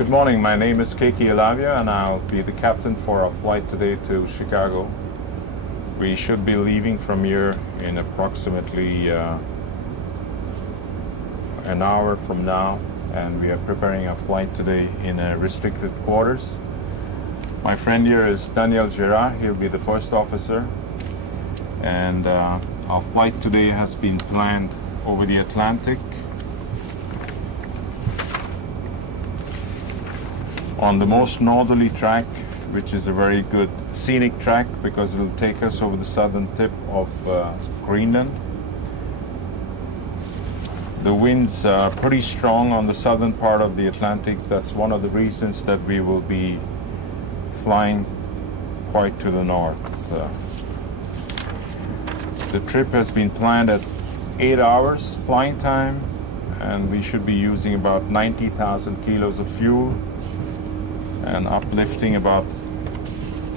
Good morning, my name is Keiki Elavia and I'll be the captain for our flight today to Chicago. We should be leaving from here in approximately an hour from now, and we are preparing our flight today in restricted quarters. My friend here is Daniel Gerard. He'll be the first officer, and our flight today has been planned over the Atlantic on the most northerly track, which is a very good scenic track because it'll take us over the southern tip of Greenland. The winds are pretty strong on the southern part of the Atlantic. That's one of the reasons that we will be flying quite to the north. The trip has been planned at 8 hours flying time, and we should be using about 90,000 kilos of fuel and uplifting about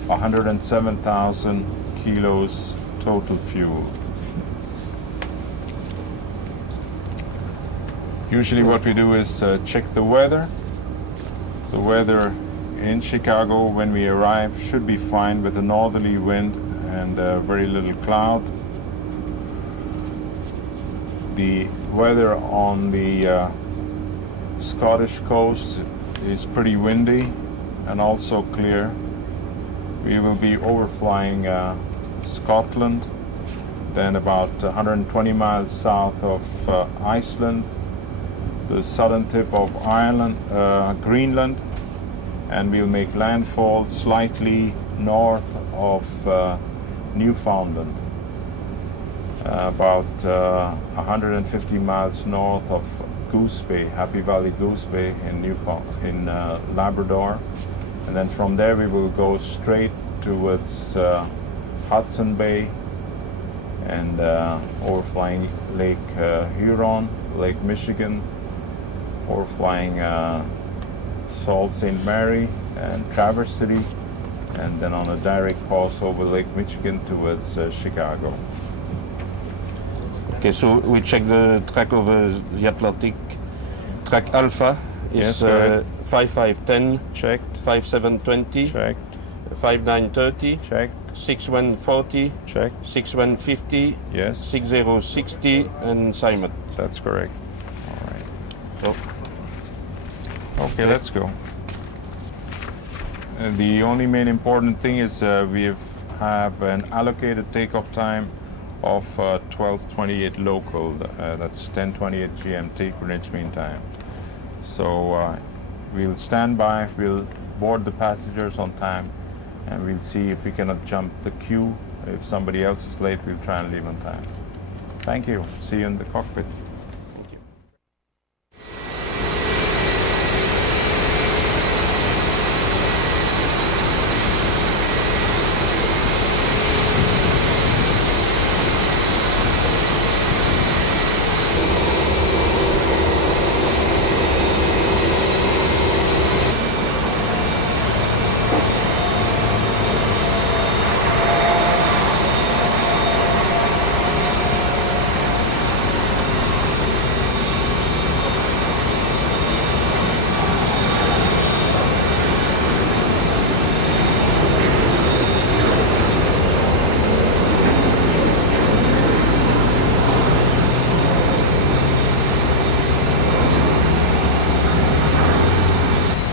107,000 kilos total fuel. Usually what we do is check the weather. The weather in Chicago when we arrive should be fine with a northerly wind and very little cloud. The weather on the Scottish coast is pretty windy and also clear. We will be overflying Scotland, then about 120 miles south of Iceland, the southern tip of Greenland, and we'll make landfall slightly north of Newfoundland, about 150 miles north of Goose Bay, Happy Valley Goose Bay in Labrador. And then from there we will go straight towards Hudson Bay and overflying Lake Huron, Lake Michigan, overflying Sault Ste. Marie and Traverse City, and then on a direct course over Lake Michigan towards Chicago. Okay, so we check the track of the Atlantic. Track Alpha is 5510. Checked. 5720. Checked. 5930. Checked. 6140. Checked. 6150. Yes. 6060 and Simon. That's correct. All right. So, okay, let's go. The only main important thing is we have an allocated takeoff time of 12:28 local. That's 10:28 GMT, Greenwich Mean Time. So we'll stand by, we'll board the passengers on time, and we'll see if we cannot jump the queue. If somebody else is late, we'll try and leave on time. Thank you. See you in the cockpit. thank you.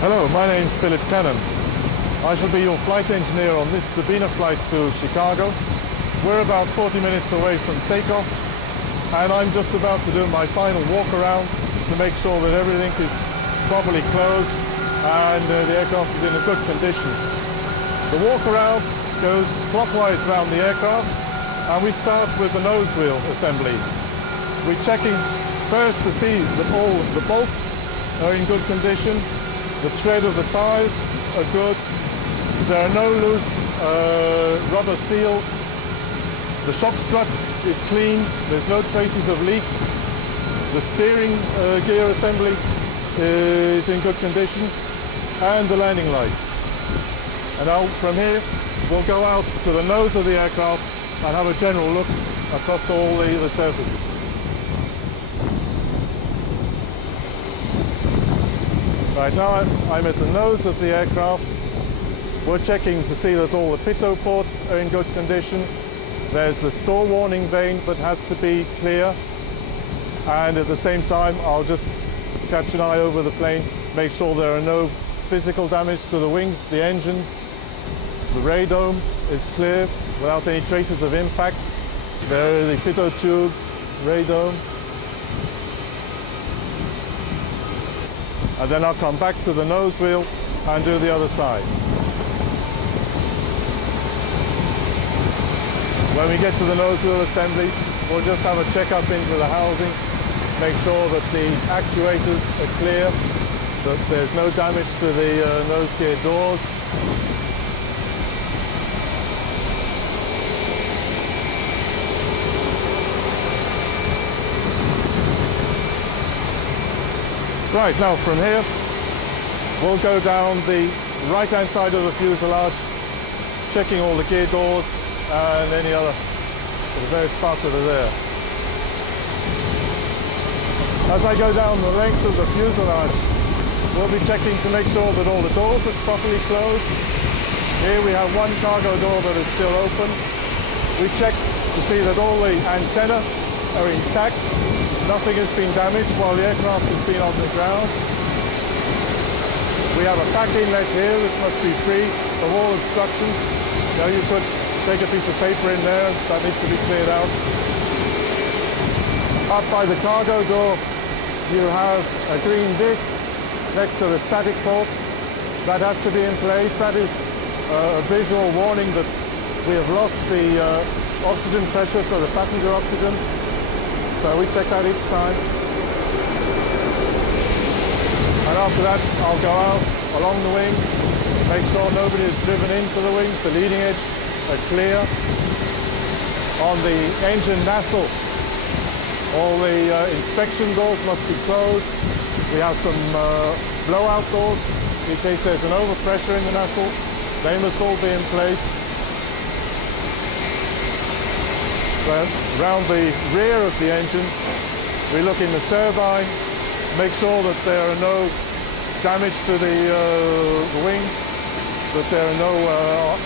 Hello, my name's Philip Cannon. I shall be your flight engineer on this Sabena flight to Chicago. We're about 40 minutes away from takeoff, and I'm just about to do my final walk around to make sure that everything is properly closed and the aircraft is in a good condition. The walk around goes clockwise around the aircraft, and we start with the nose wheel assembly. We're checking first to see that all the bolts are in good condition. The tread of the tires are good. There are no loose rubber seals. The shock strut is clean. There's no traces of leaks. The steering gear assembly is in good condition, and the landing lights. And now from here we'll go out to the nose of the aircraft and have a general look across all the surfaces. Right now I'm at the nose of the aircraft. We're checking to see that all the pitot ports are in good condition. There's the stall warning vane that has to be clear. And at the same time, I'll just catch an eye over the plane, make sure there are no physical damage to the wings, the engines. The radome is clear without any traces of impact. There are the pitot tubes, radome. And then I'll come back to the nose wheel and do the other side. When we get to the nose wheel assembly, we'll just have a check up into the housing, make sure that the actuators are clear, that there's no damage to the nose gear doors. Right, now from here, we'll go down the right-hand side of the fuselage, checking all the gear doors and any other various parts that are there. As I go down the length of the fuselage, we'll be checking to make sure that all the doors are properly closed. Here we have one cargo door that is still open. We check to see that all the antennae are intact. Nothing has been damaged while the aircraft has been on the ground. We have a pack inlet here which must be free of all obstructions. Now you could take a piece of paper in there, that needs to be cleared out. Up by the cargo door you have a green disc next to the static port. That has to be in place. That is a visual warning that we have lost the oxygen pressure for the passenger oxygen. So we check that each time. And after that, I'll go out along the wing, make sure nobody is driven into the wings. The leading edge are clear. On the engine nacelle, all the inspection doors must be closed. We have some blowout doors in case there's an overpressure in the nacelle. They must all be in place. Around the rear of the engine, we look in the turbine, make sure that there are no damage to the wing, that there are no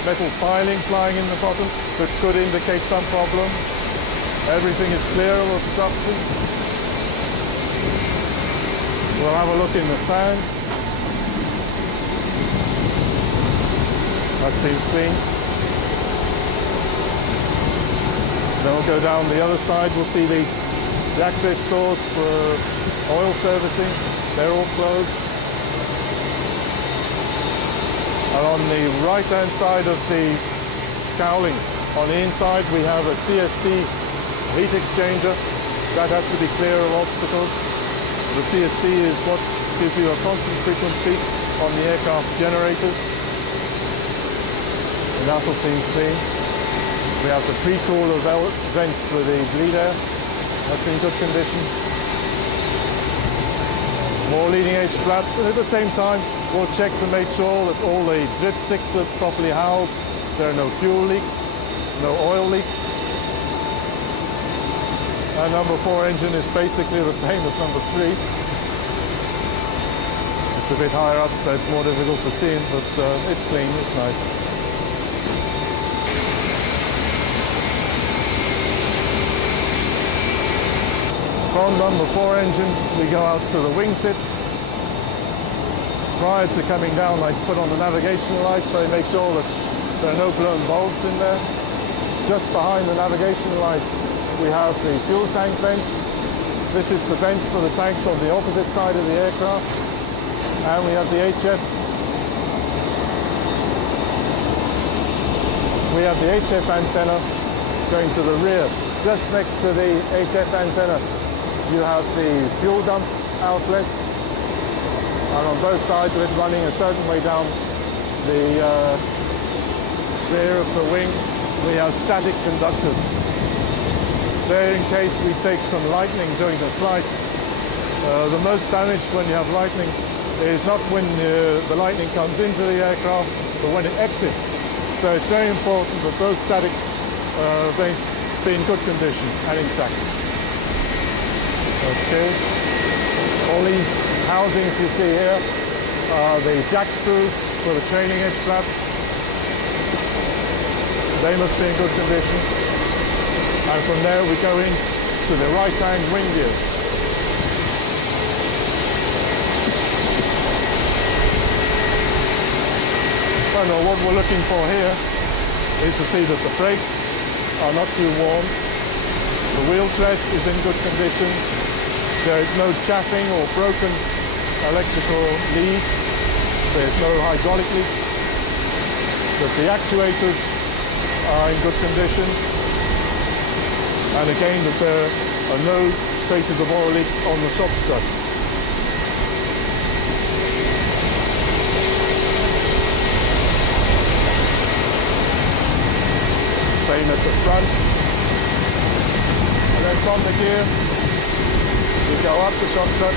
metal filings lying in the bottom that could indicate some problem. Everything is clear of obstruction. We'll have a look in the fan. That seems clean. Then we'll go down the other side. We'll see the access doors for oil servicing. They're all closed. And on the right-hand side of the cowling, on the inside, we have a CST heat exchanger. That has to be clear of obstacles. The CST is what gives you a constant frequency on the aircraft generators. The nacelle seems clean. We have the pre-cooler vents for the bleed air. That's in good condition. More leading edge flaps, and at the same time we'll check to make sure that all the dripsticks are properly housed. There are no fuel leaks, no oil leaks. And number 4 engine is basically the same as number 3. It's a bit higher up, so it's more difficult to see, but it's clean, it's nice. From number 4 engine, we go out to the wingtip. Prior to coming down, I put on the navigation lights so I make sure that there are no blown bulbs in there. Just behind the navigation lights, we have the fuel tank vent. This is the vent for the tanks on the opposite side of the aircraft. And we have the HF. We have the HF antenna going to the rear. Just next to the HF antenna, you have the fuel dump outlet, and on both sides of it, running a certain way down the rear of the wing, we have static conductors. There, in case we take some lightning during the flight. The most damage when you have lightning is not when the lightning comes into the aircraft, but when it exits. So it's very important that those statics be in good condition and intact. Okay, all these housings you see here the jack screws for the trailing edge flaps. They must be in good condition. And from there we go in to the right-hand wing gear. Well, what we're looking for here is to see that the brakes are not too worn. The wheel tread is in good condition. There is no chaffing or broken electrical leads. There's no hydraulic leak. That the actuators are in good condition. And again, that there are no traces of oil leaks on the shop strut. Same at the front. And then from the gear, we go up the shop strut,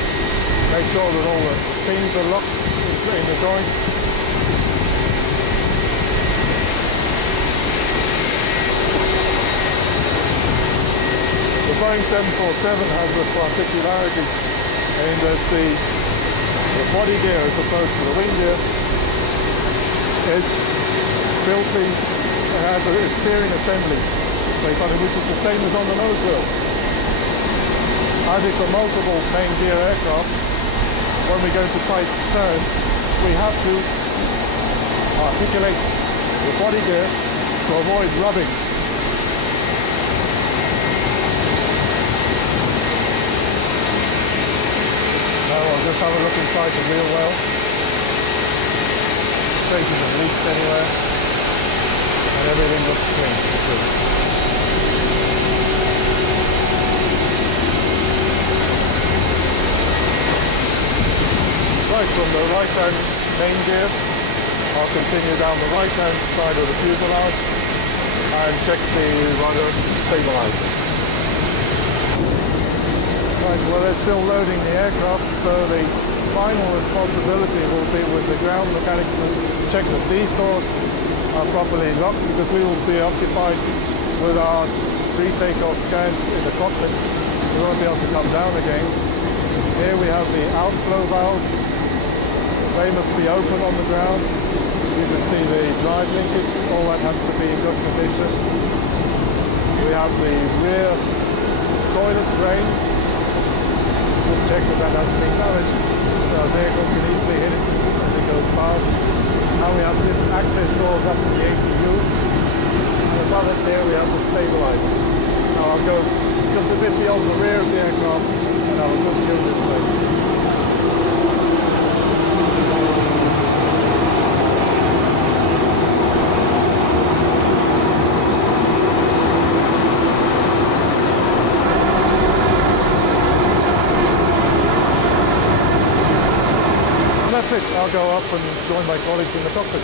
make sure that all the pins are locked in the joints. The Boeing 747 has a particularity in that the body gear as opposed to the wing gear is built in. It has a steering assembly placed on it, which is the same as on the nose wheel. As it's a multiple main gear aircraft, when we go to tight turns, we have to articulate the body gear to avoid rubbing. Now I'll just have a look inside the wheel well. Traces of leaks anywhere. And everything looks clean. Right, from the right-hand main gear, I'll continue down the right-hand side of the fuselage and check the rudder stabilizer. Right, well, they're still loading the aircraft, so the final responsibility will be with the ground mechanics to check that these doors are properly locked, because we will be occupied with our pre-takeoff scans in the cockpit. We won't be able to come down again. Here we have the outflow valves. They must be open on the ground. You can see the drive linkage. All that has to be in good condition. We have the rear toilet drain. Just check that that hasn't been damaged. So a vehicle can easily hit it as it goes past. Now we have different access doors up to the ATU. And above us there we have the stabilizer. Now I'll go just a bit beyond the rear of the aircraft and I'll look you this way. That's it. I'll go up and join my colleagues in the cockpit.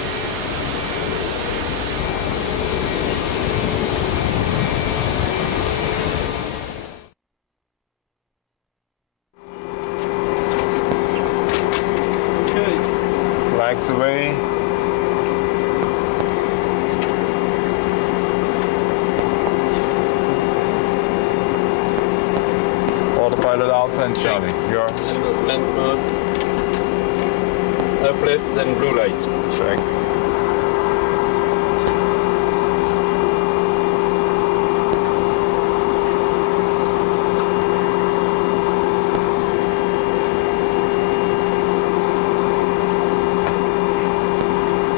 Okay. Flags away. Autopilot Alpha and Charlie. Yours. Land mode. Up left and blue light. Check.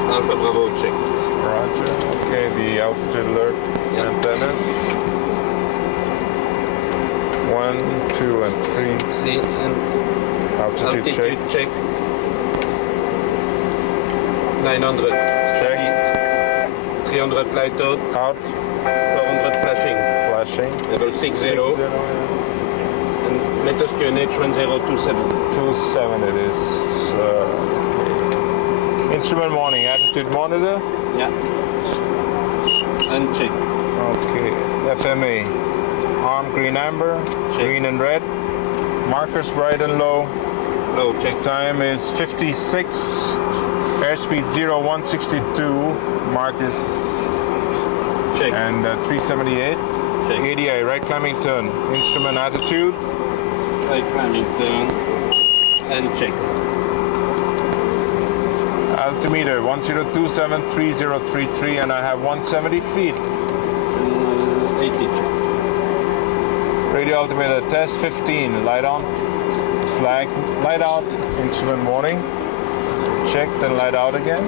Alpha Bravo check. Roger. Okay, the altitude alert antennas. 1, 2, and 3. 3 and Altitude check. check. 900 check. 300 light out. Out. 400 flashing. Flashing. Level 60. And latest QNH 1027. 27 it is. Okay. Instrument warning, attitude monitor. Yeah. And check. Okay. FMA. Arm green amber, Check. green and red. Markers bright and low. Low check. Time is 56. Airspeed 0162. Markers Check. and 378. Check. ADI right climbing turn. Instrument attitude. Right climbing turn. And check. Altimeter 1027-3033, and I have 170 feet. 80. Radio altimeter test 15. Light on. Flag. Light out. Instrument warning. Check, then light out again.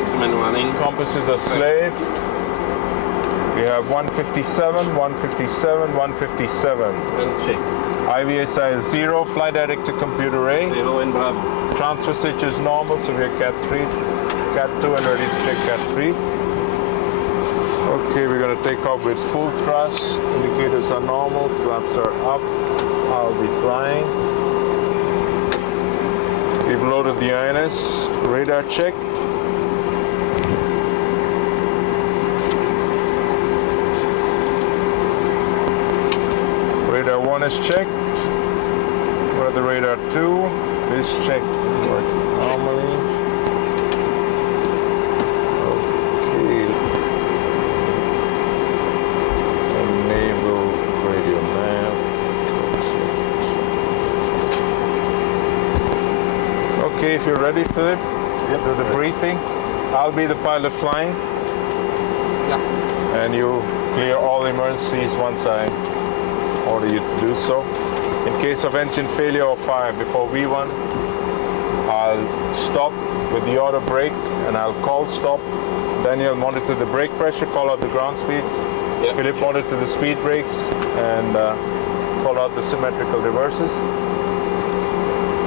Instrument warning. Compasses are slaved. We have 157, 157, 157. And check. IVSI is 0. Flight director computer A. 0 and Bravo. Transfer switch is normal, so we are Cat 3, Cat 2, and ready to check Cat 3. Okay, we're going to take off with full thrust. Indicators are normal, flaps are up. I'll be flying. We've loaded the INS. Radar check. Radar 1 is checked. Weather radar 2 is checked. Working normally. Okay. Enable radio nav. Okay, if you're ready, Philip, do the briefing. I'll be the pilot flying. Yeah. And you clear all emergencies once I order you to do so. In case of engine failure or fire before V1, I'll stop with the auto brake and I'll call stop. Daniel monitor the brake pressure, call out the ground speeds. Yeah. Philip monitor the speed brakes and call out the symmetrical reverses.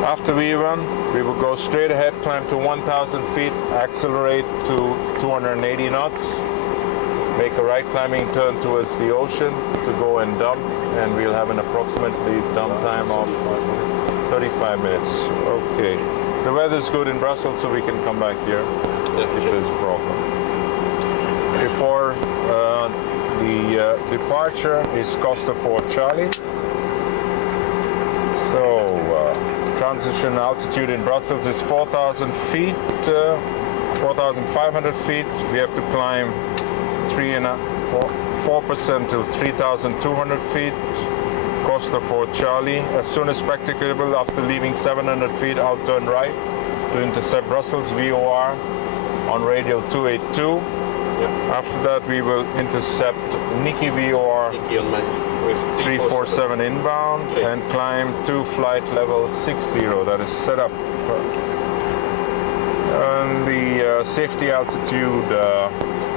After V1, we will go straight ahead, climb to 1,000 feet, accelerate to 280 knots. Make a right climbing turn towards the ocean to go and dump, and we'll have an approximately dump time of 35 minutes. Okay. The weather's good in Brussels, so we can come back here if there's a problem. Before the departure is Costa 4 Charlie. So, transition altitude in Brussels is 4,000 feet, 4,500 feet. We have to climb 4% to 3,200 feet. Costa 4 Charlie. As soon as practicable, after leaving 700 feet, I'll turn right to intercept Brussels VOR on radial 282. Yep. After that, we will intercept Niki VOR Niki on my with 347 inbound and climb to flight level 60. That is set up. And the safety altitude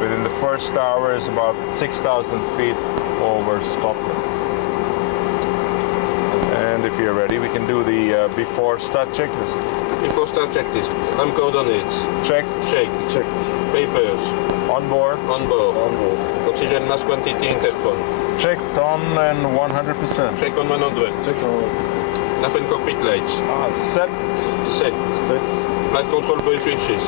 within the first hour is about 6,000 feet over Scotland. And if you're ready, we can do the before start checklist. Before start checklist. RAM coordinates. Check. Check. Check. Papers. On board. On board. Oxygen mass quantity interphone. Checked on and 100%. Check on 100. Check all. Nav and cockpit lights. Set. Set. Set. Flight control buoy switches.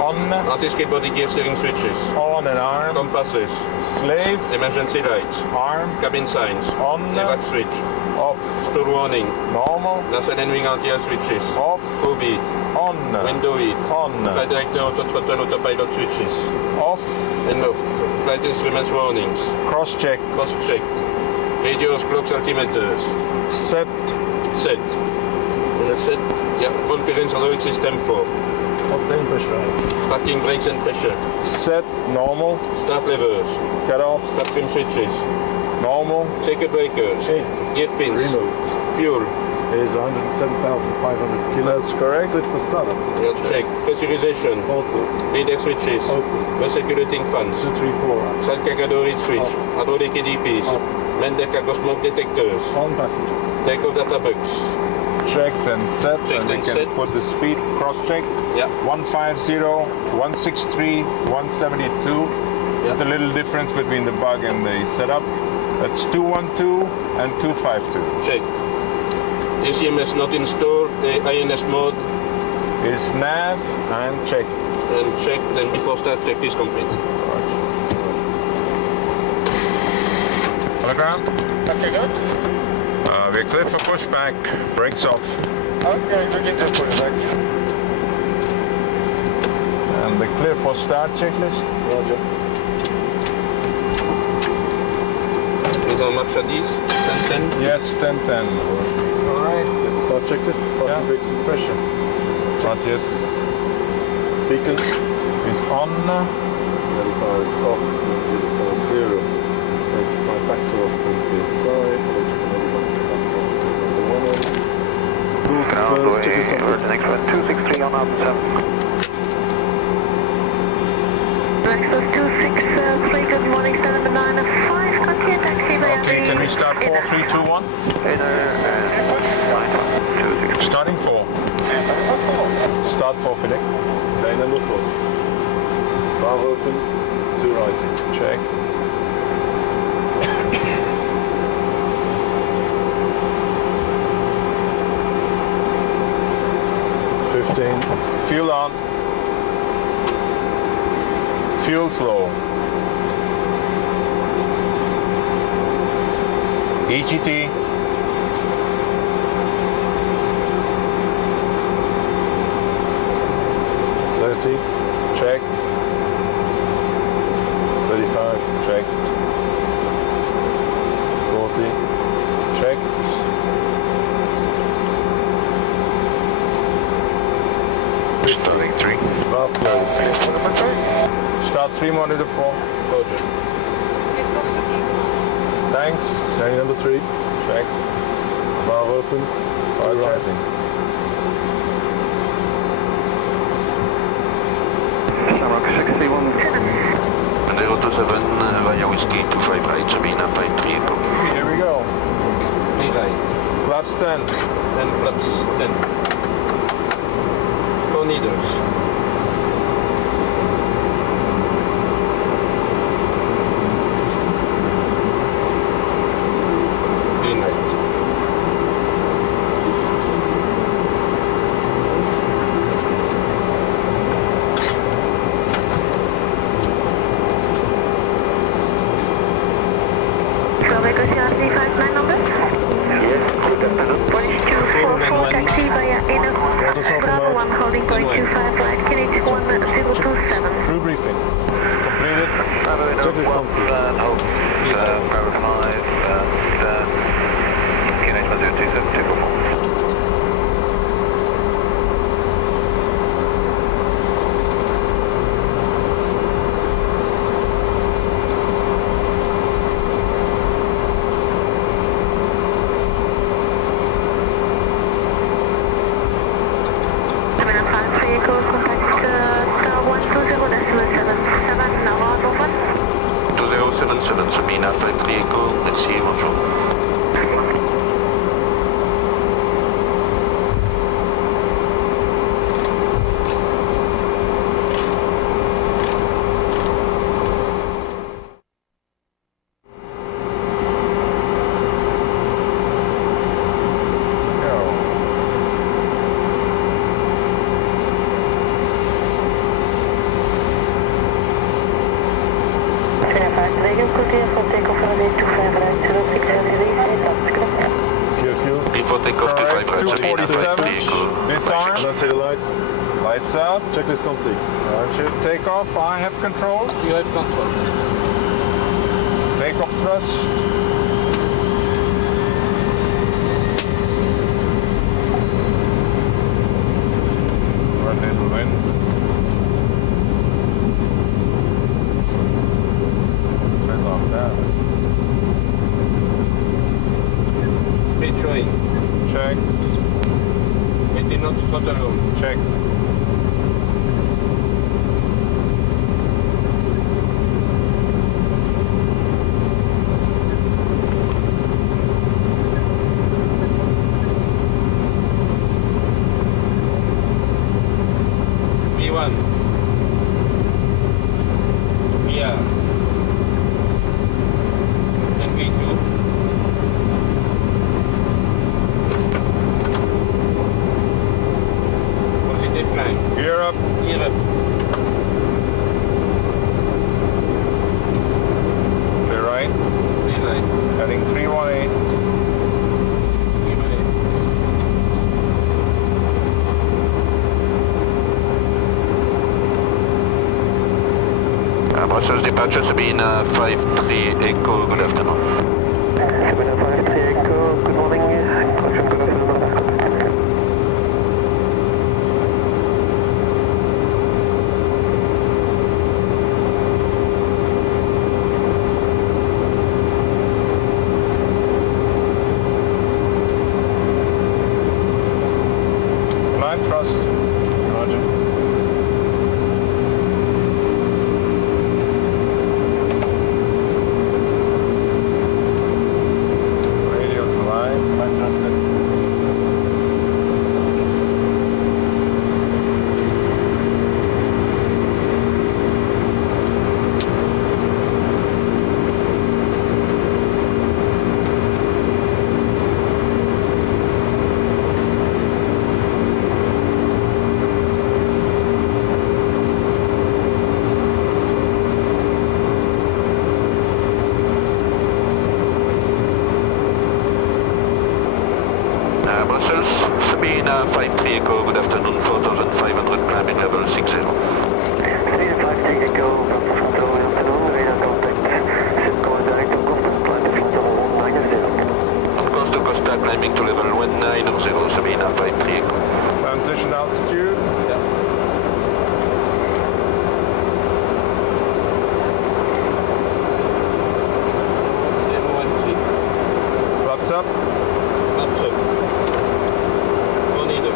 On. Anti-skid body gear steering switches. On and arm. Compasses. Slave. Emergency lights. Arm. Cabin signs. On. Evac switch. Off. Store warning. Normal. Nacelle and wing anti-air switches. Off. Phobie. On. Window heat. On. Flight director auto throttle autopilot switches. Off. And off. Flight instruments warnings. Cross check. Cross check. Radios, clocks, altimeters. Set. Set. Set. Yeah, full clearance hydraulic system 4. Octane pressurized. Parking brakes and pressure. Set. Normal. Start levers. Cut off. Start trim switches. Normal. Circuit breakers. Gear pins. Removed. Fuel. Is 107,500 kilos. That's correct. Set for startup. Check. Pressurization. Auto. Leader switches. Open. Recirculating fans. 2, 3, 4. Side cargo read switch. Hydraulic EDPs. Off. Main cargo smoke detectors. On passenger. Takeoff data box. Checked and set. Checked and we and can set. put the speed. Cross check. Yeah. 150, 163, 172. There's a little difference between the bug and the setup. That's 212 and 252. Check. ACMS not installed. The INS mode. Is nav and check. And check. Then before start check is complete. On the ground. Okay, good. We're clear for pushback. Brakes off. Okay, looking to push back. And the clear for start checklist. Roger. Mise en marche à 10. 10. Yes, 10-10. All right. Start checklist. Parking Yeah. brakes and pressure. Not yet. Beacon. is on. Verify is off. It's 0. There's my backs are off from the side. Doors are closed. Check this one. The next one, 263 on up 7. Breakfast 263, good morning, 795, continue taxi by Okay, can we start 4321? Starting 4. Start 4, Philip. Plane number 4. Valve open, 2 rising. Check. Fuel on. Fuel flow. EGT. Check. 35, check. 40, check. Starting 3. Valve closed. Start 3 monitor 4. Closure. Thanks. Plane number 3. Check. Valve open, 2 rising. Shamrock 61. And 027 via whiskey 25 right, Sabena 53 Echo. Here we go. Flaps 10. Then flaps 10. 4 needles. Green light. Shall we go to RC5 line number? Yes, good afternoon. 4244 taxi via inner Bravo 1 holding point 25 right, QNH 1027. Crew briefing. Completed. Check this complete. Hold. Bravo 5 and QNH 1027 to performance. Sabena 5 vehicle contact Star 120.77 now open. 2077 Sabena 53 Echo, merci, bonjour. Clear fuel. Before takeoff to 5 right, Sabena 247. 53 Echo. Disarm. I don't see the lights. Lights up. Checklist complete. Should take off. I have control. You have control. Take off thrust. For a little wind. Turn off that. Speed showing. Check. It did not throttle. Check. B1. Yeah. And B2. Positive climb. Gear up. Gear up. Clear right. Green light. Heading 318. Green light. Brussels departure Sabena 53 Echo, good afternoon. Sabena 53 Echo, good morning. Caution, good afternoon. Sabena 53 Echo, good afternoon, 4500 climbing level 60. Sabena 53 Echo, Bravo Frontal, good afternoon, radar contact, ship going direct to Costa, climb to Frontal 190. On course to Costa, climbing to level 190, Sabena 53 Echo. Transition altitude. Flaps up. Flaps up. Tornado.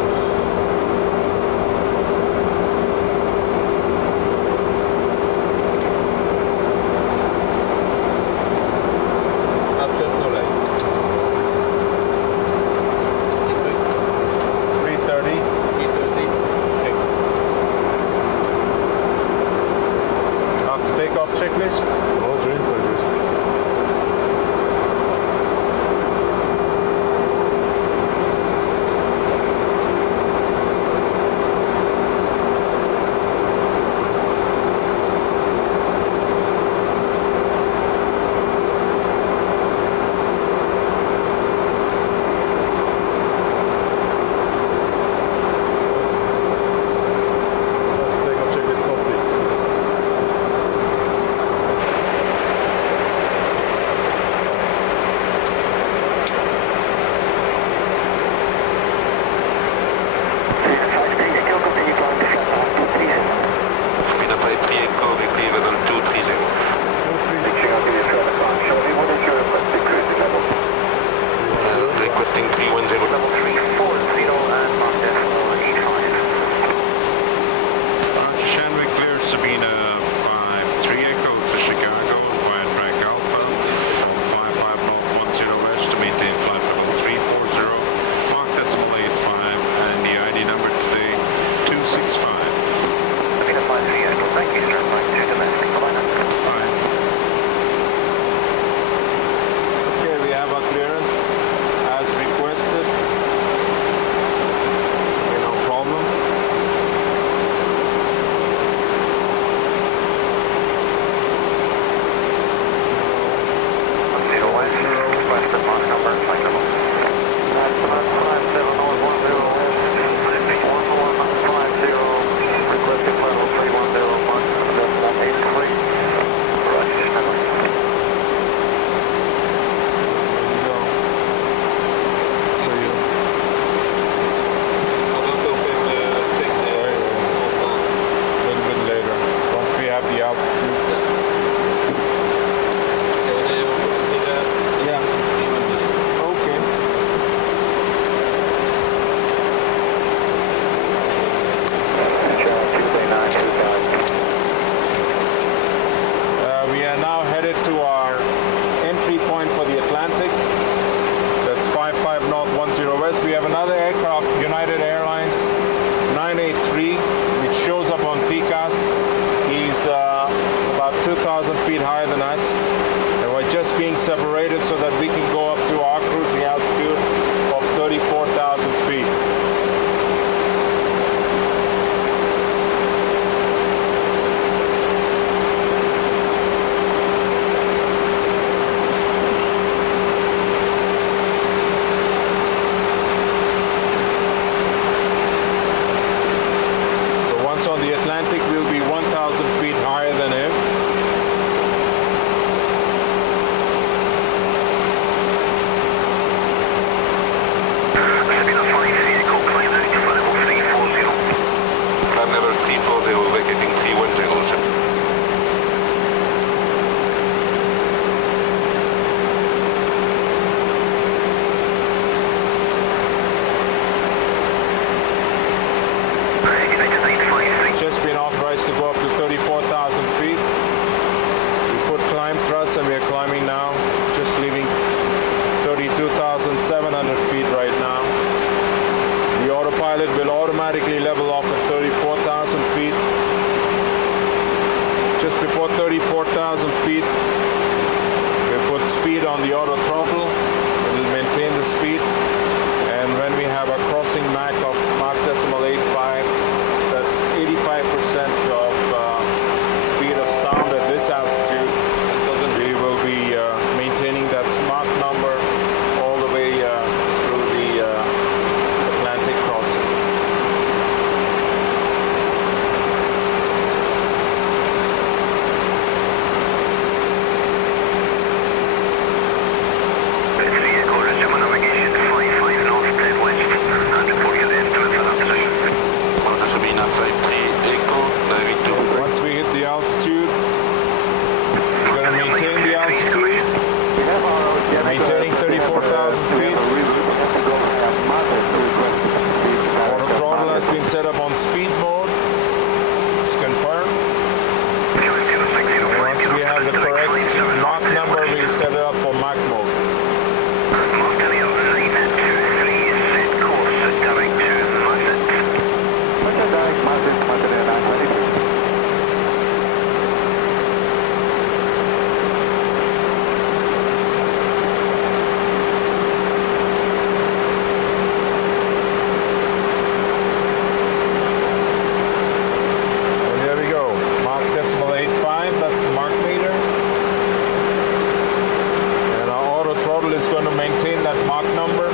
Flaps up, no light. 330. 330. Check. After takeoff checklist. All dream pleasures. Let's take off checklist complete. Sabena 53 Echo, continue climb to flat path 230. Sabena 53 Echo, weekly level 230. Reaching out to your trailer climb, shortly, what is your requested cruising level? Requesting 310. Level 340 and Mach decimal 85. Shanwick clear Sabena 53 Echo to Chicago via track Alpha, 55 West to maintain flight level 340, Mach decimal 85, and the ID number today 265. Sabena 53 Echo, thank you, sir. Flight to domestic, bye now. Fine. Okay, we have our clearance as requested. Okay, no problem. Zero West, requested Mach number, flight level. 550, requested level 310, Mach decimal 83. Roger, just now. Let's go. A little bit later, once we have the altitude. Yeah. Okay. We are now headed to our entry point for the Atlantic. That's 55 North 10 West. We have another aircraft, United Airlines 983, which shows up on TCAS. He's about 2,000 feet higher than us. And we're just being separated so that we can go up to our cruising altitude of 34,000 feet. So once on the Atlantic, we'll be 1,000 feet higher than him. Sabena 53 Echo, climb out to level 340. Climb level 340, vacating 310. Just been authorized to go up to 34,000 feet. We put climb thrust and we are climbing now, just leaving 32,700 feet right now. The autopilot will automatically level off at 34,000 feet. Just before 34,000 feet, we put speed on the auto throttle. It will maintain the speed. And when we have a crossing Mach of Mach decimal 85, that's 85% of speed of sound at this altitude. We will be maintaining that Mach number all the way through the Atlantic crossing. going to maintain that Mach number.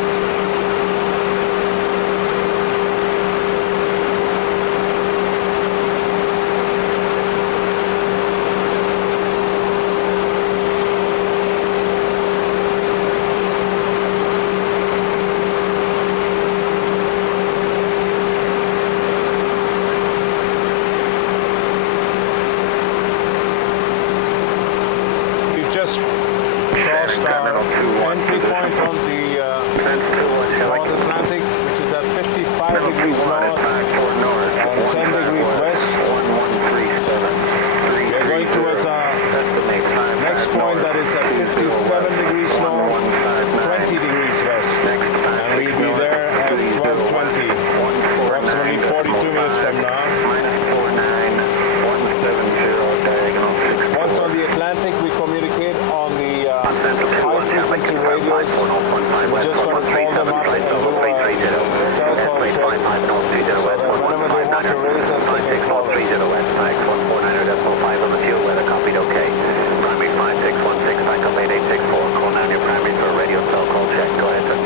Just crossed our entry point on the North Atlantic, which is at 55 degrees north and 10 degrees west. We're going towards our next point that is at 57 degrees north, 20 degrees west. And we'll be there at 12:20, approximately 42 minutes from now. Once on the Atlantic, we communicate on the high-frequency radios. So we're just going to call them up and do a cell call check so that whenever they want to raise us, they can call us. on the fuel weather, copied okay. Primary 5616, backup 8864. Call 9 your primary for a radio cell call check. Go ahead, sir.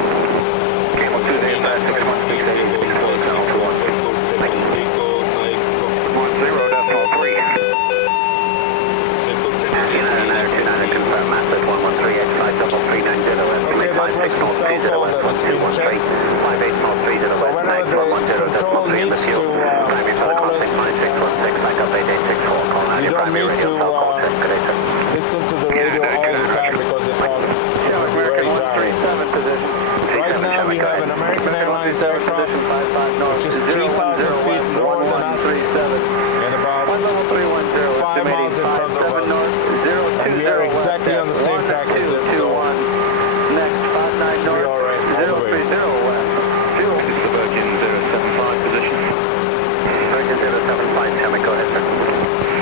Cable 2 there, 616. 10.3. Okay, that was the cell call that has been checked. So whenever the control needs to call us, you don't need to listen to the radio all the time because it will be very tiring. Right now we have an American Airlines aircraft which is 3,000 feet lower than us and about 5 miles in front of us. And we are exactly on the same track as it, so should be all right all the way. Virgin 075 position. Virgin 075, tell me, go ahead, sir.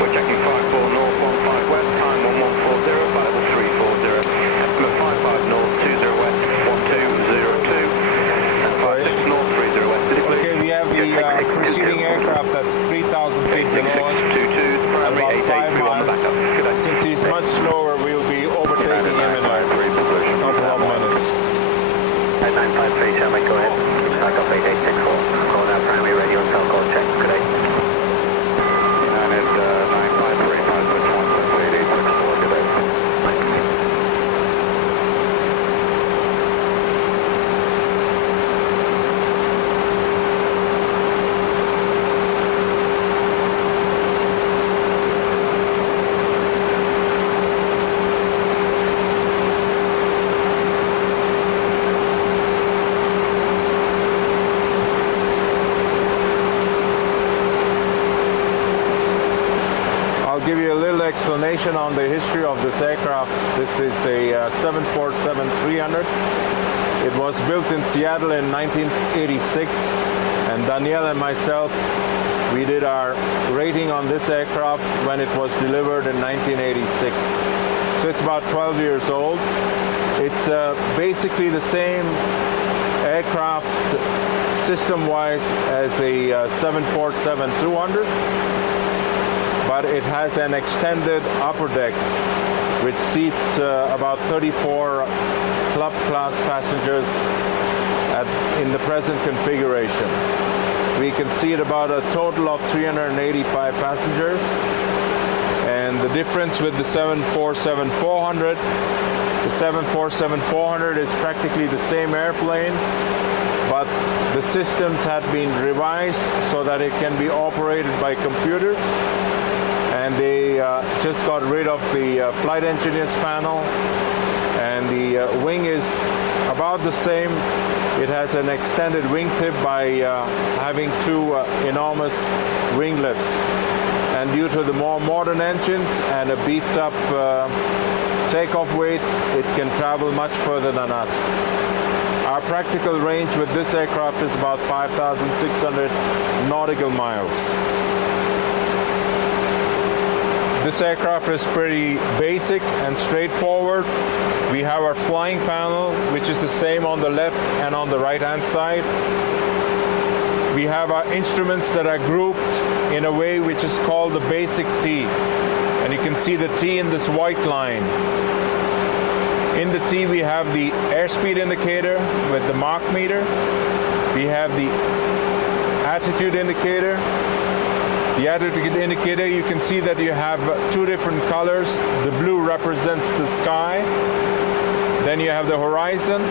We're checking 54 north, 15 west, time 1140, variable 340. Estimate 55 north, 20 west, 1202. And 56 north, 30 west. Okay, we have the preceding aircraft that's 3,000 feet below us at about 5 miles. Since he's much slower, we'll be overtaking him in a couple of minutes. 953, tell me, go ahead. Backup 8864. Call now, primary radio and cell call check. Good day. 953, 8864, good day. I'll give you a little explanation on the history of this aircraft. This is a 747-300. It was built in Seattle in 1986, and Danielle and myself, we did our rating on this aircraft when it was delivered in 1986. So it's about 12 years old. It's basically the same aircraft system-wise as a 747-200. But it has an extended upper deck which seats about 34 club class passengers in the present configuration. We can seat about a total of 385 passengers. And the difference with the 747-400, the 747-400 is practically the same airplane, but the systems had been revised so that it can be operated by computers. And they just got rid of the flight engineer's panel, and the wing is about the same. It has an extended wingtip by having two enormous winglets. And due to the more modern engines and a beefed up takeoff weight, it can travel much further than us. Our practical range with this aircraft is about 5,600 nautical miles. This aircraft is pretty basic and straightforward. We have our flying panel, which is the same on the left and on the right-hand side. We have our instruments that are grouped in a way which is called the basic T. And you can see the T in this white line. In the T we have the airspeed indicator with the Mach meter. We have the attitude indicator. The attitude indicator, you can see that you have two different colors. The blue represents the sky. Then you have the horizon.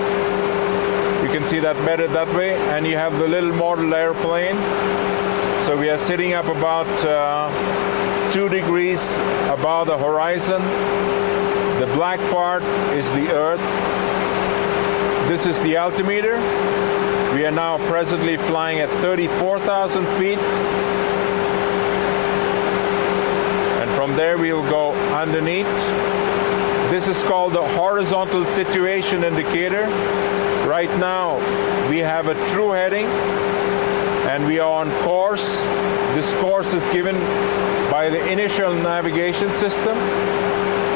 You can see that better that way. And you have the little model airplane. So we are sitting up about 2 degrees above the horizon. The black part is the Earth. This is the altimeter. We are now presently flying at 34,000 feet. And from there we'll go underneath. This is called the horizontal situation indicator. Right now we have a true heading and we are on course. This course is given by the inertial navigation system.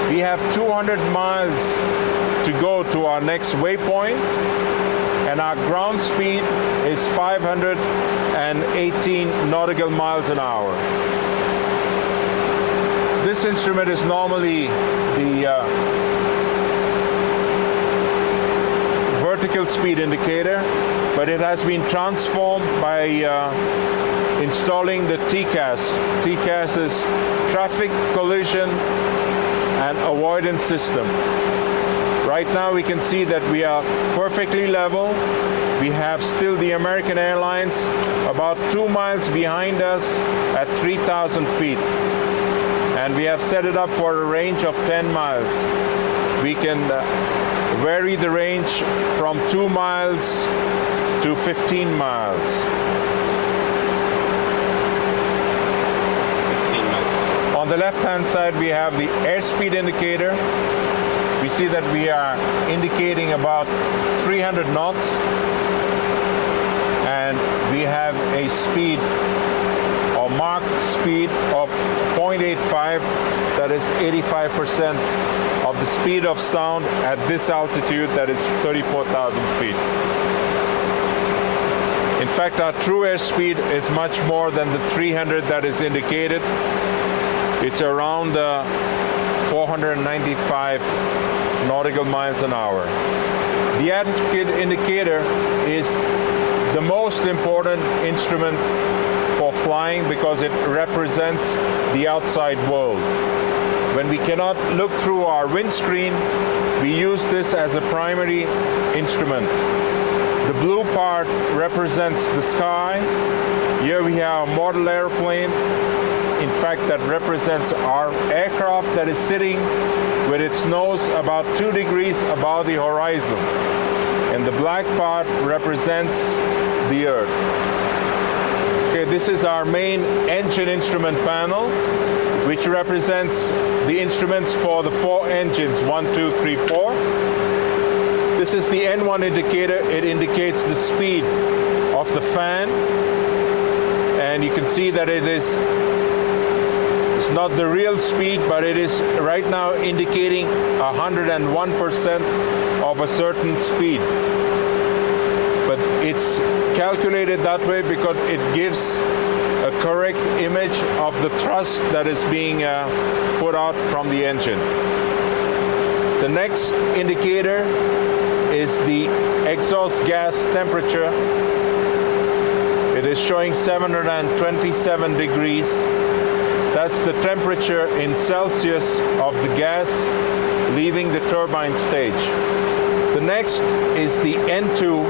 We have 200 miles to go to our next waypoint, and our ground speed is 518 nautical miles an hour. This instrument is normally the vertical speed indicator, but it has been transformed by installing the TCAS. TCAS is Traffic Collision and Avoidance System. Right now we can see that we are perfectly level. We have still the American Airlines about 2 miles behind us at 3,000 feet. And we have set it up for a range of 10 miles. We can vary the range from 2 miles to 15 miles. On the left-hand side, we have the airspeed indicator. We see that we are indicating about 300 knots, and we have a speed or Mach speed of 0.85. That is 85% of the speed of sound at this altitude, that is 34,000 feet. In fact, our true airspeed is much more than the 300 that is indicated. It's around 495 nautical miles an hour. The attitude indicator is the most important instrument for flying because it represents the outside world. When we cannot look through our windscreen, we use this as a primary instrument. The blue part represents the sky. Here we have a model airplane. In fact, that represents our aircraft that is sitting with its nose about 2 degrees above the horizon. And the black part represents the Earth. Okay, this is our main engine instrument panel, which represents the instruments for the 4 engines, 1, 2, 3, 4. This is the N1 indicator. It indicates the speed of the fan. And you can see that it's not the real speed, but it is right now indicating 101% of a certain speed. But it's calculated that way because it gives a correct image of the thrust that is being put out from the engine. The next indicator is the exhaust gas temperature. It is showing 727 degrees. That's the temperature in Celsius of the gas leaving the turbine stage. The next is the N2,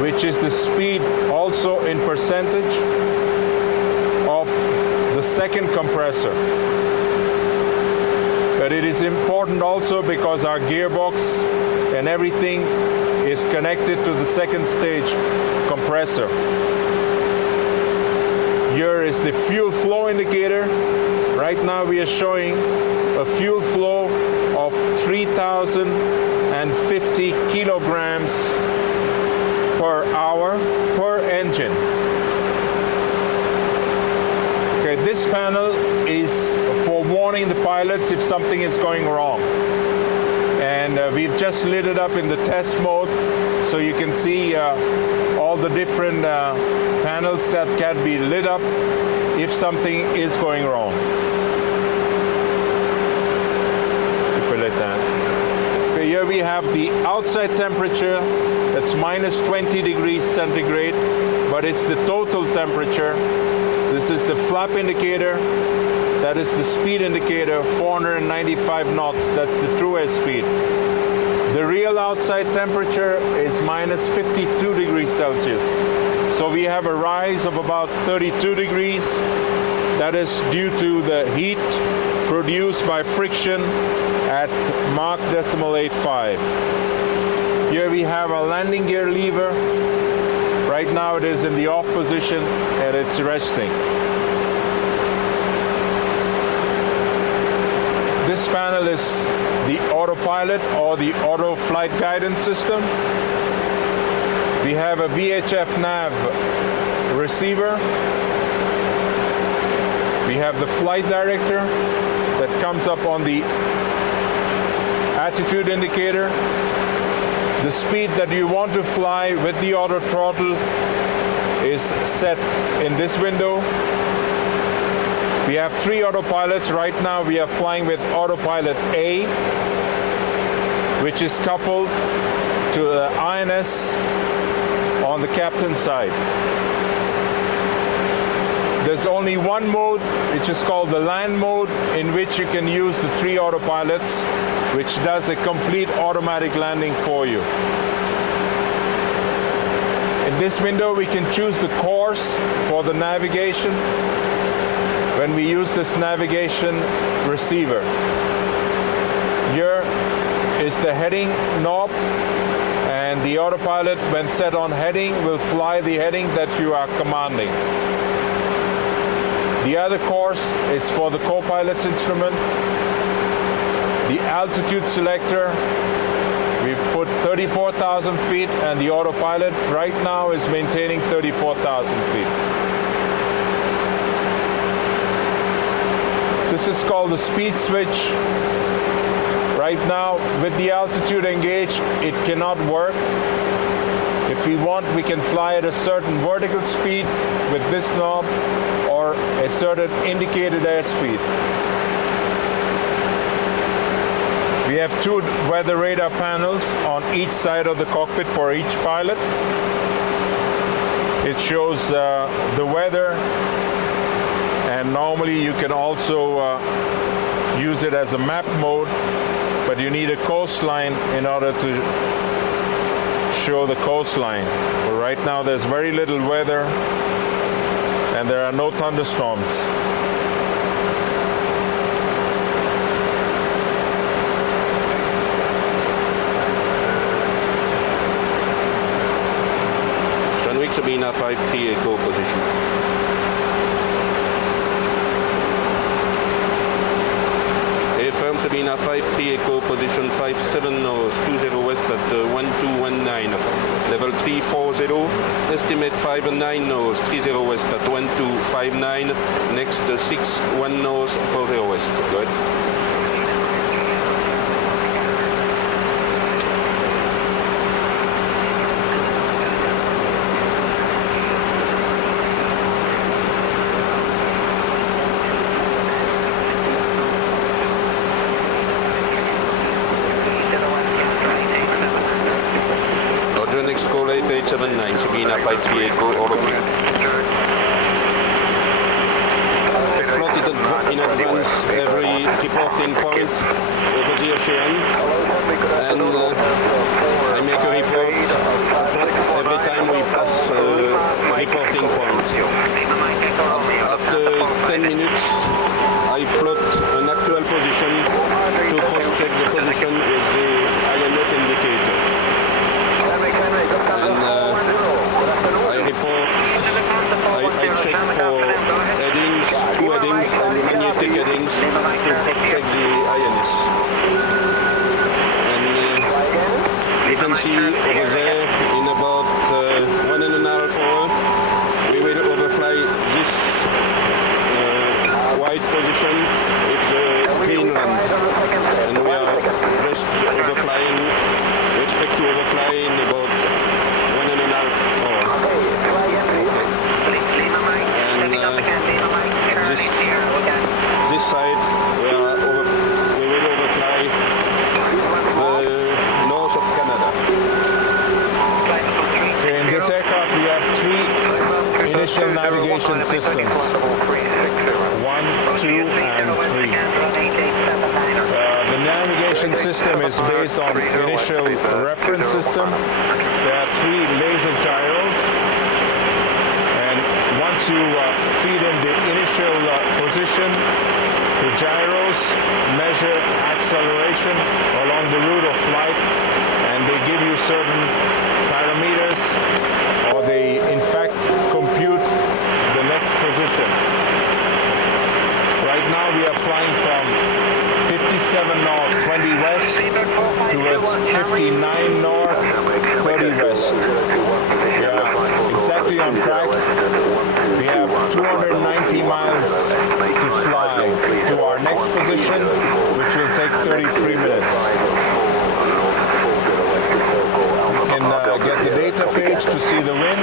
which is the speed also in percentage of the second compressor. But it is important also because our gearbox and everything is connected to the second stage compressor. Here is the fuel flow indicator. Right now we are showing a fuel flow of 3,050 kilograms per hour per engine. Okay, this panel is for warning the pilots if something is going wrong. And we've just lit it up in the test mode so you can see all the different panels that can be lit up if something is going wrong. Okay, Here we have the outside temperature, that's minus 20 degrees centigrade, but it's the total temperature. This is the flap indicator, that is the speed indicator, 495 knots, that's the true airspeed. The real outside temperature is minus 52 degrees Celsius. So we have a rise of about 32 degrees. That is due to the heat produced by friction at Mach 0.85. Here we have a landing gear lever. Right now it is in the off position and it's resting. This panel is the autopilot or the auto flight guidance system. We have a VHF nav receiver. We have the flight director that comes up on the attitude indicator. The speed that you want to fly with the auto throttle is set in this window. We have 3 autopilots. Right now we are flying with autopilot A, which is coupled to the INS on the captain's side. There's only one mode, which is called the land mode, in which you can use the 3 autopilots, which does a complete automatic landing for you. In this window, we can choose the course for the navigation when we use this navigation receiver. Here is the heading knob, and the autopilot, when set on heading, will fly the heading that you are commanding. The other course is for the co-pilot's instrument. The altitude selector, we've put 34,000 feet, and the autopilot right now is maintaining 34,000 feet. This is called the speed switch. Right now, with the altitude engaged, it cannot work. If we want, we can fly at a certain vertical speed with this knob, or a certain indicated airspeed. We have 2 weather radar panels on each side of the cockpit for each pilot. It shows the weather, and normally you can also use it as a map mode, but you need a coastline in order to show the coastline. But right now there's very little weather, and there are no thunderstorms. Sabena 5-3 echo position. Affirm Sabena 5-3 echo position 57 nose 20 west at 1219. Level 340. Estimate 59 nose 30 west at 1259. Next 61 nose 40 west. Go ahead. Call 8879, Sabena 5-3 echo, all okay. I've plotted in advance every reporting point over the ocean, and I make a report every time we pass a reporting point. After 10 minutes, I plot an actual position to cross-check the position with the INS indicator. And I report, I check for headings, 2 headings and magnetic headings to cross-check the INS. And you can see over there in about 1.5 hours we will overfly this white position. It's Greenland, and we are just overflying. We expect to overfly in about 1.5 hours. Okay. And at this side, we will overfly the initial navigation systems, 1, 2, and 3. The navigation system is based on initial reference system. There are 3 laser gyros, and once you feed in the initial position, the gyros measure acceleration along the route of flight, and they give you certain parameters, or they in fact compute the next position. Right now we are flying from 57 north, 20 west towards 59 north, 30 west. We are exactly on track. We have 290 miles to fly to our next position, which will take 33 minutes. We can get the data page to see the wind.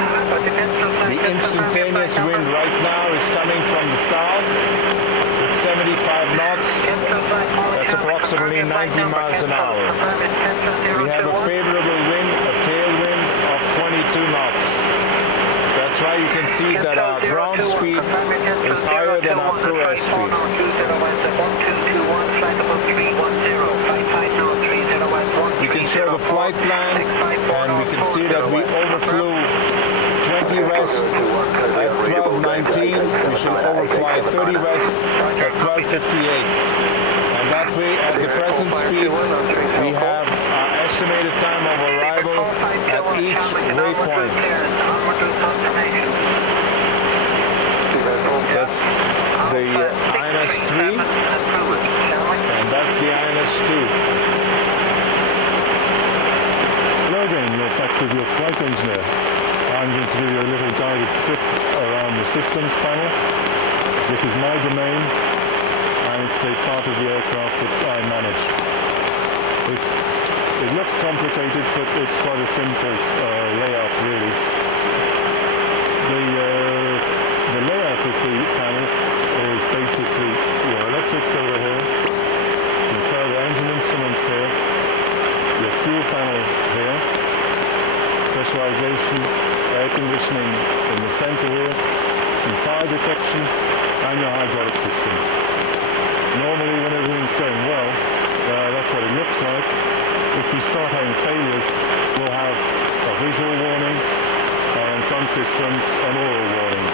The instantaneous wind right now is coming from the south with 75 knots. That's approximately 90 miles an hour. We have a favorable wind, a tailwind of 22 knots. That's why you can see that our ground speed is higher than our true air speed. We can show the flight plan, and we can see that we overflew 20 west at 12:19. We should overfly 30 west at 12:58. And that way, at the present speed, we have our estimated time of arrival at each waypoint. That's the INS-3, and that's the INS-2. Hello again, you're back with your flight engineer. I'm going to give you a little guided trip around the systems panel. This is my domain, and it's the part of the aircraft that I manage. It looks complicated, but it's quite a simple layout, really. The layout of the panel is basically your electrics over here, some further engine instruments here, your fuel panel here, pressurization, air conditioning in the center here, some fire detection, and your hydraulic system. Normally when everything's going well, that's what it looks like. If we start having failures, we'll have a visual warning, and on some systems an aural warning.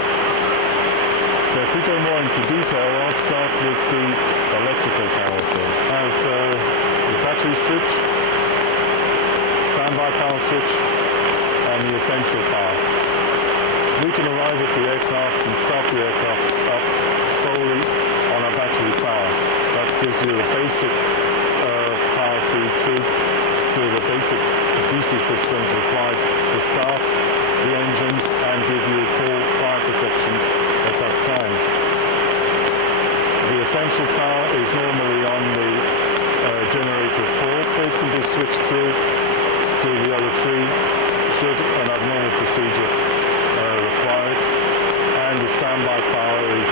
So if we go more into detail, I'll start with the electrical power here. I have the battery switch, standby power switch, and the essential power. We can arrive at the aircraft and start the aircraft up solely on a battery power. That gives you the basic power feed through to the basic DC systems required to start the engines and give you full fire protection at that time. The essential power is normally on the generator 4, but it can be switched through to the other 3 should an abnormal procedure required. And the standby power is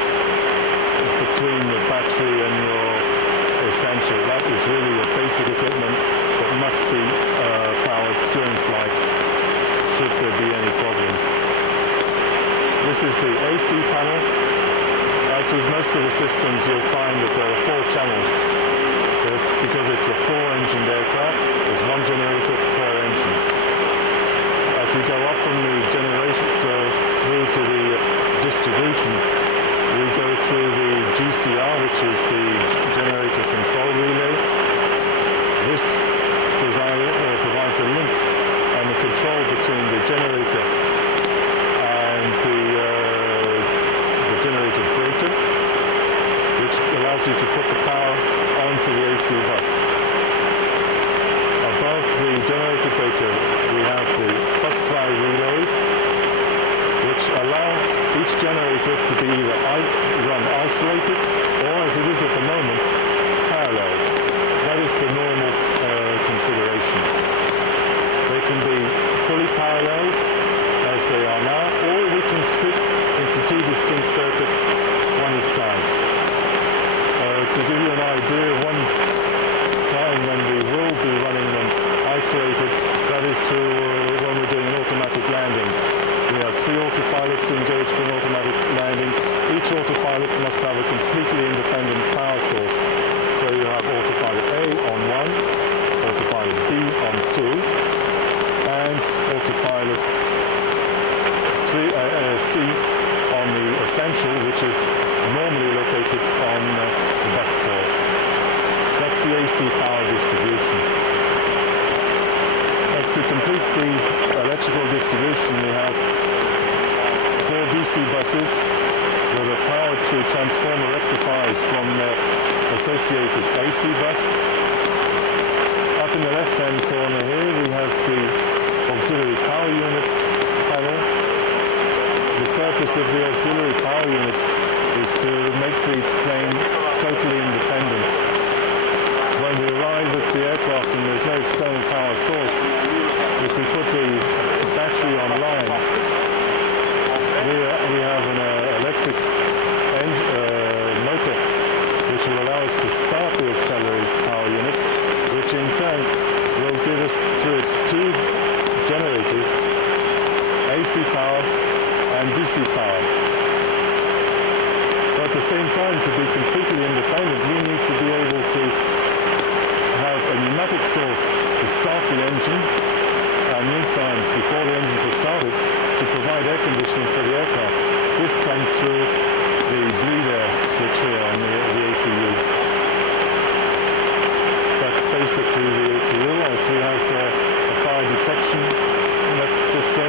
between the battery and your essential. That is really your basic equipment that must be powered during flight should there be any problems. This is the AC panel. As with most of the systems, you'll find that there are 4 channels. It's because it's a 4-engined aircraft. There's 1 generator per engine. As we go up from the generator through to the distribution, we go through the GCR, which is the generator control relay. This provides a link and the control between the generator and the generator breaker, which allows you to put the power onto the AC bus. Above the generator breaker, we have the bus tie relays, which allow each generator to be either run isolated or, as it is at the moment, parallel. That is the normal configuration. They can be fully paralleled, as they are now, or we can split into 2 distinct circuits, one each side. To give you an idea, one time when we will be running them isolated, that is through when we're doing an automatic landing. We have 3 autopilots engaged for an DC buses that are powered through transformer rectifiers from the associated AC bus. Up in the left-hand corner here we have the auxiliary power unit panel. The purpose of the auxiliary power unit is to make the plane totally independent. When we arrive at the aircraft and there's no external power source, if we put the battery online, we have an electric motor which will allow us to start the auxiliary power unit, which in turn will give us, through its two generators, AC power and DC power. But at the same time, to be completely independent, we need to be able to have a pneumatic source to start the engine, and meantime, before the engines are started, to provide air conditioning for the aircraft. This comes through the bleed air switch here on the APU. That's basically the APU. Also, we have a fire detection system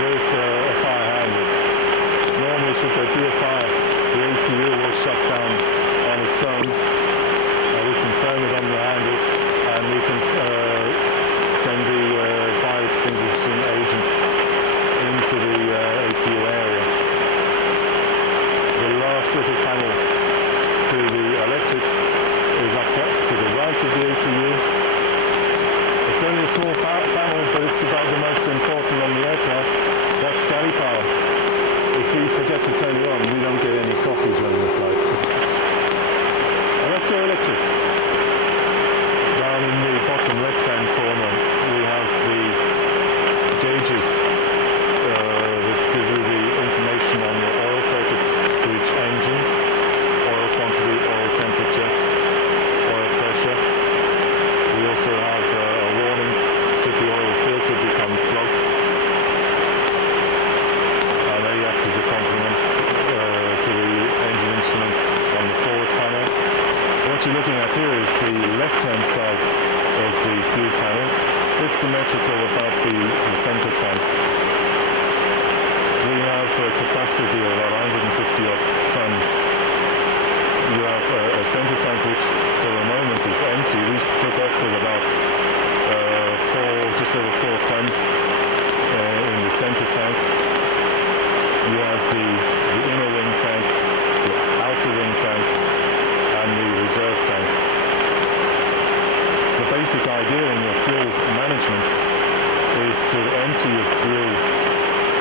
with a fire handle. Normally, should there be a fire, the APU will shut down on its own. We can firm it on the handle, and we can send the fire extinguishing agent into the APU area. The last little panel to the electrics is up to the right of the APU. It's only a small panel, but it's about the most important on the aircraft. That's galley power. If we forget to turn it on, we don't get any coffee during the flight. And that's your electrics. Down in the bottom left-hand corner, we have the gauges that give you the information on the oil circuit for each engine, oil quantity, oil temperature, oil pressure. We also have a warning should the oil filter become clogged. They act as a complement to the engine instruments on the forward panel. What you're looking at here is the left-hand side of the fuel panel. It's symmetrical about the center tank. We have a capacity of about 150 odd tons. You have a center tank which for the moment is empty. We took off with about just over 4 tons in the center tank. You have the inner wing tank, the outer wing tank, and the reserve tank. The basic idea in your fuel management is to empty your fuel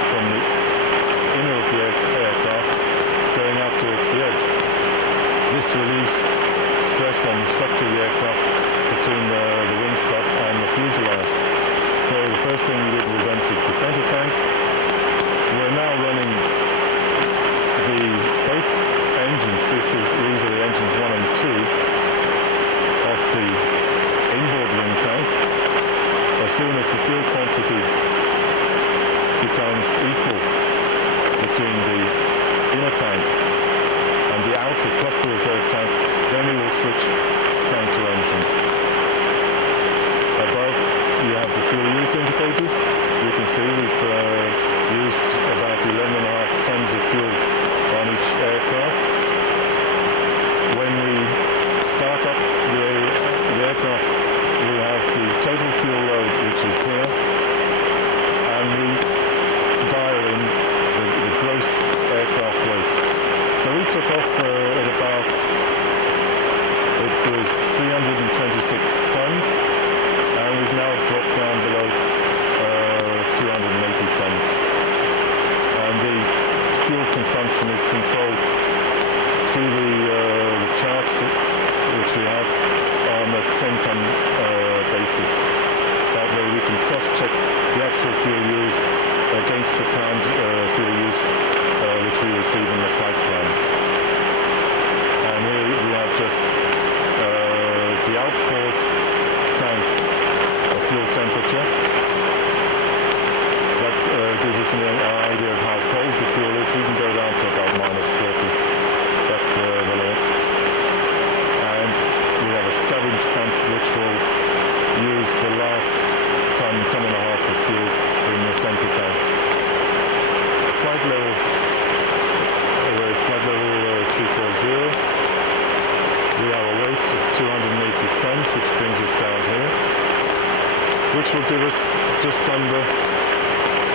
from the inner of the aircraft going out towards the edge. This relieves stress on the structure of the aircraft between the wingstop and the fuselage. So the first thing we did was empty the center tank. We're now running both engines. These are the engines 1 and 2 of the inboard wing tank. As soon as the fuel quantity becomes equal between the inner tank and the outer plus the reserve tank, then we will switch tank to engine. Above you have the fuel use indicators. You can see we've used about 11.5 tons of fuel on each aircraft. When we start up the aircraft, we have the total fuel load, which is here, and we dial in the gross aircraft weight. So we took off at about, it was 326 tons, and we've now dropped down below 280 tons. And the fuel consumption is controlled through the charts which we have on a 10-ton basis. That way we can cross-check the actual fuel used against the planned fuel use which we receive in the flight plan. And here we have just the outboard tank fuel temperature. That gives us an idea of how cold the fuel is. We can go down to about -40. That's the limit. And we have a scavenge pump which will use the last ton and a half of fuel in the center tank. The flight flight level. We're at flight level 340. We have a weight of 280 tons, which brings us down here, which will give us just under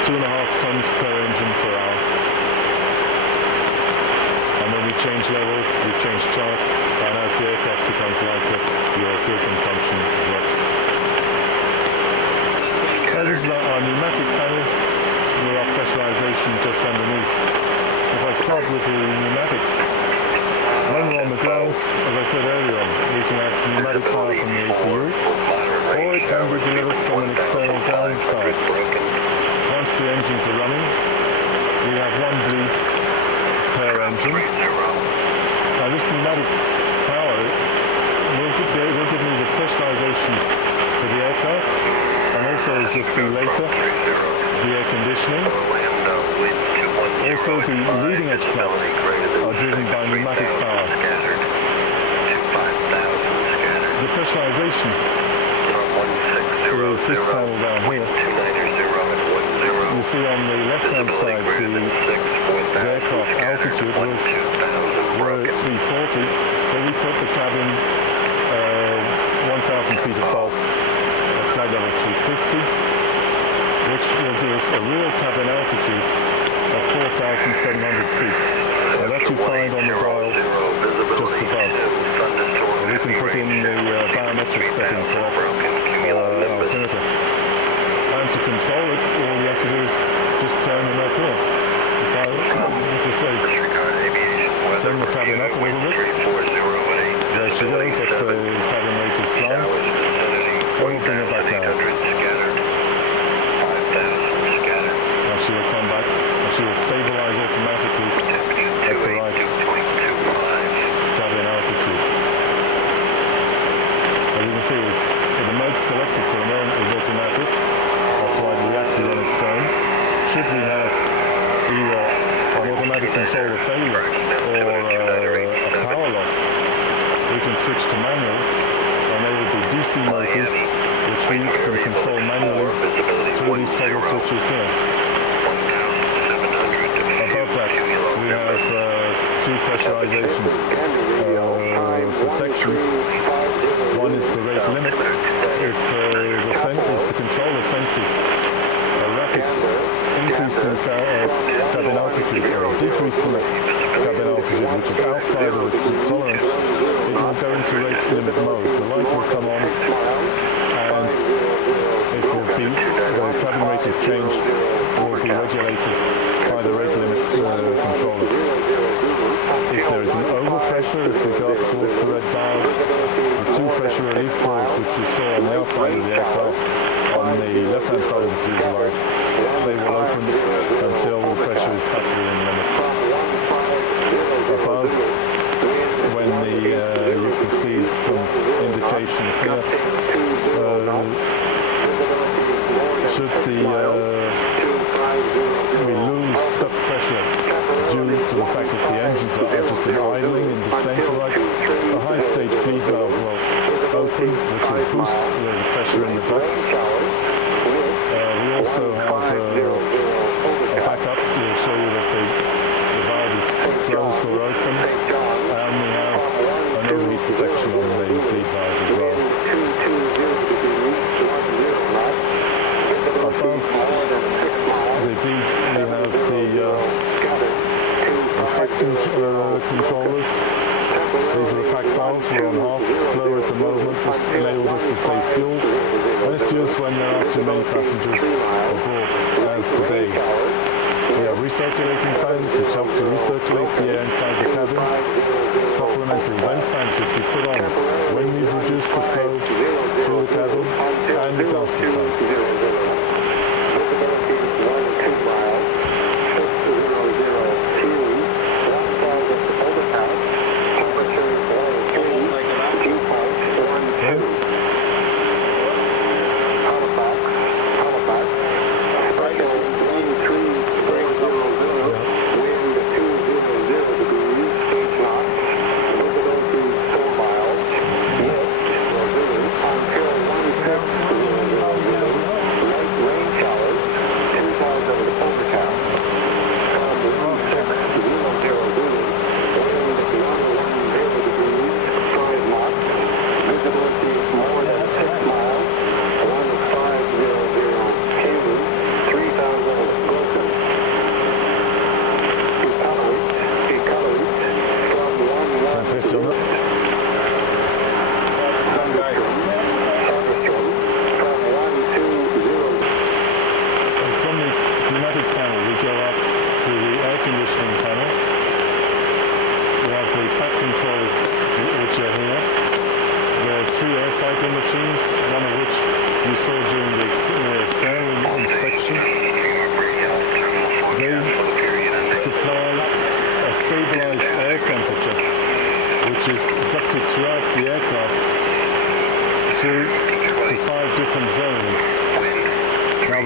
2.5 tons per engine per hour. And when we change level, we change chart, and as the aircraft becomes lighter, your fuel consumption drops. This is our pneumatic panel with our pressurization just underneath. If I start with the pneumatics, when we're on the ground, as I said earlier on, we can have pneumatic power from the APU, or it can be delivered from an external ground card. Once the engines are running, we have one bleed per engine. Now this pneumatic power will give me the pressurization for the aircraft, and also, as you'll see later, the air conditioning. Also, the leading edge flaps are driven by pneumatic power. The pressurization is this panel down here. You see on the left-hand side the aircraft altitude was we're at 340, but we put the cabin 1,000 feet above flight level 350, which will give us a real cabin altitude of 4,700 feet. Now that you find on the dial just above. We can put in the biometric setting for that altimeter. And to control it, all we have to do is just turn them up here. If I want to say, send the cabin up a little bit. There she goes, that's the cabin rated climb. And we'll bring her back down. Now she will come back and she will stabilize automatically at the right cabin altitude. As you can see, the mode selected for the moment is automatic. That's why it reacted on its own. Should we have either an automatic controller failure or a power loss, we can switch to manual, and there will be DC motors which we can control manually through these toggle switches here. Above that we have two pressurization protections. One is the rate limit. If the controller senses a rapid increase in cabin altitude or a decrease in cabin altitude which is outside of its tolerance, it will go into rate limit mode. The light will come on and it will be, the cabin rate of change will be regulated by the rate limit controller. If there is an overpressure, if we go up towards the red dial, the two pressure relief balls which you saw on the outside of the aircraft, on the left-hand side of the fuselage, they will open until the pressure is back within limits. Above, when you can see some indications here, should we lose duct pressure due to the fact that the engines are just idling in descent, the high stage bleed valve will open, which will boost the pressure in the duct. We also have a backup. We'll show you that the valve is closed or open, and we have an overheat protection on the bleed valves as well. Above the bead we have the pack controllers. These are the pack valves. We're on half flow at the moment. This enables us to save fuel, and it's used when there are too many passengers aboard, as today. We have recirculating fans which help to recirculate the air inside the cabin, supplementary vent fans which we put on when we've reduced the flow through the cabin, and the gasket fan.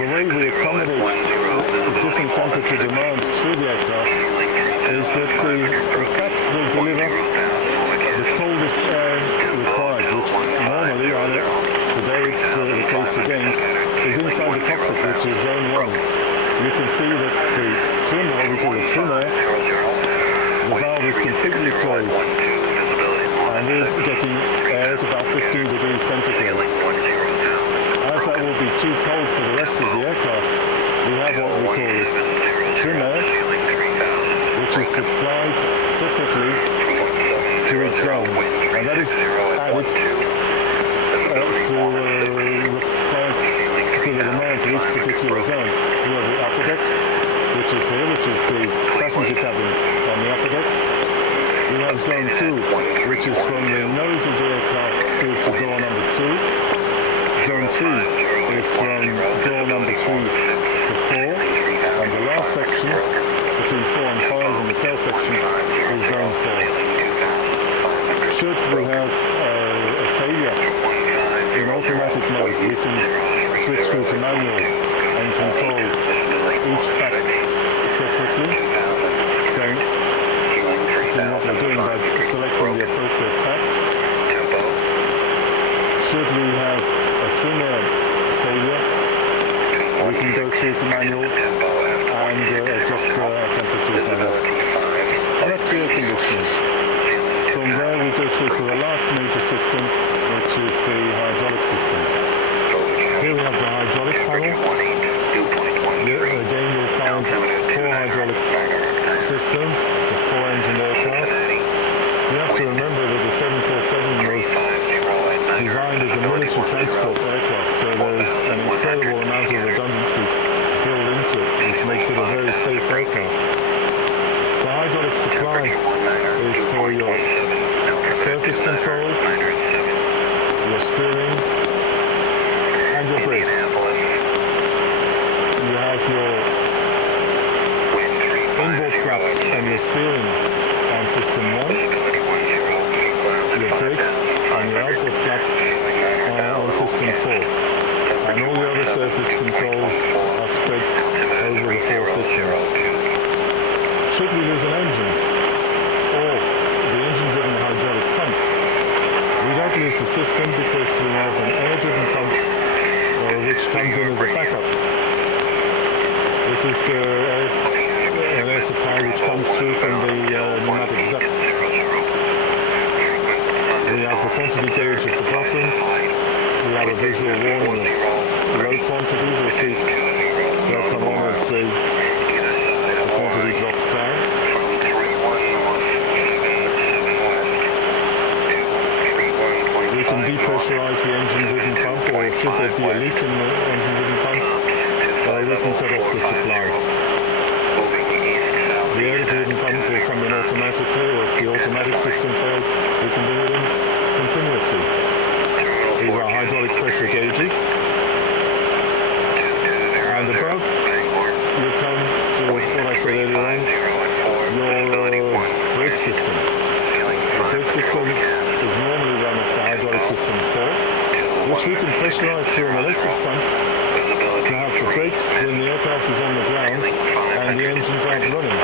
the way we accommodate different temperature demands through the aircraft is that the pack will deliver the coldest air required, which normally, today it's the case again, is inside the cockpit, which is zone 1. You can see that the trim, what we call the trim air, the valve is completely closed, and we're getting air at about 15 degrees centigrade. As that will be too cold for the rest of the aircraft, we have what we call this trim air, which is supplied separately to each zone, and that is added to the demands of each particular zone. We have the upper deck, which is here, which is the passenger cabin on the upper deck. We have zone 2, which is from the nose of the aircraft through to door number 2. Zone 3 is from door number 3 to 4, and the last section, between 4 and 5 in the tail section, is zone 4. Should we have a failure in automatic mode, we can switch through to manual and control each pack separately. Okay. So what we're doing by selecting the appropriate pack. Should we have a trim air failure, we can go through to manual and adjust our temperatures like that. And that's the air conditioning. From there we go through to the last major system, which is the hydraulic system. Here we have the hydraulic panel. Here again you'll find 4 hydraulic systems. It's a 4-engine aircraft. You have to remember that the 747 was designed as a military transport aircraft, so there's an incredible amount of redundancy built into it, which makes it a very safe aircraft. The hydraulic supply is for your surface controls, your steering, and your brakes. You have your inboard flaps and your steering on system 1, your brakes and your outboard flaps on system 4, and all the other surface controls are spread over the 4 systems. Should we lose an engine, or the engine-driven hydraulic pump, we don't lose the system because we have an air-driven pump which comes in as a backup. This is an air supply which comes through from the pneumatic duct. We have the quantity gauge at the bottom. We have a visual warning of low quantities. You'll see they'll come on as the quantity drops down. We can depressurize the engine-driven pump, or should there be a leak in the engine-driven pump, we can cut off the supply. The air-driven pump will come in automatically, or if the automatic system fails, we can do it in continuously. These are hydraulic pressure gauges. And above, you come to what I said earlier on, your brake system. The brake system is normally run off the hydraulic system 4, which we can pressurize through an electric pump to have the brakes when the aircraft is on the ground and the engines aren't running.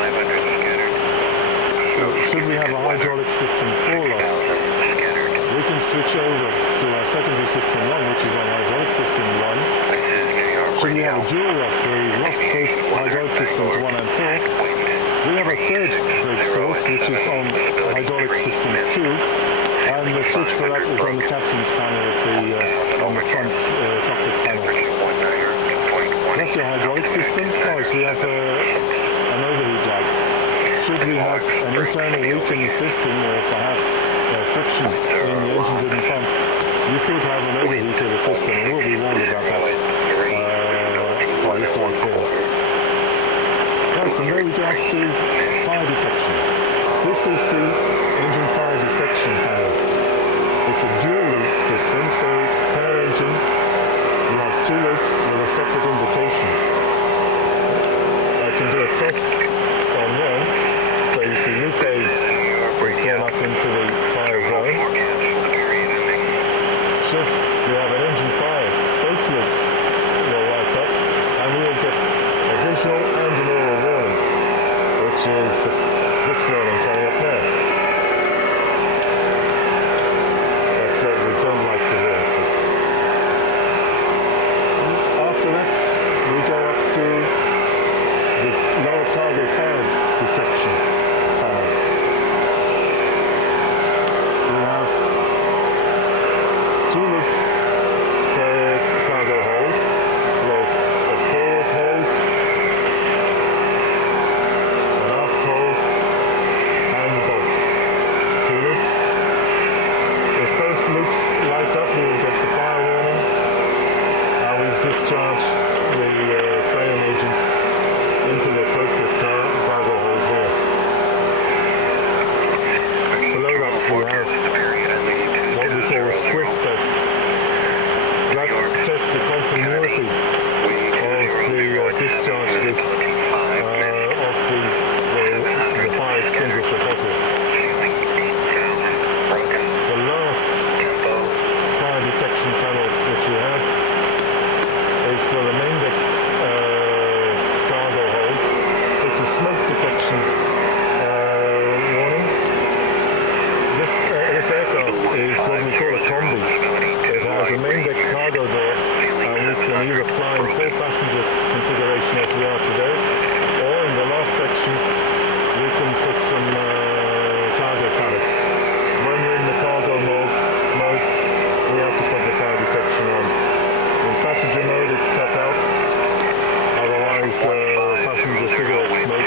Should we have a hydraulic system 4 loss, we can switch over to our secondary system 1, which is on hydraulic system 1. Should we have a dual loss where we lost both hydraulic systems 1 and 4, we have a third brake source which is on hydraulic system 2, and the switch for that is on the captain's panel on the front cockpit panel. That's your hydraulic system. Nice, we have an overheat lag. Should we have an internal leak in the system, or perhaps friction in the engine-driven pump, you could have an overheat of the system, and we'll be warned about that by this light here. Right, from there we go up to fire detection. This is the engine fire detection panel. It's a dual loop system, so per engine you have 2 loops with a separate indication. I can do a test on one. So you see loop A is going up into the fire zone. Should you have an engine fire, both loops will light up. is this warning coming up now. That's what we don't like to hear. After that, we go up to the lower cargo fire detection panel. We have two loops per cargo hold. There's a forward hold, an aft hold, and both. Two loops. If both loops light up, we will get the fire warning, and we discharge the flame agent into the appropriate cargo hold here. Below that, we have what we call a squid test. That tests the continuity of the discharge of the fire extinguisher bottle. The last fire detection panel which we have is for the main deck cargo hold. It's a smoke detection warning. This aircraft is what we call a combi. It has a main deck cargo door, and we can either fly in full passenger configuration as we are today, or in the last section we can put some cargo pallets. When we're in the cargo mode, we have to put the fire detection on. In passenger mode, it's cut out. Otherwise, passenger cigarette smoke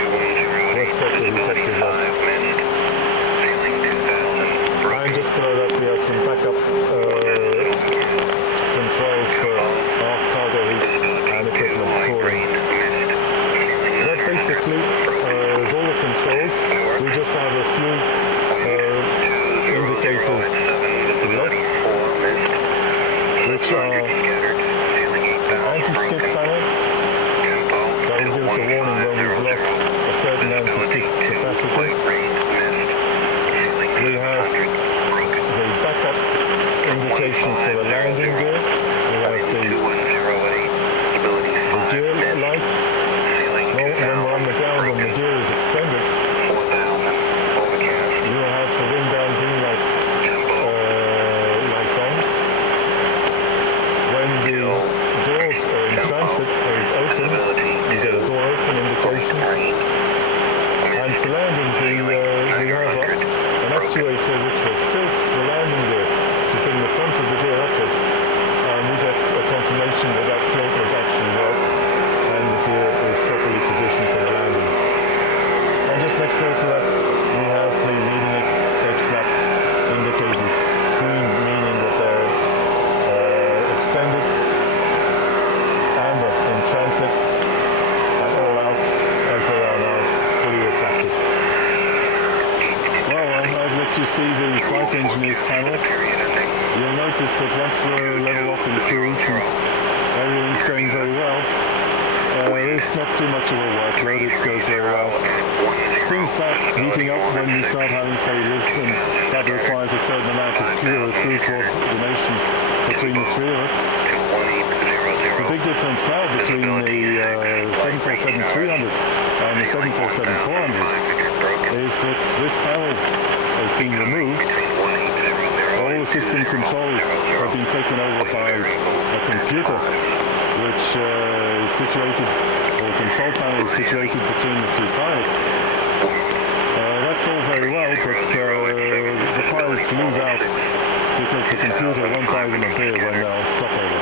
would set the detectors off. And just below that, we have some backup controls for aft cargo heat and equipment cooling. That basically is all the controls. We just have a few indicators left, which are an anti-skid panel. That will give us a warning when we've lost a certain anti-skid capacity. We have the backup indications for the landing gear. We have the gear lights. When we're on the ground and the gear is extended, you will have the wind down green lights on. When the doors in transit is open, you get a door open indication. And for landing, we have an actuator which will tilt the landing gear to bring the front of the gear upwards, and we get a confirmation that that tilt has actually worked and the gear is properly positioned for the landing. And just next door to that, we have the leading edge flap indicators, green meaning that they're extended, amber in transit, and all out as they are now, fully retracted. Well, I've let you see the flight engineer's panel. You'll notice that once we're level off in cruise and everything's going very well, there is not too much of a workload, it goes very well. Things start heating up when we start having failures, and that requires a certain amount of crew coordination between the three of us. The big difference now between the 747-300 and the 747-400 is that this panel has been removed. All the system controls have been taken over by a computer which is situated, or the control panel is situated between the two pilots. That's all very well, but the pilots lose out because the computer won't buy them a beer when they're on stopover.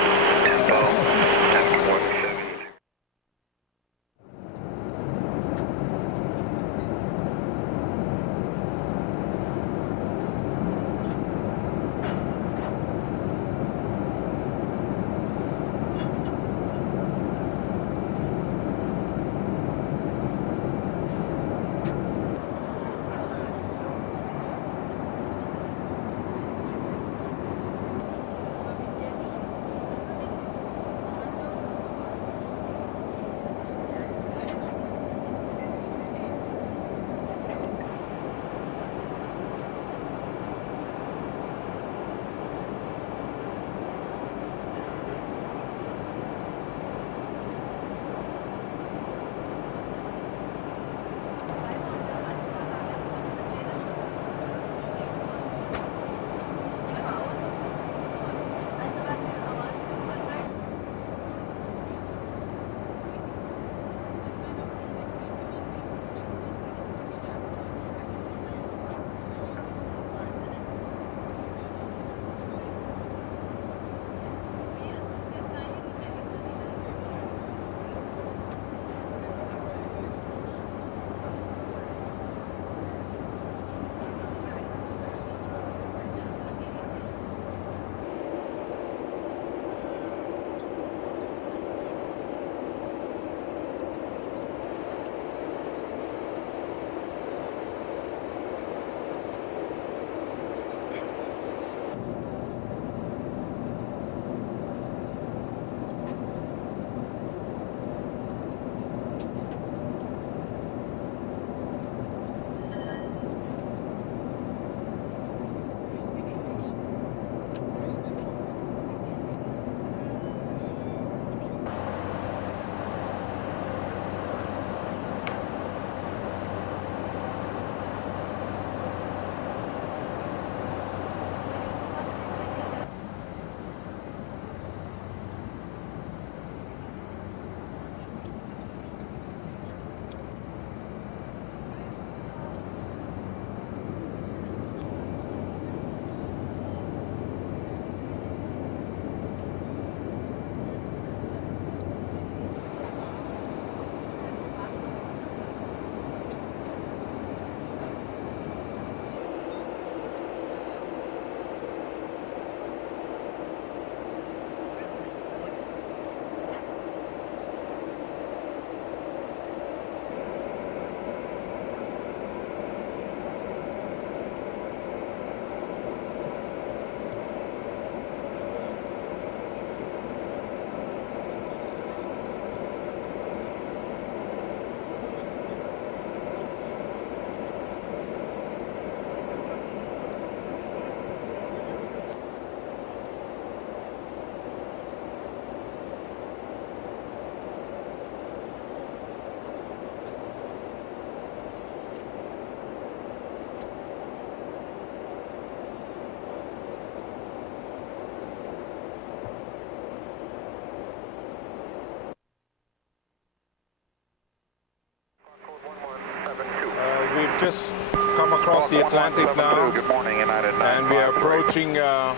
just come across the Atlantic now, Good morning, United and we are approaching a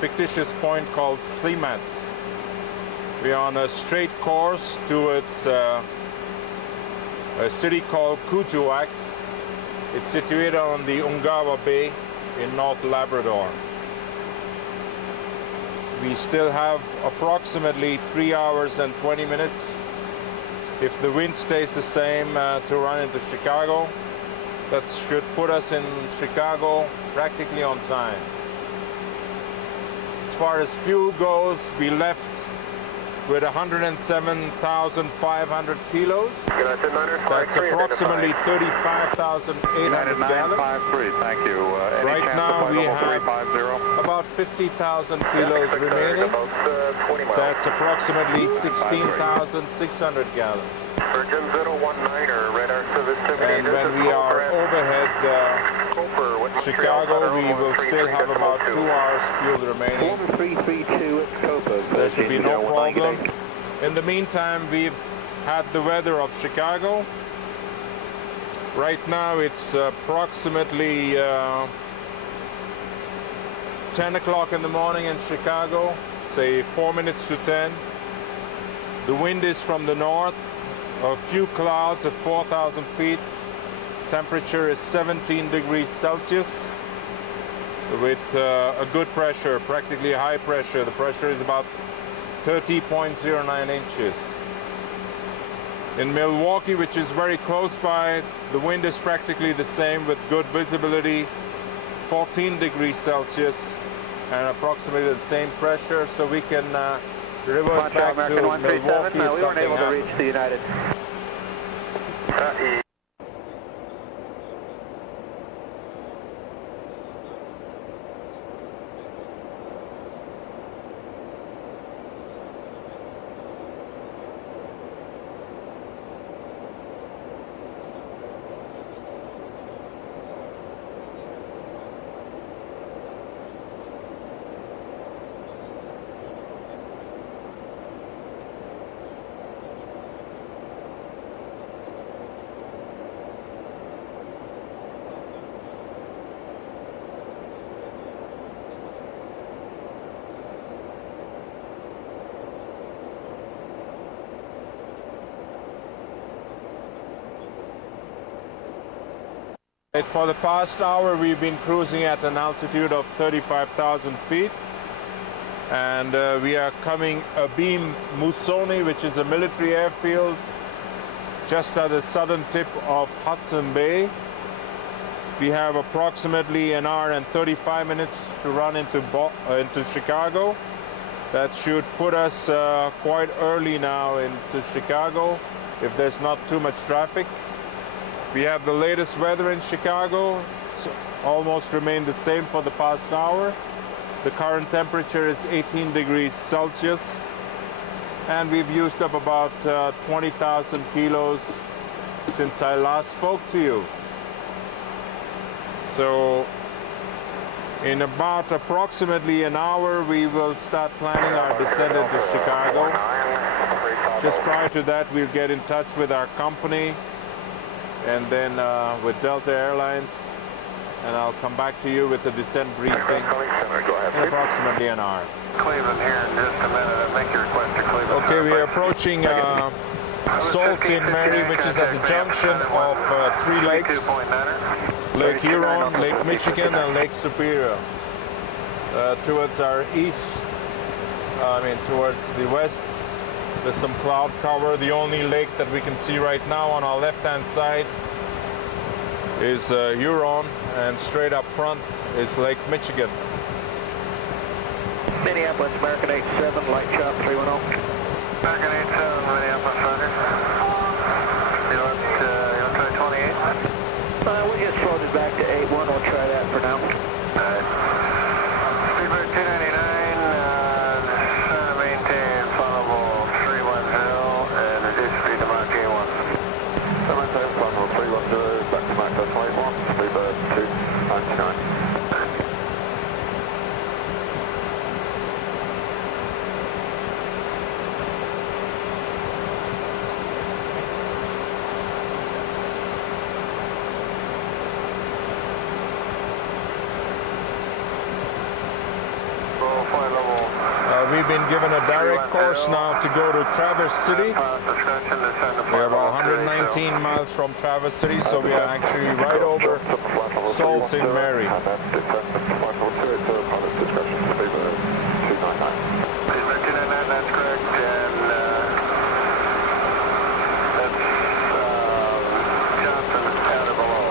fictitious point called Sabena. We are on a straight course towards a city called Kuujjuaq. It's situated on the Ungava Bay in North Labrador. We still have approximately 3 hours and 20 minutes, if the wind stays the same, to run into Chicago. That should put us in Chicago practically on time. As far as fuel goes, we left with 107,500 kilos. That's approximately 35,800 gallons. Thank you. Right now we have about 50,000 kilos remaining. That's approximately 16,600 gallons. Virgin 019 or radar service And when we are overhead Chicago, we will still have about 2 hours fuel remaining. 332 at Copa. So there should be no problem. In the meantime, we've had the weather of Chicago. Right now it's approximately 10 o'clock in the morning in Chicago, say 4 minutes to 10. The wind is from the north, a few clouds at 4,000 feet. Temperature is 17 degrees Celsius with a good pressure, practically high pressure. The pressure is about 30.09 inches. In Milwaukee, which is very close by, the wind is practically the same with good visibility, 14 degrees Celsius, and approximately the same pressure, so we can revert back to Milwaukee if something happens. The United. For the past hour, we've been cruising at an altitude of 35,000 feet. And we are coming abeam Musoni, which is a military airfield just at the southern tip of Hudson Bay. We have approximately an hour and 35 minutes to run into Chicago. That should put us quite early now into Chicago, if there's not too much traffic. We have the latest weather in Chicago. It's almost remained the same for the past hour. The current temperature is 18 degrees Celsius. And we've used up about 20,000 kilos since I last spoke to you. So in about approximately an hour, we will start planning our descent into Chicago. Just prior to that, we'll get in touch with our company and then with Delta Airlines, and I'll come back to you with the descent briefing in approximately an hour. Cleveland here in just a minute. I make your request to Cleveland. Okay, we are approaching Sault Ste. Mary, which is at the junction of three lakes: Lake Huron, Lake Michigan, and Lake Superior. Towards our east, towards the west, there's some cloud cover. The only lake that we can see right now on our left-hand side is Huron, and straight up front is Lake Michigan. Minneapolis, American 87, light chop 310. American 87, Minneapolis, Roger. You want to try 28? We'll just float it back to 81. We'll try that for now. Alright. Speedbird 299, maintain followable 310, and reduce speed to Mach 81. Maintain followable 310, back to Mach 21, Speedbird 299. we've been given a direct course now to go to Traverse City. We're about 119 miles from Traverse City, so we are actually right over Sault Ste. Mary. That's correct, and that's Johnson out of below.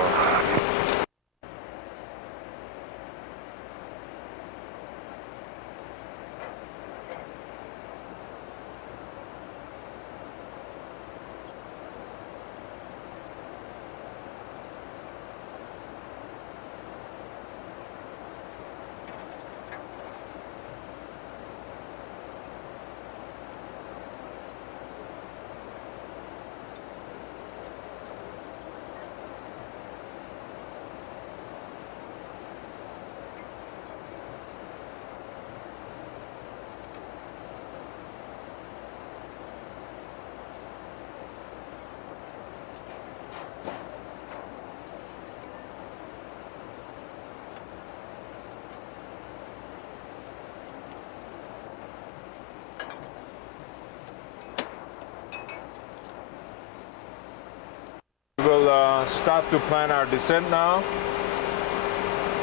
We'll start to plan our descent now.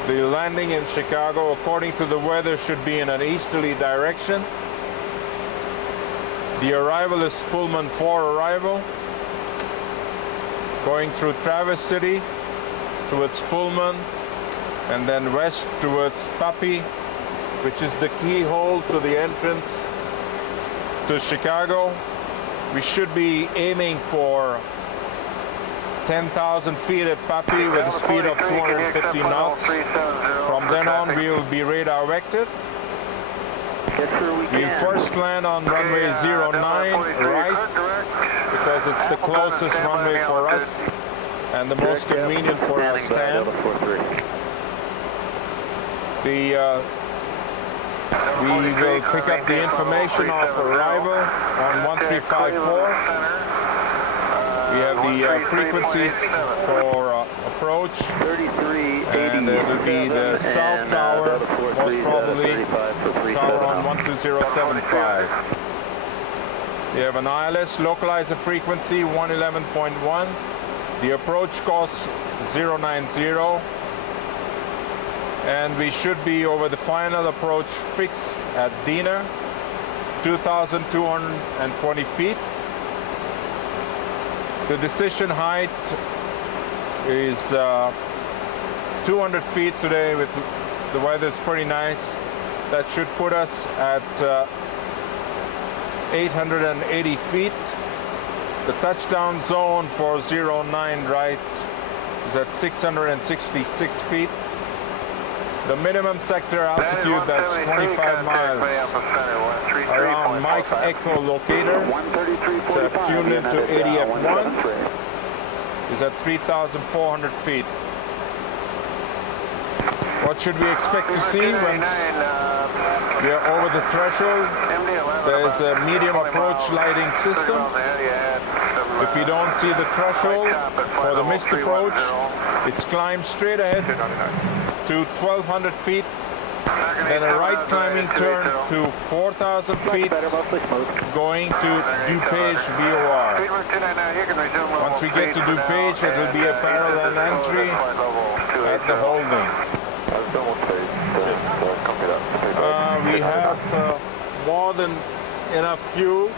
The landing in Chicago, according to the weather, should be in an easterly direction. The arrival is Pullman 4 arrival. Going through Traverse City towards Pullman and then west towards Papi, which is the keyhole to the entrance to Chicago. We should be aiming for 10,000 feet at Papi with a speed of 250 knots. From then on, we will be radar vectored. We first plan on runway 09 right, because it's the closest runway for us and the most convenient for our stand. We will pick up the information of arrival on 1354. We have the frequencies for approach, and it will be the South Tower, most probably tower on 12075. We have an ILS localizer frequency 111.1. The approach course 090, and we should be over the final approach fix at Diener, 2,220 feet. The decision height is 200 feet today. With the weather is pretty nice. That should put us at 880 feet. The touchdown zone for 09 right is at 666 feet. The minimum sector altitude, that's 25 miles around Mike Echo locator. So I've tuned into ADF1, is at 3,400 feet. What should we expect to see once we are over the threshold? There is a medium approach lighting system. If you don't see the threshold for the missed approach, it's climbed straight ahead to 1,200 feet, then a right climbing turn to 4,000 feet, going to DuPage VOR. Once we get to DuPage, it will be a parallel entry at the holding. We have more than enough fuel.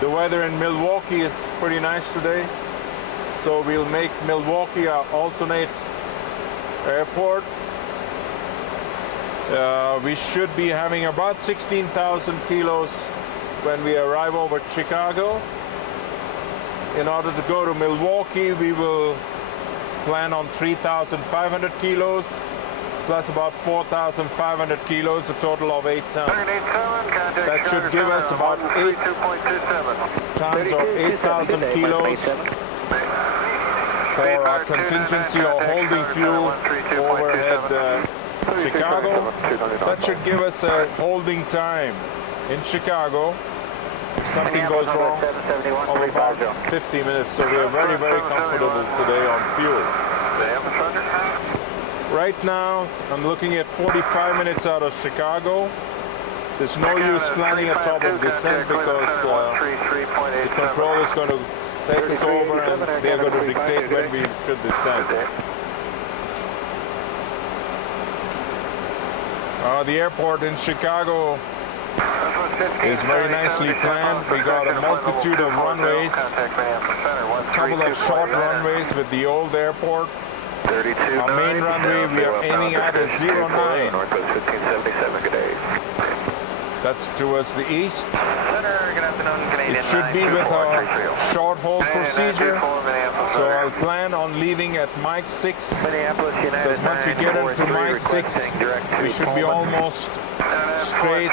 The weather in Milwaukee is pretty nice today, so we'll make Milwaukee our alternate airport. We should be having about 16,000 kilos when we arrive over Chicago. In order to go to Milwaukee, we will plan on 3,500 kilos plus about 4,500 kilos, a total of 8 tons. That should give us about 8 tons or 8,000 kilos for our contingency or holding fuel overhead Chicago. That should give us a holding time in Chicago, if something goes wrong, of about 50 minutes. So we're very, very comfortable today on fuel. Right now, I'm looking at 45 minutes out of Chicago. There's no use planning a top of descent because the control is going to take us over and they're going to dictate when we should descend. The airport in Chicago is very nicely planned. We got a multitude of runways, a couple of short runways with the old airport. Our main runway we are aiming at is 09. That's towards the east. It should be with our short hold procedure. So I'll plan on leaving at Mike 6, because once we get into Mike 6, we should be almost straight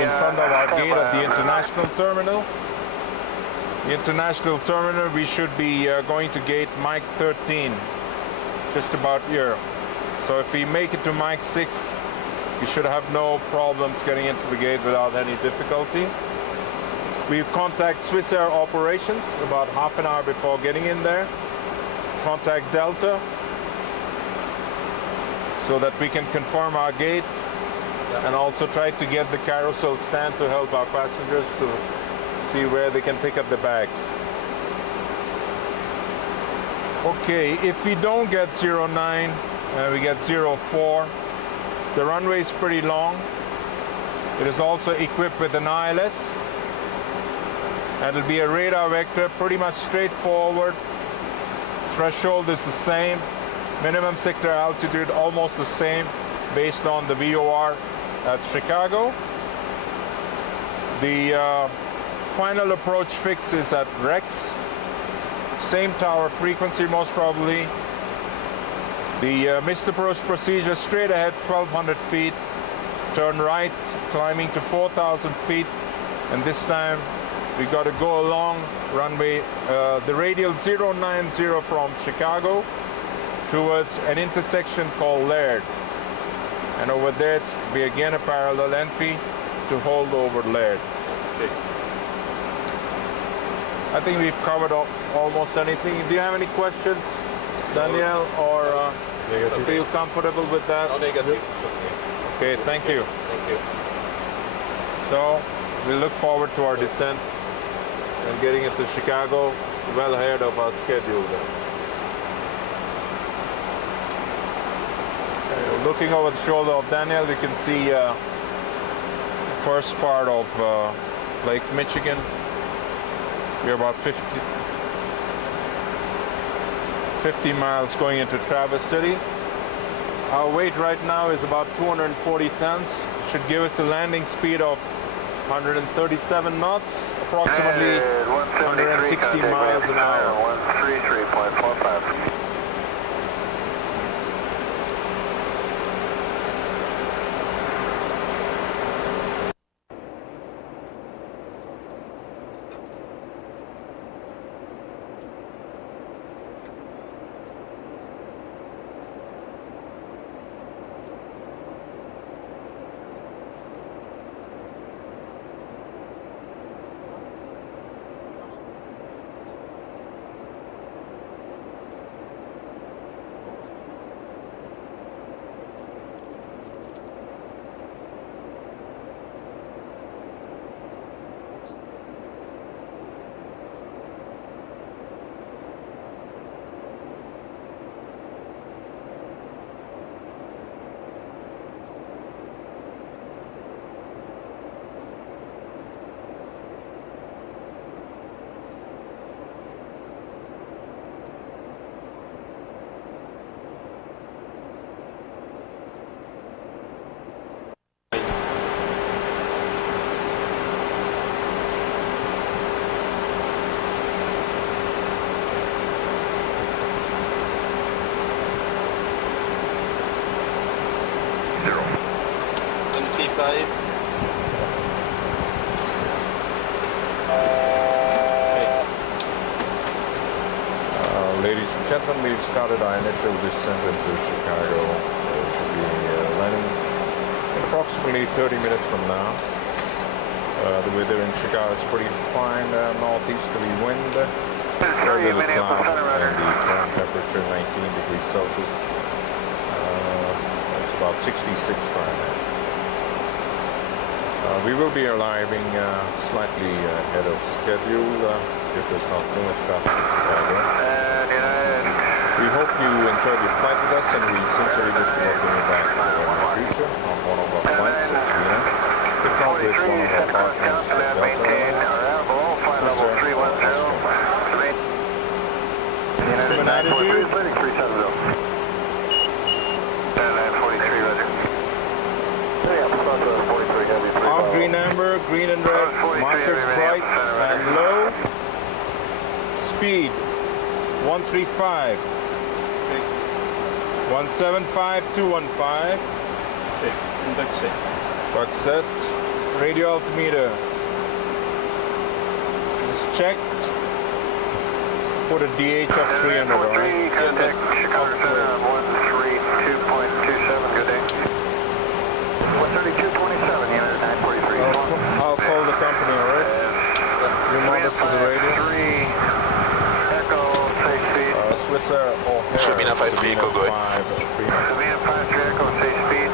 in front of our gate at the international terminal. The international terminal, we should be going to gate Mike 13, just about here. So if we make it to Mike 6, we should have no problems getting into the gate without any difficulty. We'll contact Swissair Operations about half an hour before getting in there. Contact Delta so that we can confirm our gate and also try to get the carousel stand to help our passengers to see where they can pick up the bags. Okay, if we don't get 09 and we get 04, the runway is pretty long. It is also equipped with an ILS. And it'll be a radar vector, pretty much straightforward. Threshold is the same. Minimum sector altitude almost the same based on the VOR at Chicago. The final approach fix is at Rex. Same tower frequency most probably. The missed approach procedure straight ahead 1200 feet. Turn right, climbing to 4,000 feet. And this time we got to go along runway, the radial 090 from Chicago towards an intersection called Laird. And over there it's be again a parallel entry to hold over Laird. Okay. I think we've covered almost anything. Do you have any questions, Daniel, or feel comfortable with that? No negative. Okay, thank you. Thank you. So we look forward to our descent and getting into Chicago well ahead of our schedule there. Looking over the shoulder of Daniel, you can see first part of Lake Michigan. We're about 50 miles going into Traverse City. Our weight right now is about 240 tons. It should give us a landing speed of 137 knots, approximately 160 miles an hour. 133.45. Ladies and gentlemen, we've started our initial descent into Chicago. We should be landing in approximately 30 minutes from now. The weather in Chicago is pretty fine, northeasterly wind, very little cloud, and the current temperature 19 degrees Celsius. That's about 66 Fahrenheit. We will be arriving slightly ahead of schedule if there's not too much traffic in Chicago. We hope you enjoyed your flight with us, and we sincerely wish to welcome you back in the near future on one of our flights at Sabena. If not with one of our partners, Delta Airlines, instrument attitude. Arm green amber, green and red, markers bright and low. Speed 135. 175215. Box set. Radio altimeter is checked. Put a DH of 300, alright? Contact Chicago Center on 132.27, good day. 132.27, unit 943. I'll call the company, alright? You monitor for the radio. Echo, say speed. Swissair O'Hare. Sabena 53, Echo, go ahead. 5-300. Sabena 53, Echo, say speed.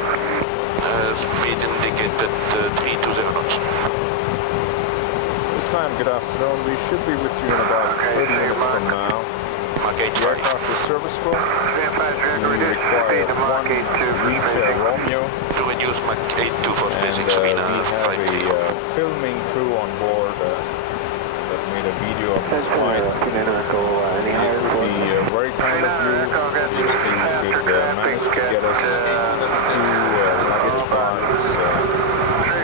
Speed indicated 320 knots. Yes, ma'am, good afternoon. We should be with you in about 30 minutes from now. Mark The 85. aircraft is serviceable. Sabena 53, We reduce require speed to Mark one 82 for reach spacing. Romeo. To reduce Mach 82 for And spacing, we Sabena have 53. a filming crew on board that made a video of this flight. It would be very kind of you if you could manage to get us to luggage cards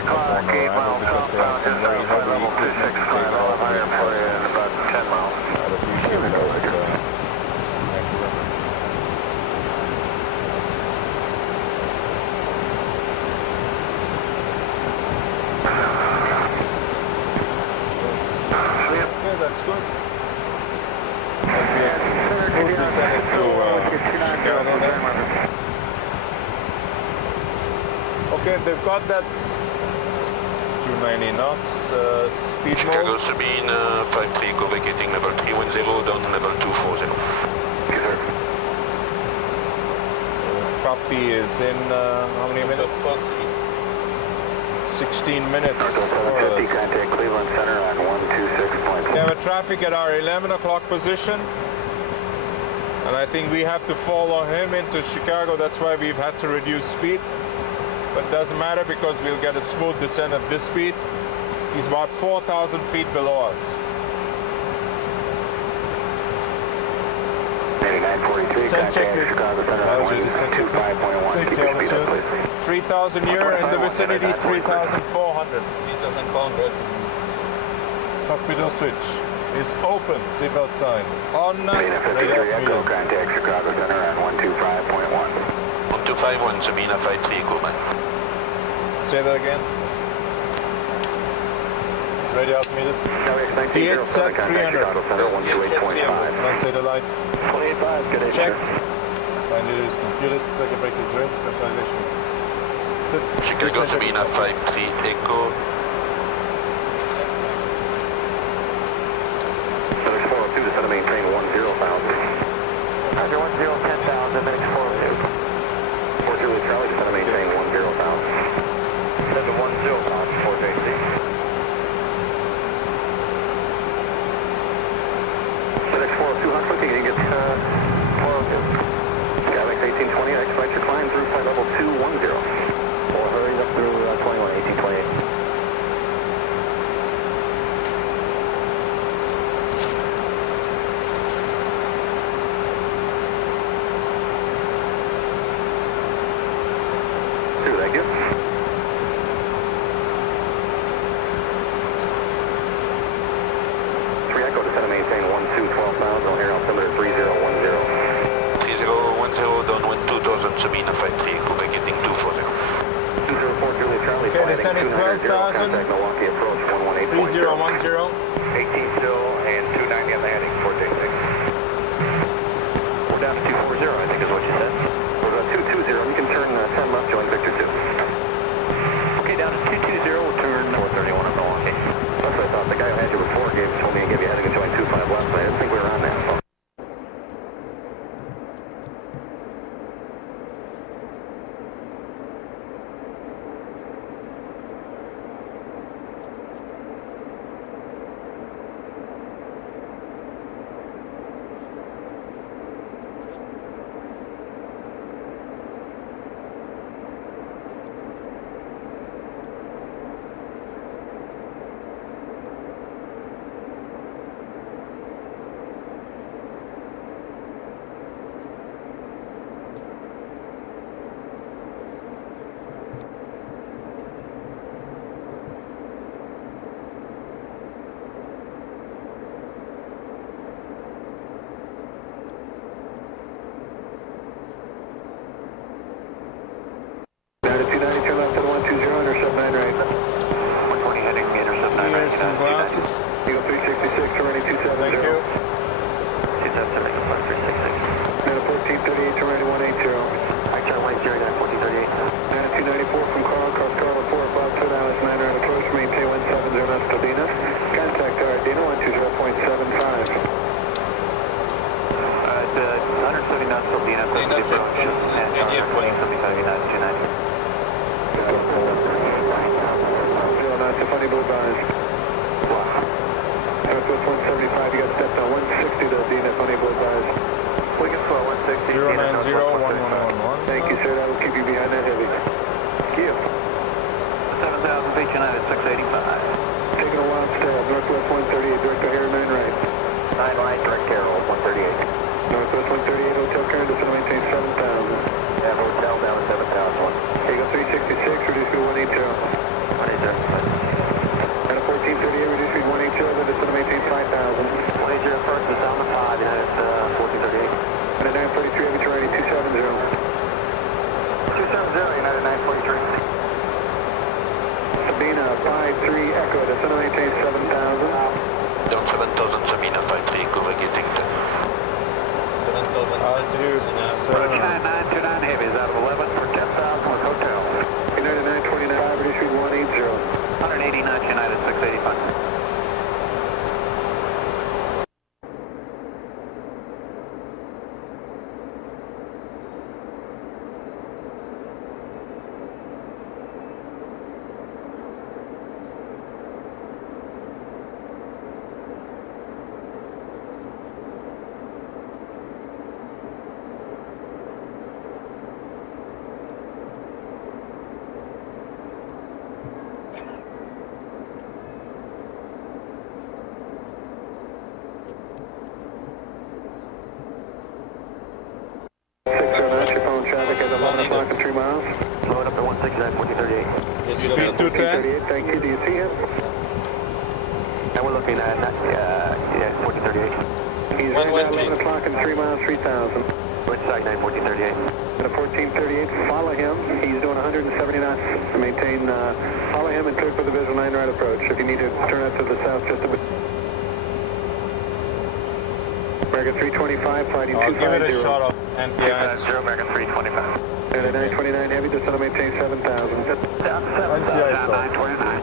on arrival, because they have some very heavy equipment to take off the passengers. About 10 miles. I'd appreciate that. Thank you very much. Okay, that's good. That'd be a smooth descent to Chicago there. Okay, they've got that 290 knots speed Chicago mode. Sabena 53, go vacating level 310 down level 240. Copy is in how many minutes? 16 minutes. Oh, that's- Contact Cleveland Center on 126.1. We have a traffic at our 11 o'clock position, and I think we have to follow him into Chicago. That's why we've had to reduce speed, but it doesn't matter because we'll get a smooth descent at this speed. He's about 4,000 feet below us. 8943, Send contact checklist. Chicago Center on 125.1. Safety Keep your speed up, altitude. please. 3,000 here in the vicinity, 3,400. 3,400. Cockpit or switch. Is open. Seatbelt sign. On Sabena 53, Radio Echo, altimeters. contact Chicago Center on 125.1. 1251, Sabena 53, go back. Say that again. Radio altimeters. DH set 300. Chicago Center 128.5. Launch the lights. 28.5, good day, Check. sir. Binder is computed. Circuit breaker is ready. Pressurization is set. Chicago Sabena 53, Echo. Minix 402 to set to maintain 10,000. Roger, 10,000, Minix 402. 40 Charlie to set to maintain 10,000. Set to 10,000 for JC. Minix 402, how quick can you get 402? Skylex 1820, expedite your climb through flight level 210. Well, hurry up through 21, 1828. Thank you. 3 Echo to set to maintain 12,000 on air altimeter 3010. 3010 down 12,000, Sabena 53, go vacating 240. 204 Julia Charlie. Okay, descending 12,000. Contact Milwaukee approach 118.0. 3010. 18 still and 290 on the heading for J6. We're down to 240, I think is what you said. We're at 220. You can turn 10 left, join Victor 2. Okay, down to 220, we'll turn 431 on Milwaukee. That's what I thought. The guy who had you before told me to give you a heading and join 25 left. I didn't think we were on that. United 685. Taking a wild stab, Northwest 138, direct O'Hare, 9 right. 9 right, direct Carroll, 138. Northwest 138, Hotel Karen, descend to maintain 7,000. Yeah, hotel down at 7,000. Eagle 366, reduce speed 180. 180. And a 1438, reduce speed 180, then descend to maintain 5,000. 180 first is down to 5, United 1438. And a 943, heavy to righty, 270. 270, United 943. Sabena, 5-3, Echo, descend to maintain 7,000. Down 7000, Sabena 5-3, cover getting 10. Altitude 29, 929 heavy is out of 11 for 10,000 with hotel. United 929, reduce speed 180. 180 knots, United 685. Your phone traffic at 11 o'clock and 3 miles. Load up to 169, 1438. Speed 210. 38, thank you. Do you see him? And we're looking at, yeah, 1438. He's right at 11 o'clock and 3 miles, 3,000. Which side, 9, 1438? And a 1438, follow him. He's doing 170 knots. Maintain, follow him and clear for the visual 9 right approach. If you need to turn out to the south just a bit. American 325, fighting 250. I'll give it a shot of anti-ice. 0, American 325. And a 929 heavy, just to maintain 7,000. Down to 7,000, down 929.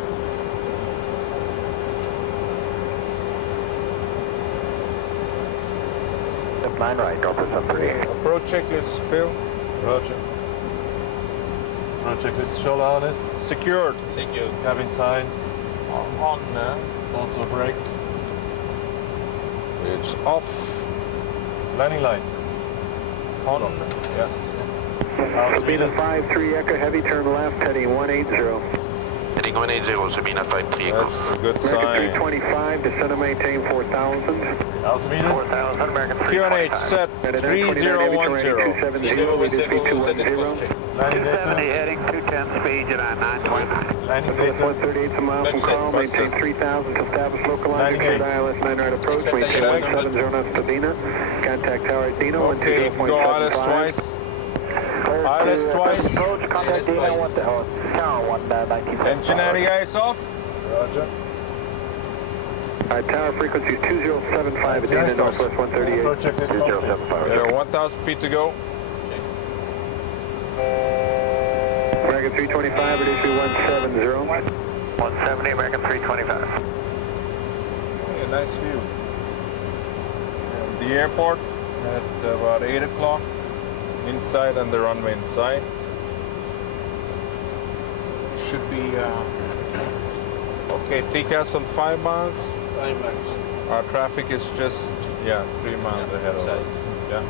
Step 9 right, drop us up 3. Approach checklist, Phil. Roger. Approach checklist, shoulder harness. Secured. Cabin signs. On. Auto brake. It's off. Landing lights. On. Yeah. Sabena 5-3 Echo Heavy, turn left, heading 180. Heading 180, Sabena 5-3, echo. That's a good American sign. 325, descend to maintain 4,000. Altimeters. 4,000, American QNH 325. set And a 929 heavy, 3010. 270, reduce speed 210. Landing 270 data. heading, 210 speed, United 929. Landing data. 138 miles from Carl, maintain 3,000 to establish localizer, cleared ILS 9 right approach, maintain 170 knots Sabena. Contact tower at Dino, Okay, go ILS twice. ILS twice. Approach, contact Dino, 1 tower 119. Engine anti-ice off. Roger. Tower frequency 2075 at Dana, Northwest 138. Check this 075. There are 1,000 feet to go. American 325, reduce to 170. 170, American 325. Hey, a nice view. And the airport at about 8 o'clock. Inside and the runway inside. Should be okay. TCAS on 5 miles. 5 miles. Our traffic is just 3 miles ahead of us. Yeah.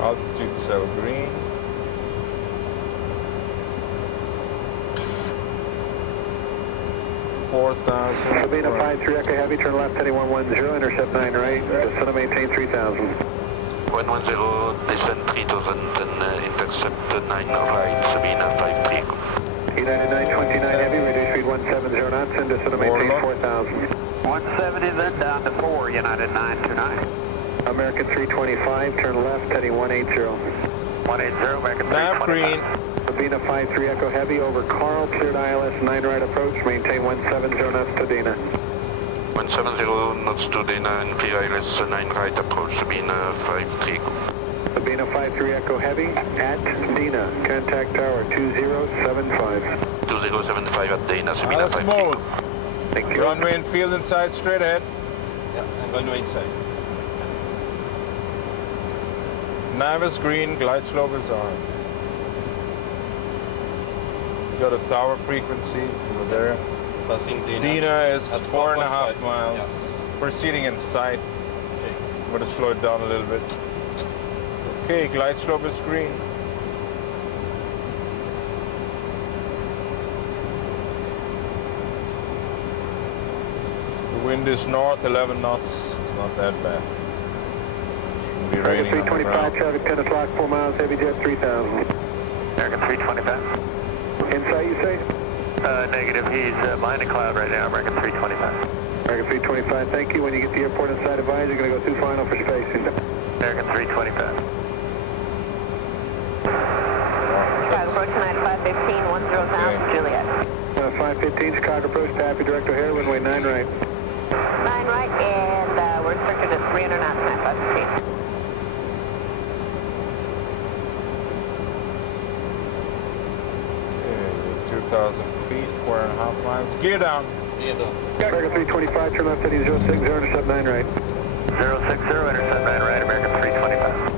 Altitude cell green. Sabena 5-3 Echo Heavy, turn left heading 110, intercept 9 right, descend to maintain 3,000. 110, descend 3000 and intercept 9 right, Sabena 5-3. United 929 Heavy, reduce speed 170 knots and descend to maintain 4,000. 170, then down to 4, United 929. American 325, turn left heading 180. 180, American 325. Nav green. Sabena 5-3 Echo Heavy, over Carl, cleared ILS 9 right approach, maintain 170 knots to Dana. 170 knots to Dana and clear ILS 9 right approach, Sabena 5-3. Sabena 5-3 Echo Heavy, at Dana, contact tower 2075. 2075 at Dana, Sabena ILS 5-3. mode. Thank you. Runway and field inside, straight ahead. Yeah, and runway inside. Nav is green, glide slope is on. Got a tower frequency over there. Passing Dina. Dina is At 4.5 4.5 miles. yeah. Proceeding in sight. Okay. I'm going to slow it down a little bit. Okay, glide slope is green. wind is north, 11 knots. It's not that bad. Shouldn't be raining on the 325, ground. traffic 10 o'clock, 4 miles, heavy jet 3000. American 325. Insight, you say? Negative, he's behind a cloud right now, American 325. American 325, thank you. When you get to the airport inside advise, you're going to go through final for space. American 325. Chicago approach tonight, 515, 10,000, Juliet. 515, Chicago approach, Happy Direct O'Hare, runway 9 right. 9 right, and we're restricted at 300 knots tonight, 515. Okay, 2,000 feet, 4.5 miles. Gear down. American 325, turn left heading 060, intercept 9 right. 060, intercept 9 right, American 325.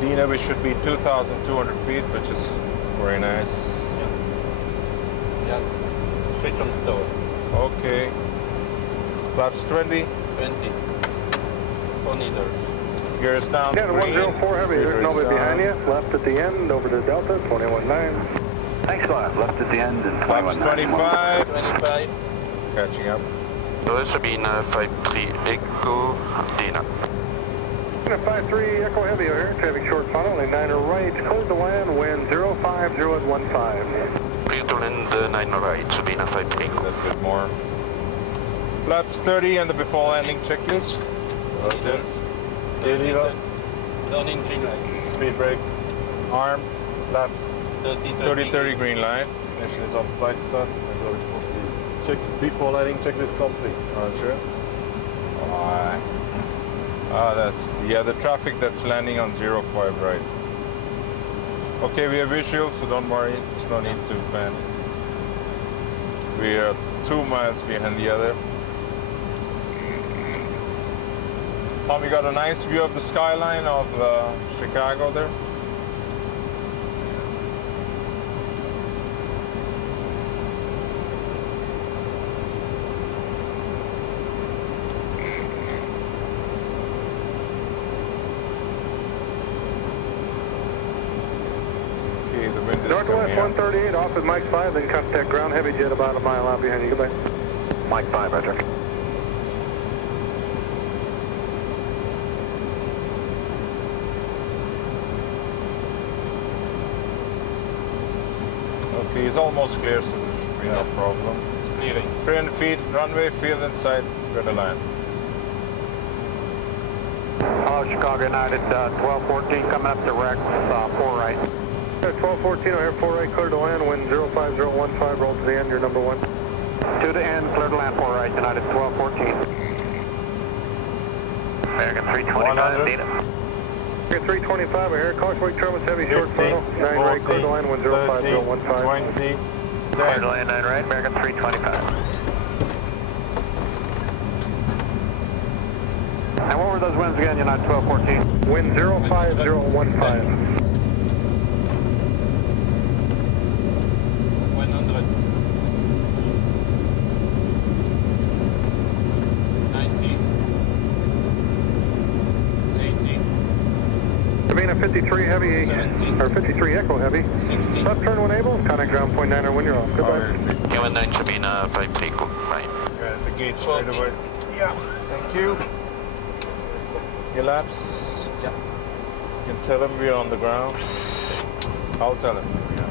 Dina, we should be 2,200 feet, which is very nice. Yeah. Switch on the door. Okay. Flaps 20. 20. 4 meters. Gears down. Yeah, green. 104 heavy, there's nobody Freeway behind you. sound. Left at the end, over to Delta, 21.9. Thanks a lot. Left at the end and Flaps 25. 25. Catching up. Sabena 53 Echo, Dina. 53 Echo Heavy here, traffic short funnel, only 9 right, close the land, wind 050 at 15. Clear to land 9 right, Sabena 53 A Echo. little bit more. Flaps 30 and the before landing checklist. Meters. Gear lever, Turning green light. speed brake, Arm. flaps. 30 green light. Ignition is on flight start. I go report please. Check before landing checklist complete. Roger. Alright. That's the traffic that's landing on 05 right. Okay, we have visuals, so don't worry. There's no need to panic. We are 2 miles behind the other. Tom, you got a nice view of the skyline of Chicago there? Okay, the wind is Northwest coming up. 138, off at Mike 5, then contact ground heavy jet about a mile out behind you. Goodbye. Mike 5, roger. Okay, it's almost clear, so there should be no problem. Clearing. 300 feet, runway, field inside, good to land. Hello, Chicago United, 1214, coming up to Rex, 4 right. 1214, O'Hare 4 right, clear to land, wind 05015, roll to the end, you're number 1. To the end, clear to land 4 right, United 1214. American 325, Dina. American 325, O'Hare, caution wake turbines, heavy short 50, funnel, 9 right, clear to land, wind 30, 05015. 20, Clear 10. to land 9 right, American 325. And what were those winds again, United 1214? Wind 05015. 100. 90. 80. Sabena 53 heavy, 70. or 53 Echo heavy. 60. Left turn when able, contact ground point 9 when you're off. Goodbye. Kevin 9 Sabena 53 Echo, right. Yeah, the gate straight 40. away. Yeah, thank you. Your laps. Yeah. You can tell him we're on the ground. I'll tell him. Yeah.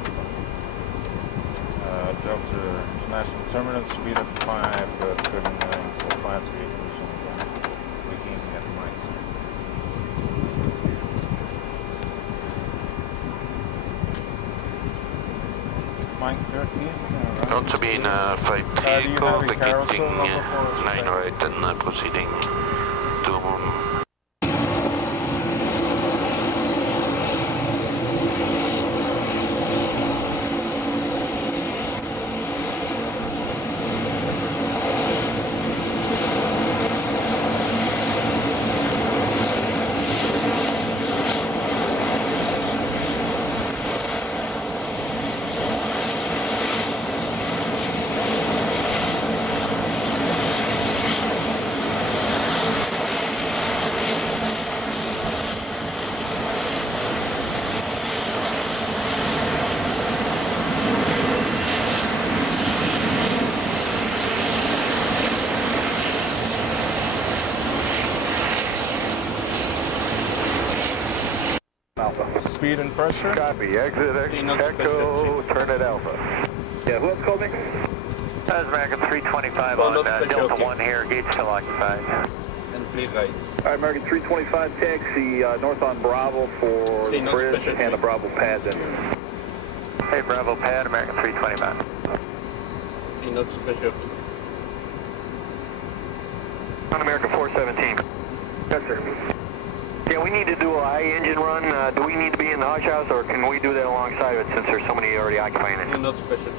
Jump to international terminal, speed up 539, so 5 speed looking at my 6. Mike 13. On Sabena 53 do you Echo, have a vacating carousel number for us? 9 right and proceeding to speed and pressure. Copy. Exit Echo, turn at Alpha. Yeah, who else called me? That was American 325 Full on of pressure, Delta okay. 1 here, gate still occupied. And please right. All right, American 325 taxi north on Bravo for See, the no bridge special and the thing. Bravo pad then. Hey, Bravo pad, American 325. 3 knots pressure. On American 417. Yes, sir. Yeah, we need to do a high engine run. Do we need to be in the hush house, or can we do that alongside of it since there's so many already occupying it? 3 knots pressure.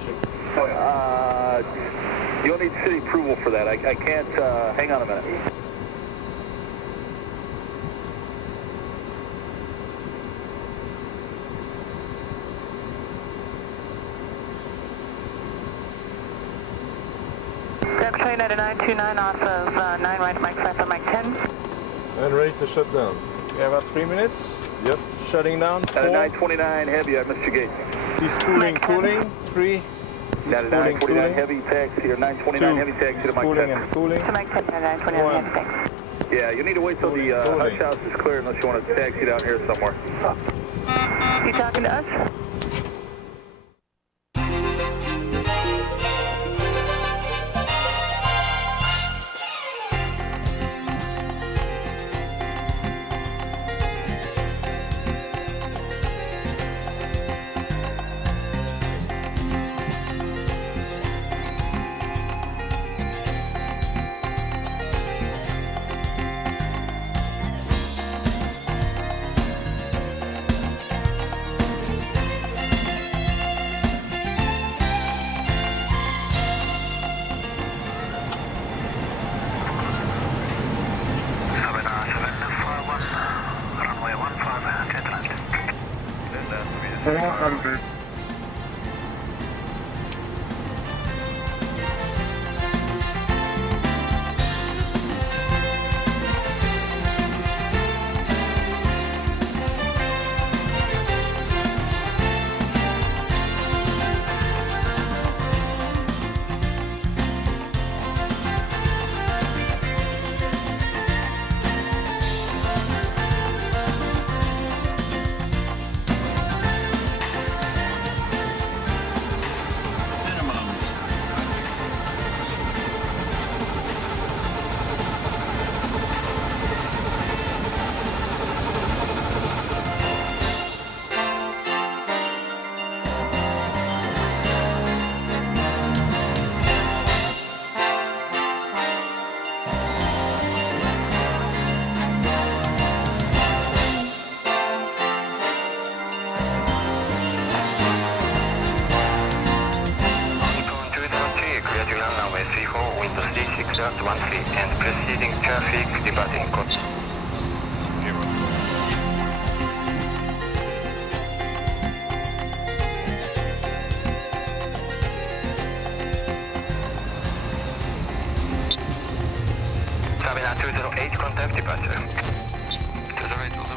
You'll need city approval for that. I can't, hang on a minute. Train at a 929 off of 9 right, Mike 5 on Mike 10. And ready to shut down. We have about 3 minutes. Yep. Shutting down. At a 4. 929 heavy, I missed your gate. He's cooling, cooling. 3. He's At a cooling, 929 cooling. heavy taxi, or 929 2. heavy taxi He's to Mike cooling 10. and cooling. To Mike 10 at 929 One. heavy, thanks. Yeah, you need to wait till the Cooling. hush house is clear unless you want to taxi down here somewhere. You talking to us? And preceding traffic departing course. Sabena 208, contact departure. 208, will do.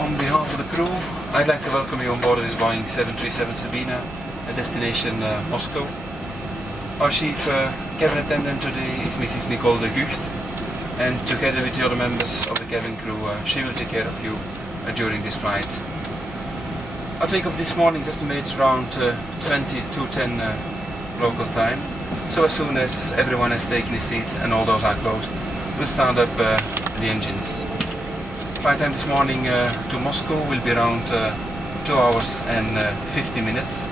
On behalf of the crew, I'd like to welcome you on board this Boeing 737 Sabena, a destination Moscow. Our chief cabin attendant today is Mrs. Nicole de Gucht, and together with the other members of the cabin crew, she will take care of you during this flight. Our takeoff this morning is estimated around 20 to 10 local time. So as soon as everyone has taken his seat and all doors are closed, we'll start up the engines. Flight time this morning to Moscow will be around 2 hours and 50 minutes.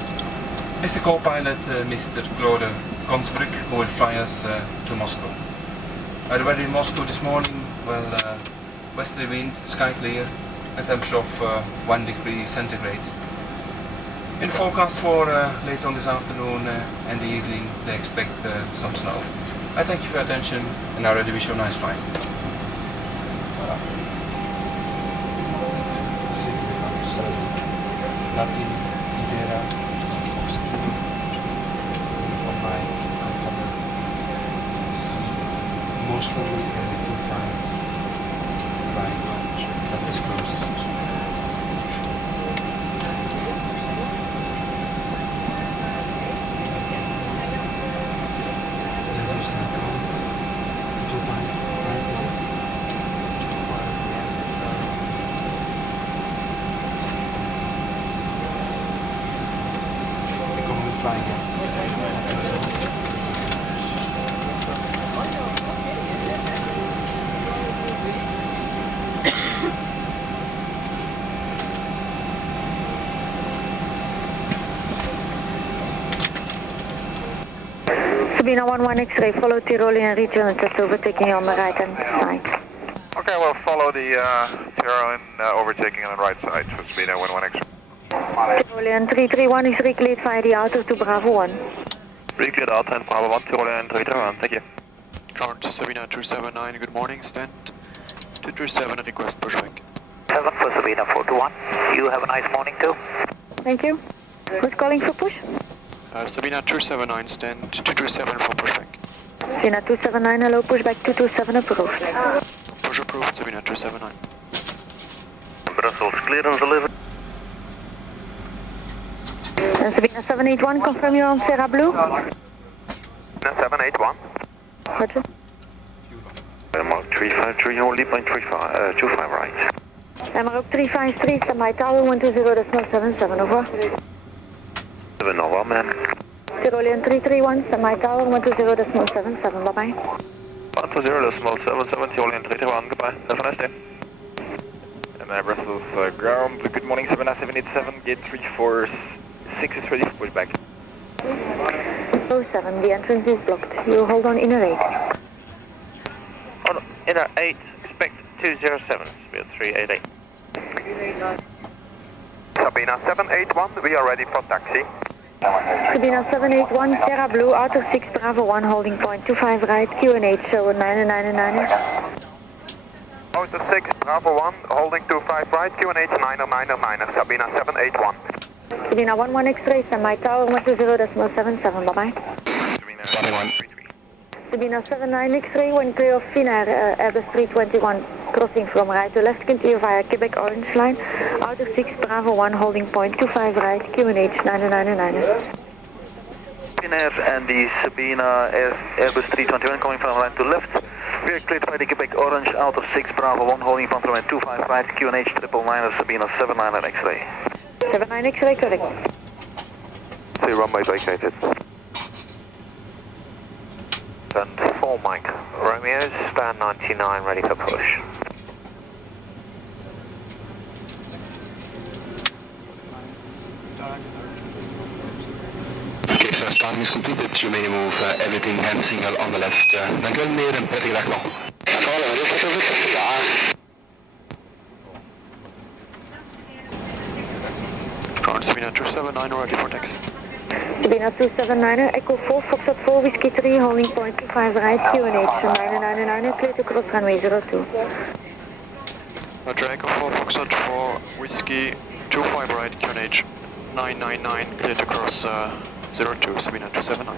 Mr. Co-pilot, Mr. Claude Kongsbrück, who will fly us to Moscow. The weather in Moscow this morning, well, westerly wind, sky clear, a temperature of 1 degree centigrade. In the forecast for later on this afternoon and the evening, they expect some snow. I thank you for your attention and I already wish you a nice flight. Latin, Idera, Fox Kilo, from my alphabet. Most probably 25 right, that is closed. Flying again. Sabena 11 X-ray, follow Tyrolean region, just overtaking you on the right hand side. Okay, we'll follow the Tyrolean overtaking on the right side for Sabena 11 X-ray. Tyrolean 331 is recleared via the outer to Bravo 1. Recleared out and Bravo 1, Tyrolean 331, thank you. Current Sabena 279, good morning, stand 237 and request pushback. 7 for Sabena 421, you have a nice morning too. Thank you. Who's calling for push? Sabena 279, stand 227 for pushback. Sabena 279, hello, pushback 227 approved. Push approved, Sabena 279. Brussels clearance delivered. And Sabena 781, confirm you're on Sierra Blue? 781. Roger. Mark 353, only point 25 right. Mark 353, standby tower 120.77, over. 7 Nova, man. Tyrolean 331, standby tower 120.77, bye-bye. 120.77, Tyrolean 331, goodbye, have a nice day. And Brussels ground, good morning, Sabena 787, gate 346 is ready for pushback. 07, the entrance is blocked. You hold on inner 8. On inner 8, expect 207, speed 388. Sabena 781, we are ready for taxi. Sabena 781, Sierra Blue, outer 6 Bravo 1, holding point 25 right, QNH, show 999. Outer 6 Bravo 1, holding 25 right, QNH 90909, Sabena 781. Sabena 11 X-ray, standby tower 120.77, bye-bye. Sabena 79 X-ray, when clear of Finnair, Airbus 321, crossing from right to left, continue via Quebec Orange Line, outer 6 Bravo 1, holding point 25 right, QNH 999. Finnair and the Sabena Airbus 321 coming from right to left. We are cleared by the Quebec Orange, outer 6 Bravo 1, holding from 25 right, QNH 999, Sabena 79 X-ray. 79 X-ray, correct. See runway vacated. And 4 Mike, Romeo, span 99, ready for push. Okay, so starting is completed. You may move everything hand signal on the left. Dank u wel meneer en prettige dag nog. Current Sabena 279 ready for taxi. Sabena 279, Echo 4, Foxtrot 4, Whiskey 3, holding point 25 right, QNH 999, clear to cross runway 02. Roger, Echo 4, Foxtrot 4, Whiskey 25 right, QNH 999, clear to cross 02, Sabena 279.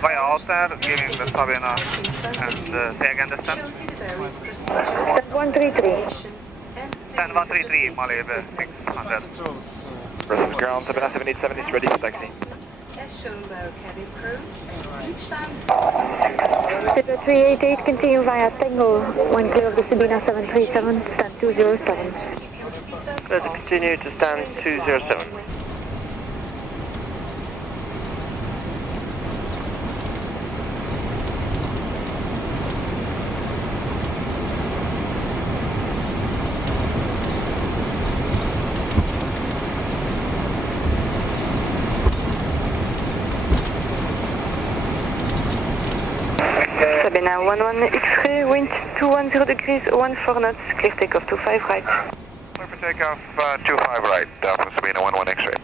Via Altair, giving the Sabena and say again the stand. Stand 133. Stand 133, Mali 600. Brussels ground, Sabena 787 is ready for taxi. Yes, Schulenburg cabin crew. Eastbound. 0388, continue via Tango, 1 clear of the Sabena 737, stand 207. Let's continue to stand 207. Sabena 11 X-ray, wind 210 degrees, 14 knots, clear takeoff 25 right. Clear for takeoff 25 right, from Sabena 11 X-ray.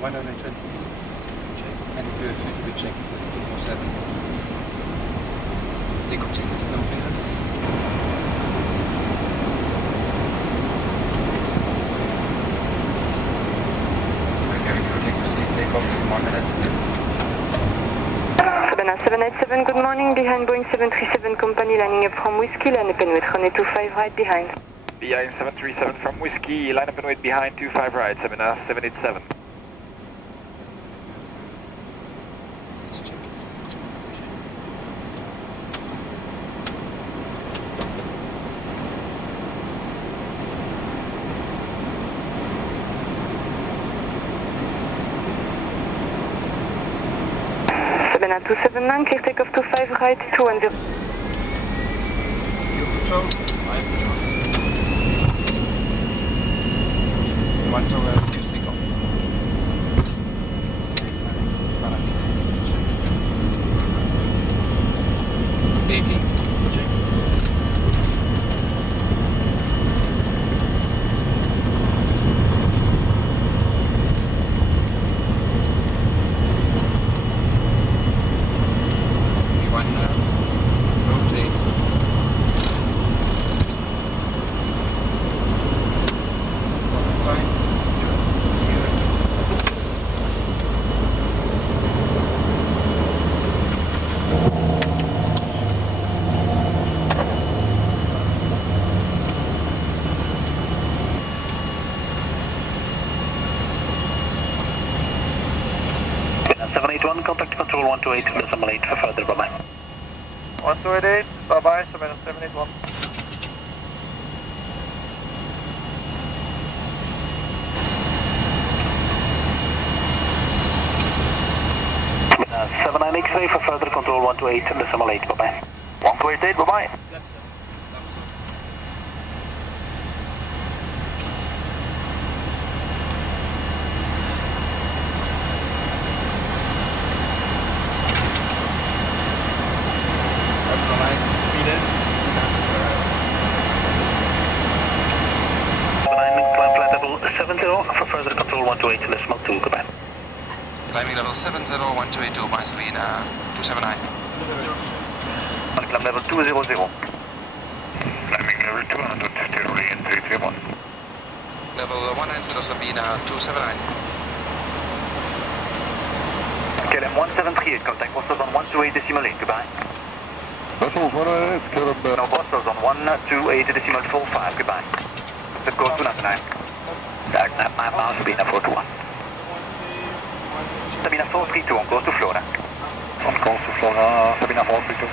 120 feet. And the fuel will be checked at 247. Takeoff checklist, no clearance. Sabena 787, good morning, behind Boeing 737 company, lining up from Whiskey, line up and wait, runway 25 right behind. BIM 737 from Whiskey, line up and wait behind 25 right, Sabena 787. Let's check it. Sabena 279, clear takeoff 25 right, 210. Fuel control, fire control. You want to reduce takeoff. Parameters, check. 18, check. You want rotate. Positive line. Sabena 781, contact control 128.8 for further, bye-bye. 1288, bye-bye, Sabena 781. Sabena 79 X-ray for further control 128.8, bye-bye. 1288, bye-bye. Lights. 79 climb level 70 for further control 128.2, goodbye. Climbing level 70122 by Sabena 279. Climb level 200. Climbing level 200, steady in 331. Level 190 Sabena 279. KLM 1738, contact Brussels on 128.8, goodbye. Brussels 118, KLM. No, Brussels on 128.45, goodbye. The course 299. Direct 9 miles, Sabena 421. Sabena 432 on course to Florida. On course to Florida, Sabena 432.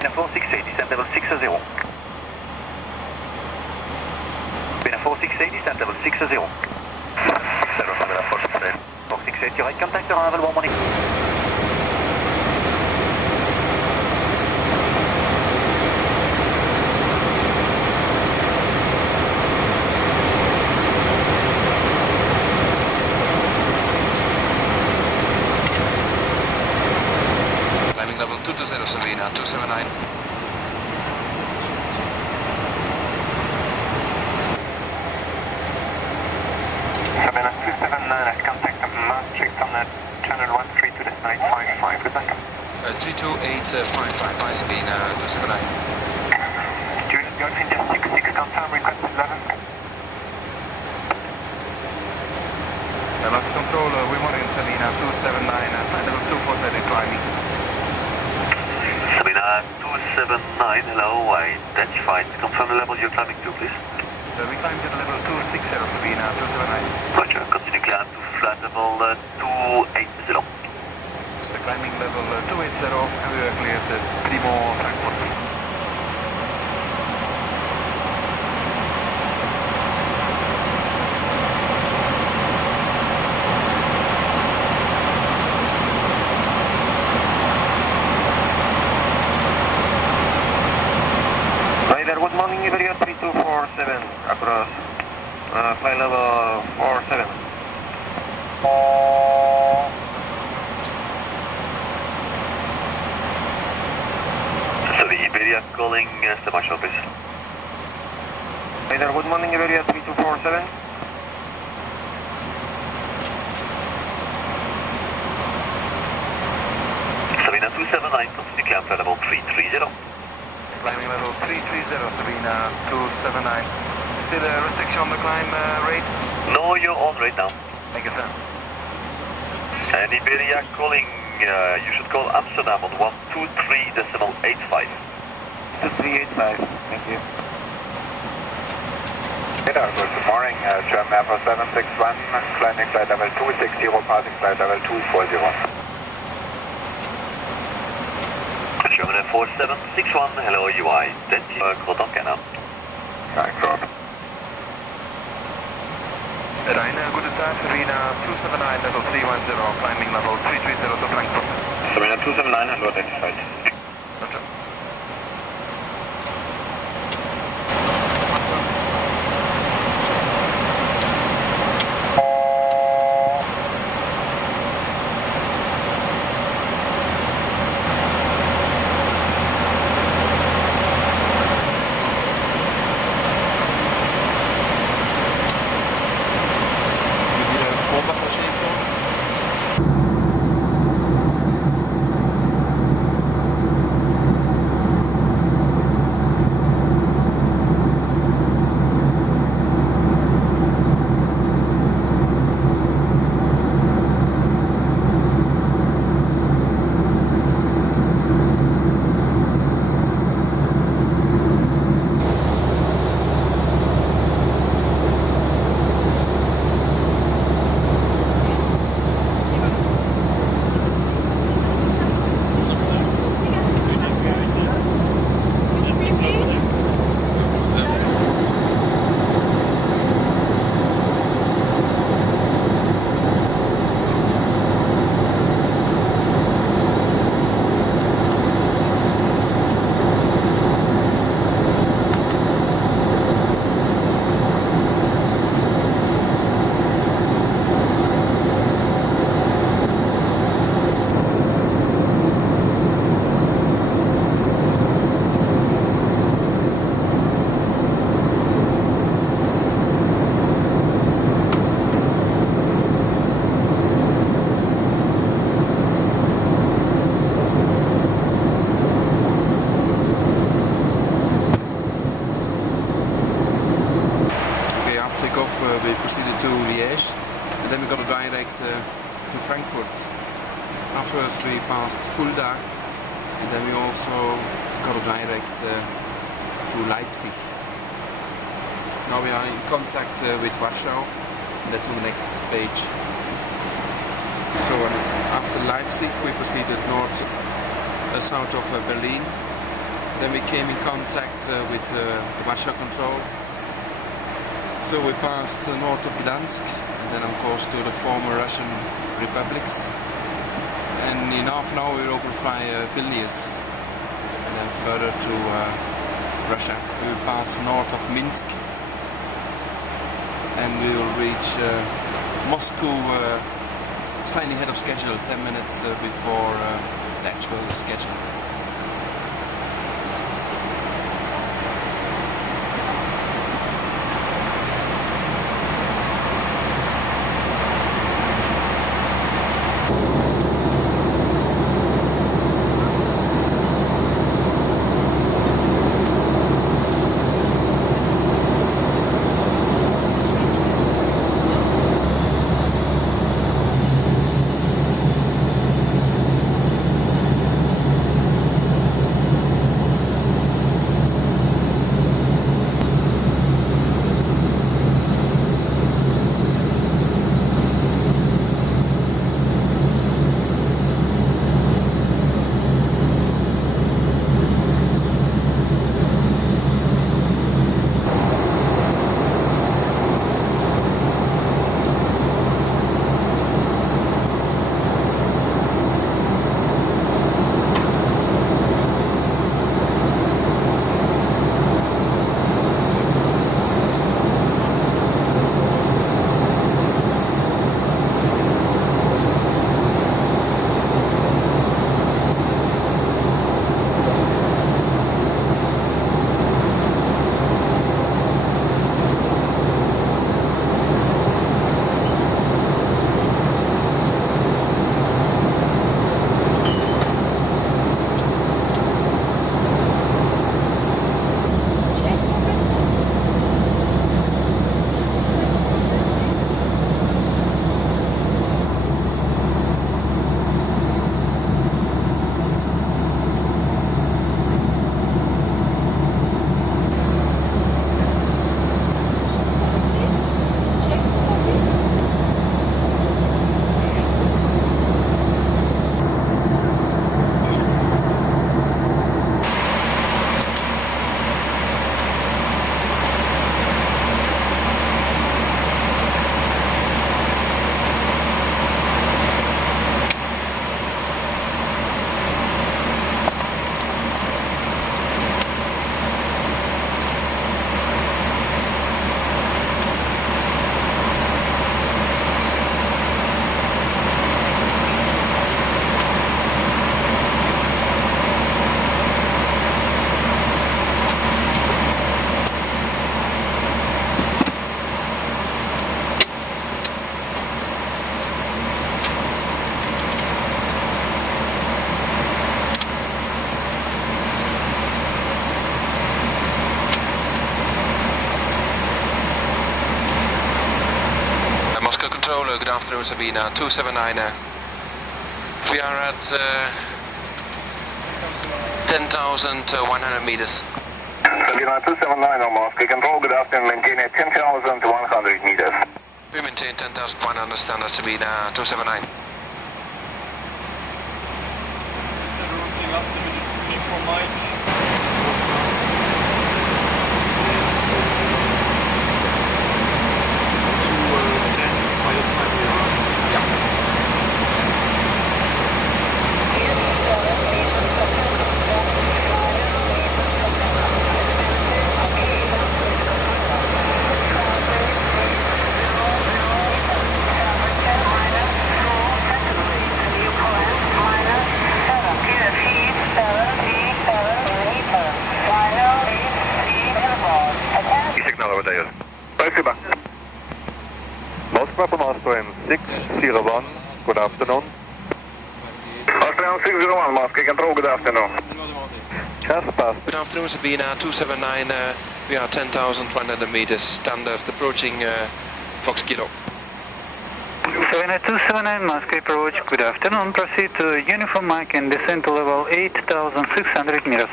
Sabena 468, descent level 60. Sabena 468, descent level 60. 0 Sabena 468. 468, your right contact arrival 1 morning. Climbing level 220 Sabena 279. Sabena 279 at contact Maastricht on the channel 13 to destinate 55, good night. 32855 by Sabena 279. Julius Golfin just 66, confirm request 11. Last control, Wimmer in Sabena 279, flight level 240 climbing. Sabena 279, hello, identified. Confirm the level you're climbing to, please. We climbed to the level 260. Sabena 279. Roger, continue climb to flight level 280. The climbing level 280 and we are clear to Primo Frankfurt. Good morning, Iberia 3247 across flight level 47. So the Iberia calling Sabena office. Hi there, good morning, Iberia 3247. Sabena 279, continue climb flight level 330. Climbing level 330, Sabena 279. Still a restriction on the climb rate? No, you're on right now. Thank you, sir. And Iberia calling, you should call Amsterdam on 123.85. 2385, thank you. Good morning, German Air 761, climbing flight level 260, passing flight level 240. German Air 761, hello, UI, Groton Canada. Groton. Rainer, guten Tag, Sabena 279, level 310, climbing level 330 to Frankfurt. Sabena 279, hello, identified. Roger. We proceeded to Liège and then we got a direct to Frankfurt. Afterwards we passed Fulda and then we also got a direct to Leipzig. Now we are in contact with Warsaw, and that's on the next page. So after Leipzig we proceeded south of Berlin. Then we came in contact with the Warsaw control. So we passed north of Gdansk and then on course to the former Russian republics. And in half an hour we will overfly Vilnius and then further to Russia. We will pass north of Minsk and we will reach Moscow slightly ahead of schedule, 10 minutes before the actual schedule. good afternoon, Sabena, 279. We are at 10,100 meters. Sabena 279 on Moscow control, good afternoon, maintain at 10,100 meters. We maintain 10,100 standard, Sabena, 279. Спасибо. Moscow from Austrian 601, good afternoon. Austrian 601, Moscow control, good afternoon. JustPlanes. Good afternoon, Sabena, 279. We are 10,100 meters standard, approaching Fox Kilo. Sabena 279, Moscow approach, good afternoon. Proceed to uniform Mike and descend to level 8,600 meters.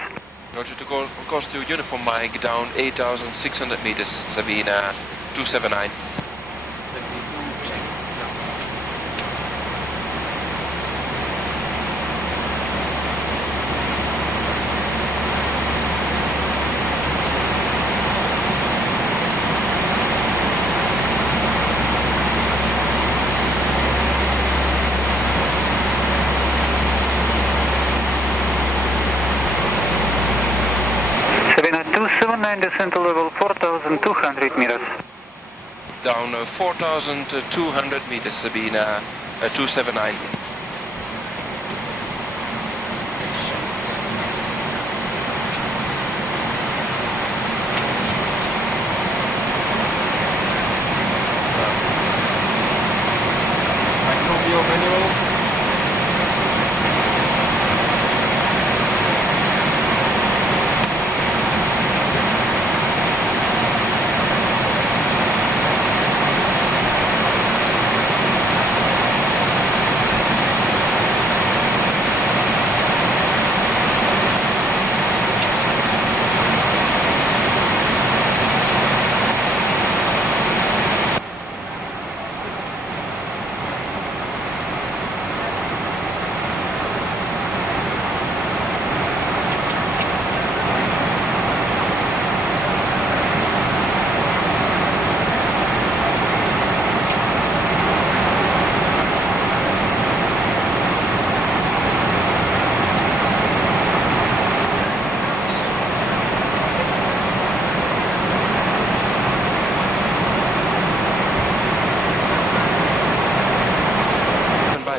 Roger, to go course to uniform Mike down 8,600 meters, Sabena 279. Sabena 279, descend to level 4,200 meters. Down 4,200 meters, Sabena 279.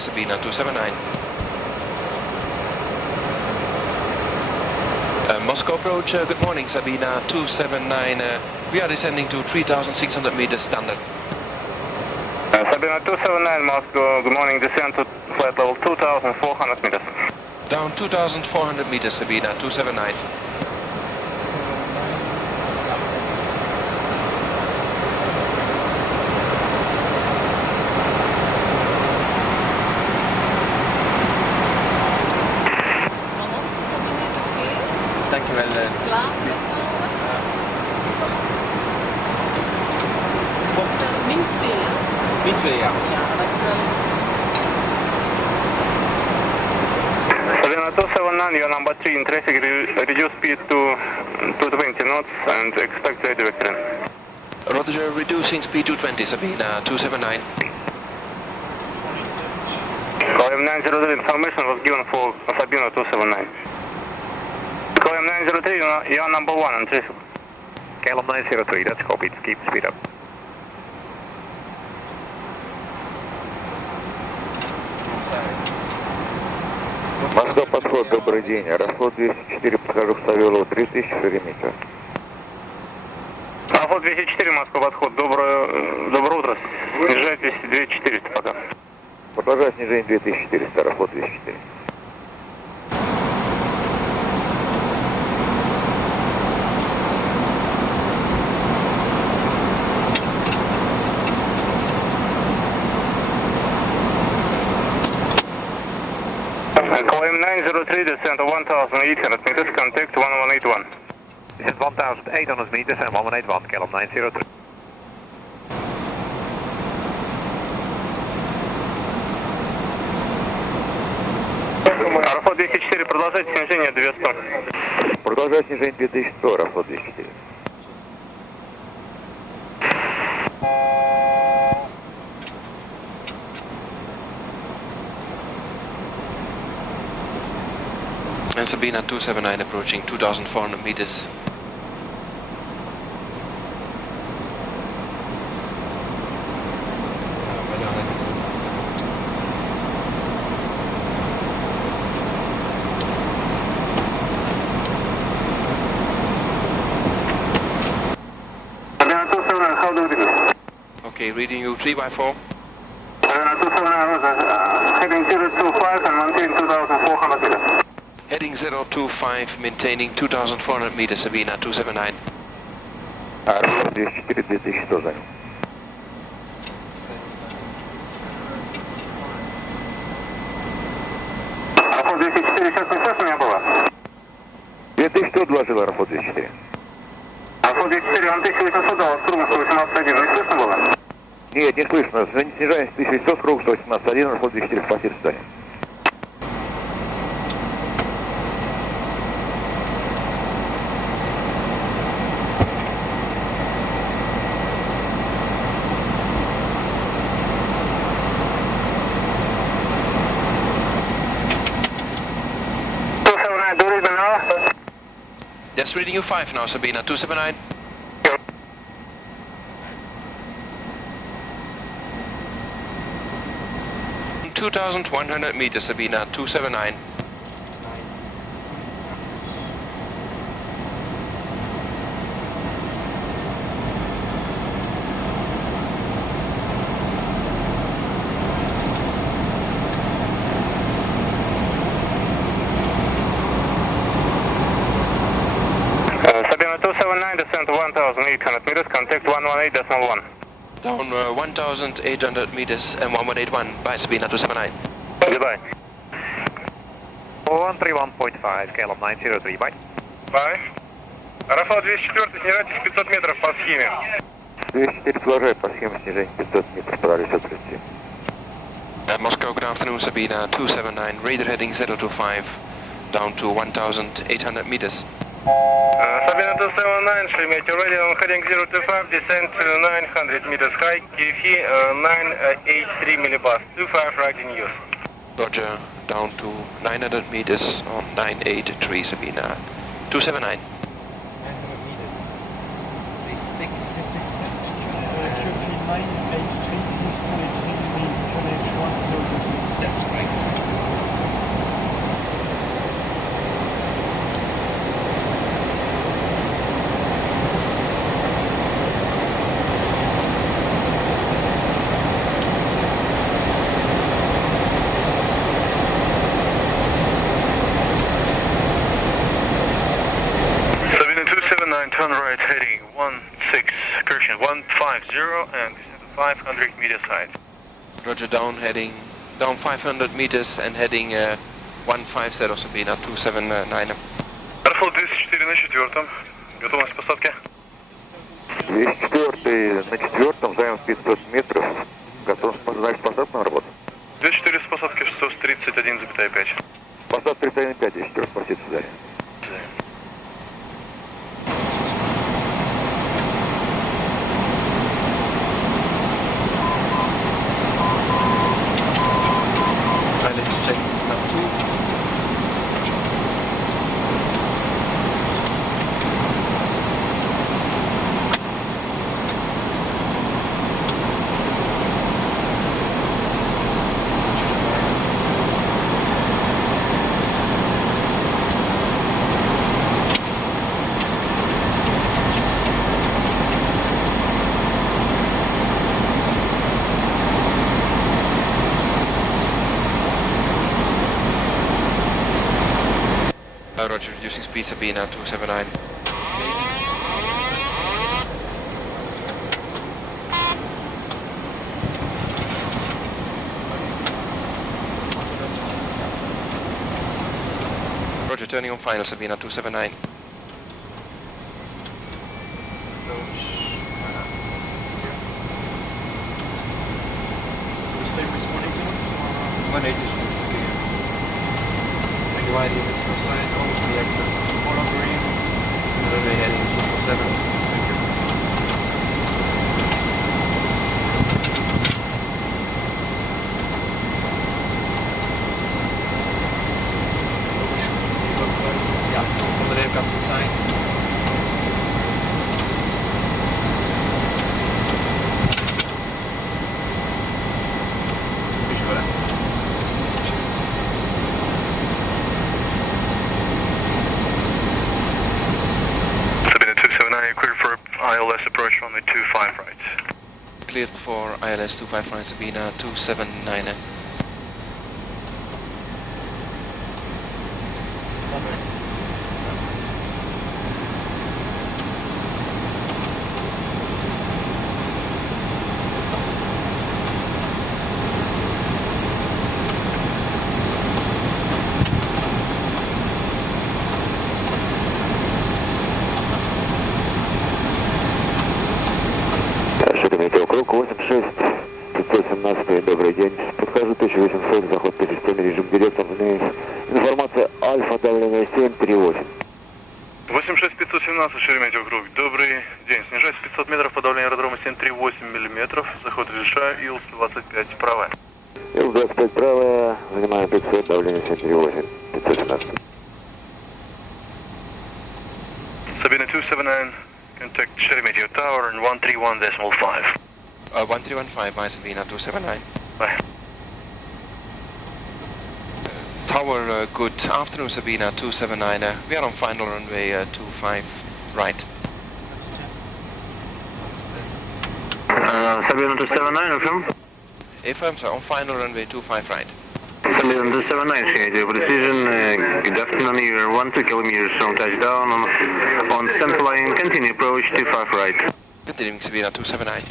Sabena 279. Moscow approach, good morning, Sabena 279. We are descending to 3,600 meters standard. Sabena 279, Moscow, good morning, descend to flight level 2,400 meters. Down 2,400 meters, Sabena 279. Dankjewel. Min 2, ja? Min 2, ja. Ja, dankjewel. Sabena 279, your number 3 in traffic, reduce speed to 220 knots and expect radio vectoring. Roger, reducing speed to 20, Sabena 279. KLM 903 information was given for Sabena 279. KLM 903, you're number 1 in traffic. KLM 903, that's copied, keep speed up. Москва, подход, добрый день. Расход 204, подхожу к Савелову, 3000, шереметьево. Расход 204, Москва, подход, доброе утро. Снижайтесь 2400 пока. Продолжаю снижение 2400, расход 204. Climb 903, descent 1,800 meters, contact 1181. Descent 1,800 meters and 1181, KLM 903. Аэрофлот 204, продолжайте снижение 200. Продолжай снижение 2100, Аэрофлот 204. And Sabena 279 approaching 2,400 meters. Okay, reading you 3x4. Heading 025 and maintain 2,400 meters. Heading 025, maintaining 2,400 meters, Sabena 279. Аэрофлот 204, 2100 занял. Аэрофлот 204, сейчас не слышно меня было? 2100 доложил Аэрофлот 204. Аэрофлот 204, он 1800 дал, скорость 118.1, не слышно было? Нет, не слышно. Снижаем с 1100, круг 118.1, Аэрофлот 204 в позиции здания. Just reading you 5 now, Sabena 279. Yeah. 2,100 meters, Sabena 279. Sabena 279, descent 1,800 meters, contact 118.1. Down 1,800 meters and 1181 by Sabena 279. Goodbye. 131.5, KLM 903, bye. Bye. Аэрофлот 204, снижайтесь 500 метров по схеме. 204 продолжает по схеме снижение 500 метров, подали 137. Moscow, good afternoon, Sabena 279, radar heading 025, down to 1,800 meters. Sabena 279, Шереметьево, radio heading 025, descent to 900 meters high, KFE 983 millibus, 25 right in use. Roger, down to 900 meters on 983 Sabena 279. 900 meters, 36. QFE 983, east 183 means QNH 1006. That's great. Turn right heading 16, 150 and descend to 500 meters height. Roger, down heading down 500 meters and heading 150 Sabena 279. Аэрофлот 204 на 4, готовность посадки. 204 на 4, займем 500 метров, готов знак посадки на работу. 204 с посадки 631,5. Посадка 31,5, 204 в позиции здания. Let's check level 2. Roger, reducing speed Sabena 279. returning on final, Sabena 279. Stay with 180 knots or 180 is okay. And you ID this side, almost the access. all on green? Runway heading 247. Thank you. Yeah, on the aircraft inside. Sabena 279, cleared for ILS approach runway 25 right. Cleared for ILS 25 right, Sabena 279. Метеокруг 86, 517, добрый день. Подхожу 1800, заход по системе, режим директорный. Информация Альфа, давление 738. 86 517, Шереметьево-Круг. Добрый день. Снижаюсь 500 метров по давлению аэродрома 738 миллиметров. Заход разрешаю. Ил-25 правая. Ил-25 правая, занимаю 500, давление 738, 517. Sabena 279, contact Sheremetyevo Tower and 131.5. 1315 by Sabena 279. Bye. Tower, good afternoon, Sabena 279. We are on final runway 25 right. Sabena 279, affirm. Affirm, sir, on final runway 25 right. Sabena 279, Sheremetyevo precision. Good afternoon, you're 12 kilometers from touchdown on center line. Continue approach 25 right. Continuing Sabena 279.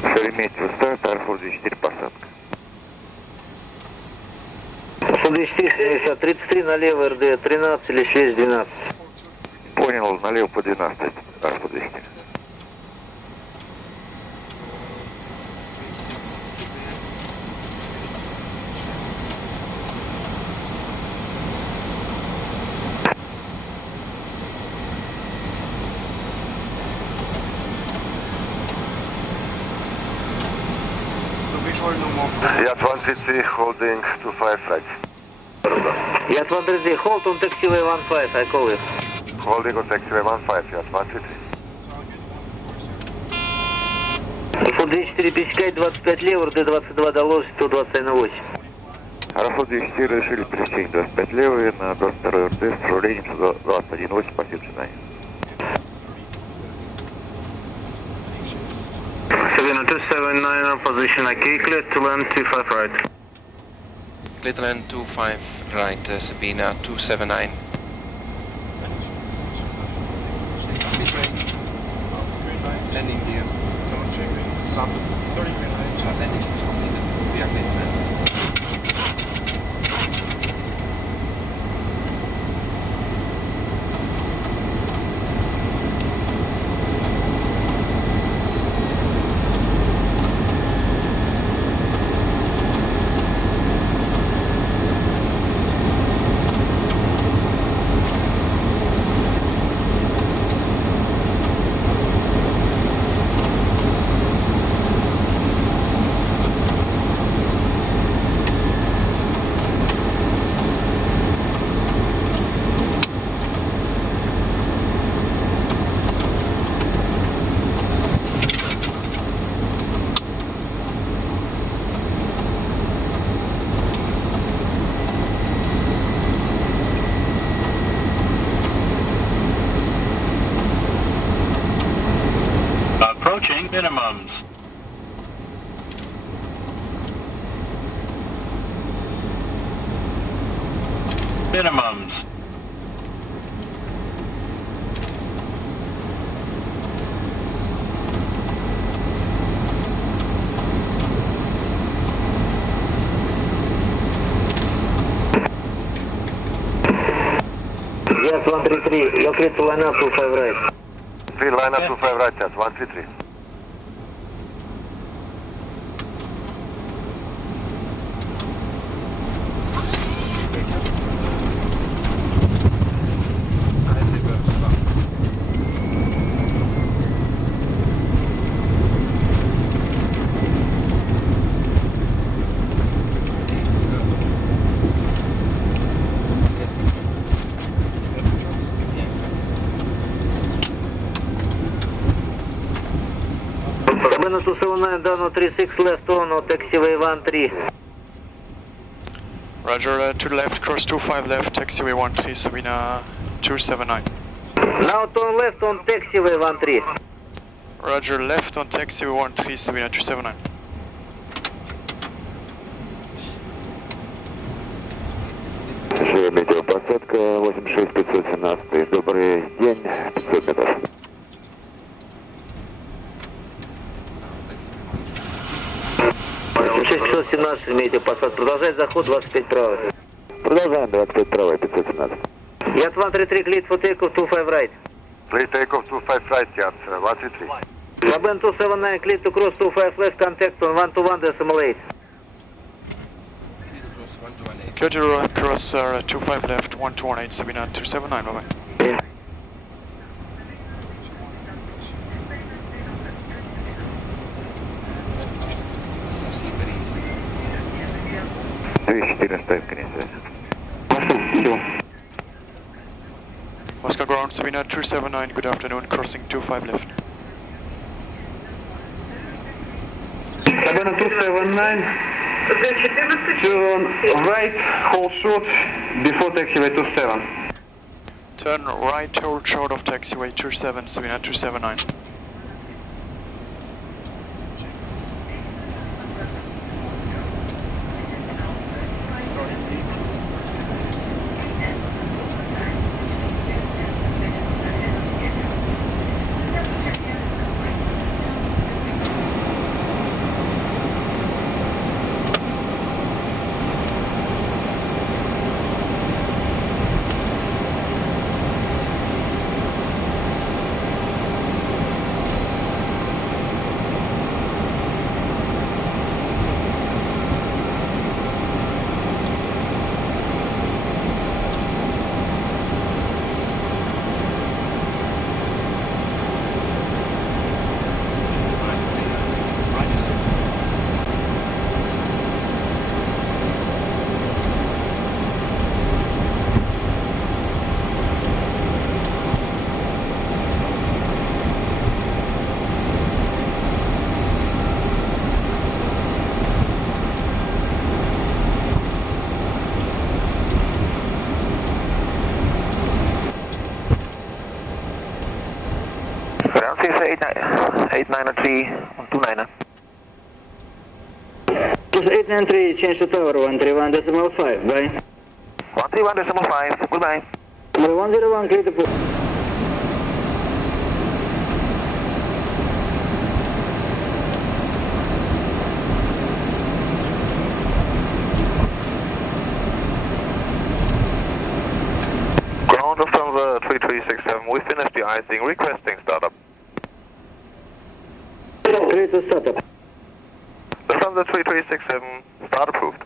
Шереметьево, старт, Ар-4 посадка. 124, 33 налево, РД 13 или связь 12. Понял, налево по 12, Ар-4. So visual no more. Yacht 133 holding 25 right. Yacht 133, hold on taxiway 15, I call you. Holding on taxiway 15, Yacht 133. 124, пересекать 25 лево, РД 22 до ложи, 121.8. Ар-4 решили пересечь 25 левый на 22 РД с управлением 21.8 по Сибсинай. Sabena 279, position OK, cleared to land 25 right. Clear to land 25 right, Sabena 279. Landing gear. Subs. Sorry, green light. Landing is completed. Deactivate flaps. Approaching minimums. Minimums. Just 133, you're clear to line up 25 right. 3 line up 25 right, just 133. Sabena 279 down 36 left on taxiway 13. Roger, to the left, cross 25 left, taxiway 13, Sabena 279. Now turn left on taxiway 13. Roger, left on taxiway 13, Sabena 279. Метеопосадка 86517. Добрый день, 500 метров. Шесть 517, имеете посад. Продолжать заход 25 правый. Продолжаем 25 правый, 517. Yacht 133 cleared for takeoff 25 right. Clear takeoff 25 right, Yacht 133. Sabena 279 cleared to cross 25 left, contact on 121.8. Clear to cross 25 left, 1218, Sabena 279, bye-bye. 214 конец связи. Moscow ground, Sabena 279, good afternoon, crossing 25 left. Sabena 279, turn right, hold short, before taxiway 27. Turn right, hold short of taxiway 27, Sabena 279. Ground 893 on 29. 893, change to tower 131.5, bye. 131.5, goodbye. 101, clear to pull. Ground from the 3367, we finished the icing, requesting startup. Clear to startup. From the 3367, start approved.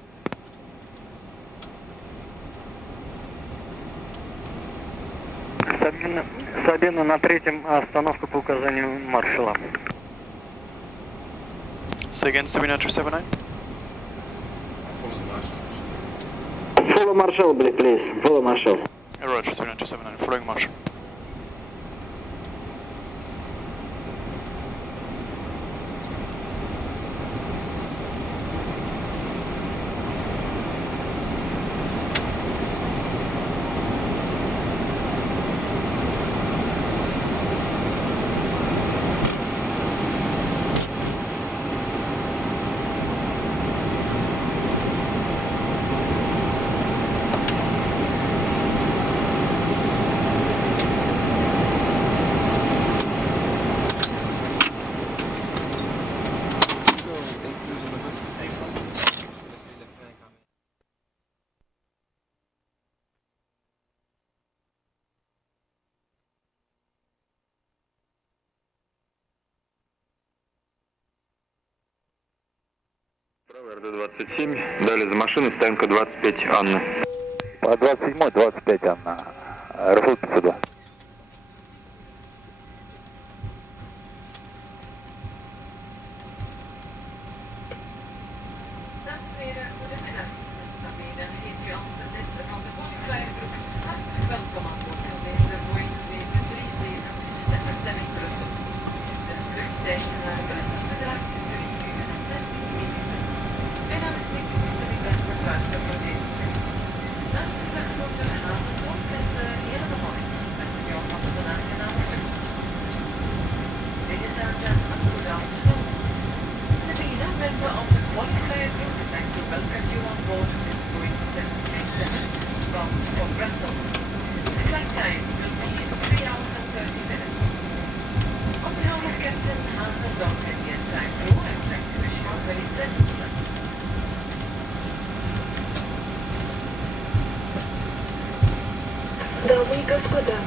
Sabena на третьем, остановка по указанию маршала. Say again, Sabena 279? Follow marshal, please. Follow marshal. Roger, Sabena 279, following marshal. РД-27, далее за машиной стоянка 25, Анна. По 27-й, 25, Анна. Аэрофлот 52. Dames en heren, goedemiddag. Sabena heet u als lid van de Koninklijke Groep. Hartelijk welkom aan boord van deze Boeing 737 met bestemming Brussel. De vluchttijd naar Brussel bedraagt 3 uur en 30 minuten. Mijn naam is Nick en ik ben verpluister voor deze vlucht. Namens gezag Dr. Hazendorp en de hele bemanning wens ik u alvast een aangename vlucht. Ladies and gentlemen, good afternoon. Sabena, member of the Qualifier Group, would like to welcome you on board this Boeing 737 from Brussels. The flight time will be 3 hours and 30 minutes. On behalf of Captain Hazendorp and the entire crew, I would like to wish you a very pleasant flight. Дамы и господа,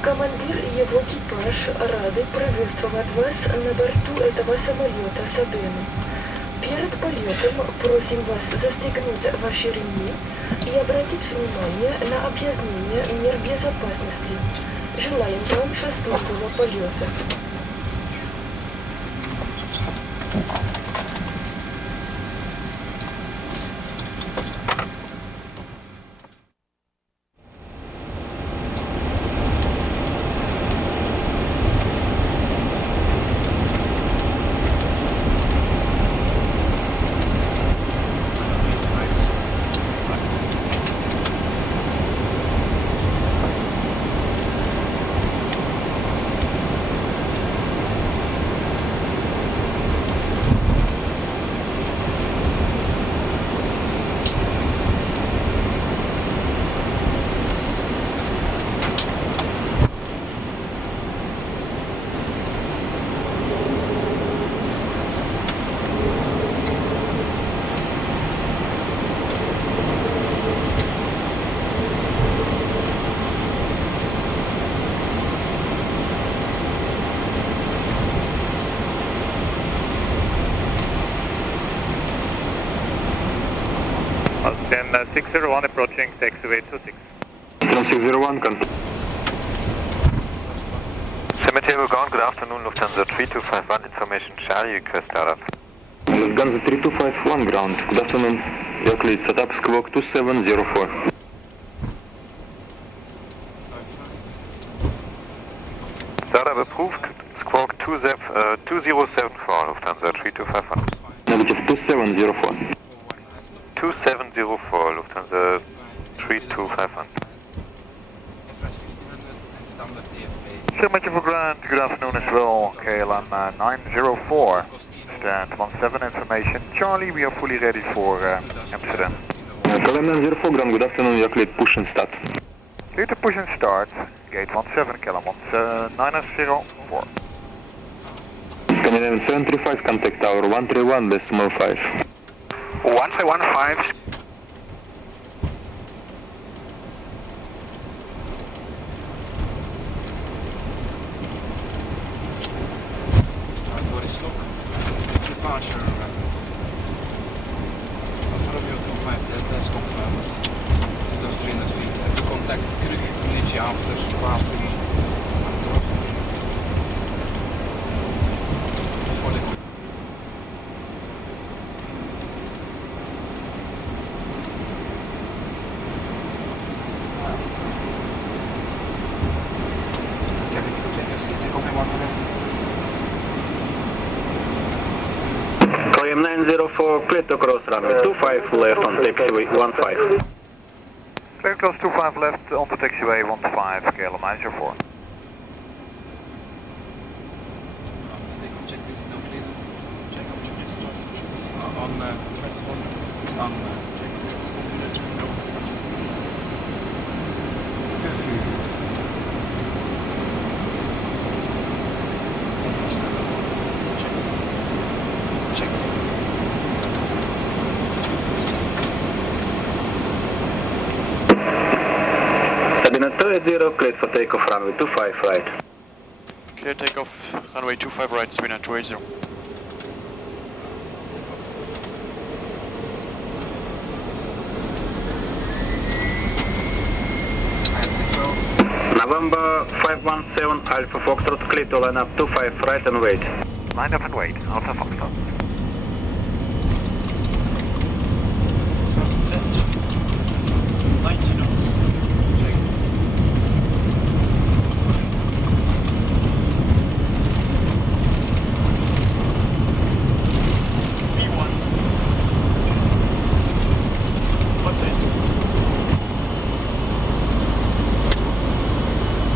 командир и его экипаж рады приветствовать вас на борту этого самолета Sabena. Перед полетом просим вас застегнуть ваши ремни и обратить внимание на объяснение мер безопасности. Желаем вам счастливого полета. Austin 601 approaching taxiway 26. 601, contact. Cemetery ground, good afternoon, Lufthansa 3251, information Charlie, request startup. Lufthansa 3251 ground, good afternoon. Euclid, setup squawk 2704. Startup approved, squawk 2074, Lufthansa 3251. Negative 2704. 2704, Lufthansa 3251. Cemetery ground, good afternoon as well, KLM 904. Stand 17 information. Charlie, we are fully ready for Amsterdam. KLM 904 ground, good afternoon, Euclid, push and start. Clear to push and start, gate 17, KLM 904. Scandinavian 735, contact tower 131.5. 1315. Door is locked. Departure Alfa Romeo 25 Delta is confirmed. 2300 feet. Have to contact Krug immediately after passing before the KLM 904, clear to cross runway 25 left on taxiway 15. Clear close 25 left onto taxiway 15, KLM 904. Takeoff checklist, no clearance. Checkoff checklist, no switches. On transponder, it's on checkoff transponder, no clearance. Curfew. Check. Sabena 20, clear for takeoff runway 25 right. Clear takeoff, runway 25 right, Sabena 280. November 517 Alpha Foxtrot, clear to line up 25 right and wait. Line up and wait, Alpha Foxtrot. Just set 90 knots. V1. What then?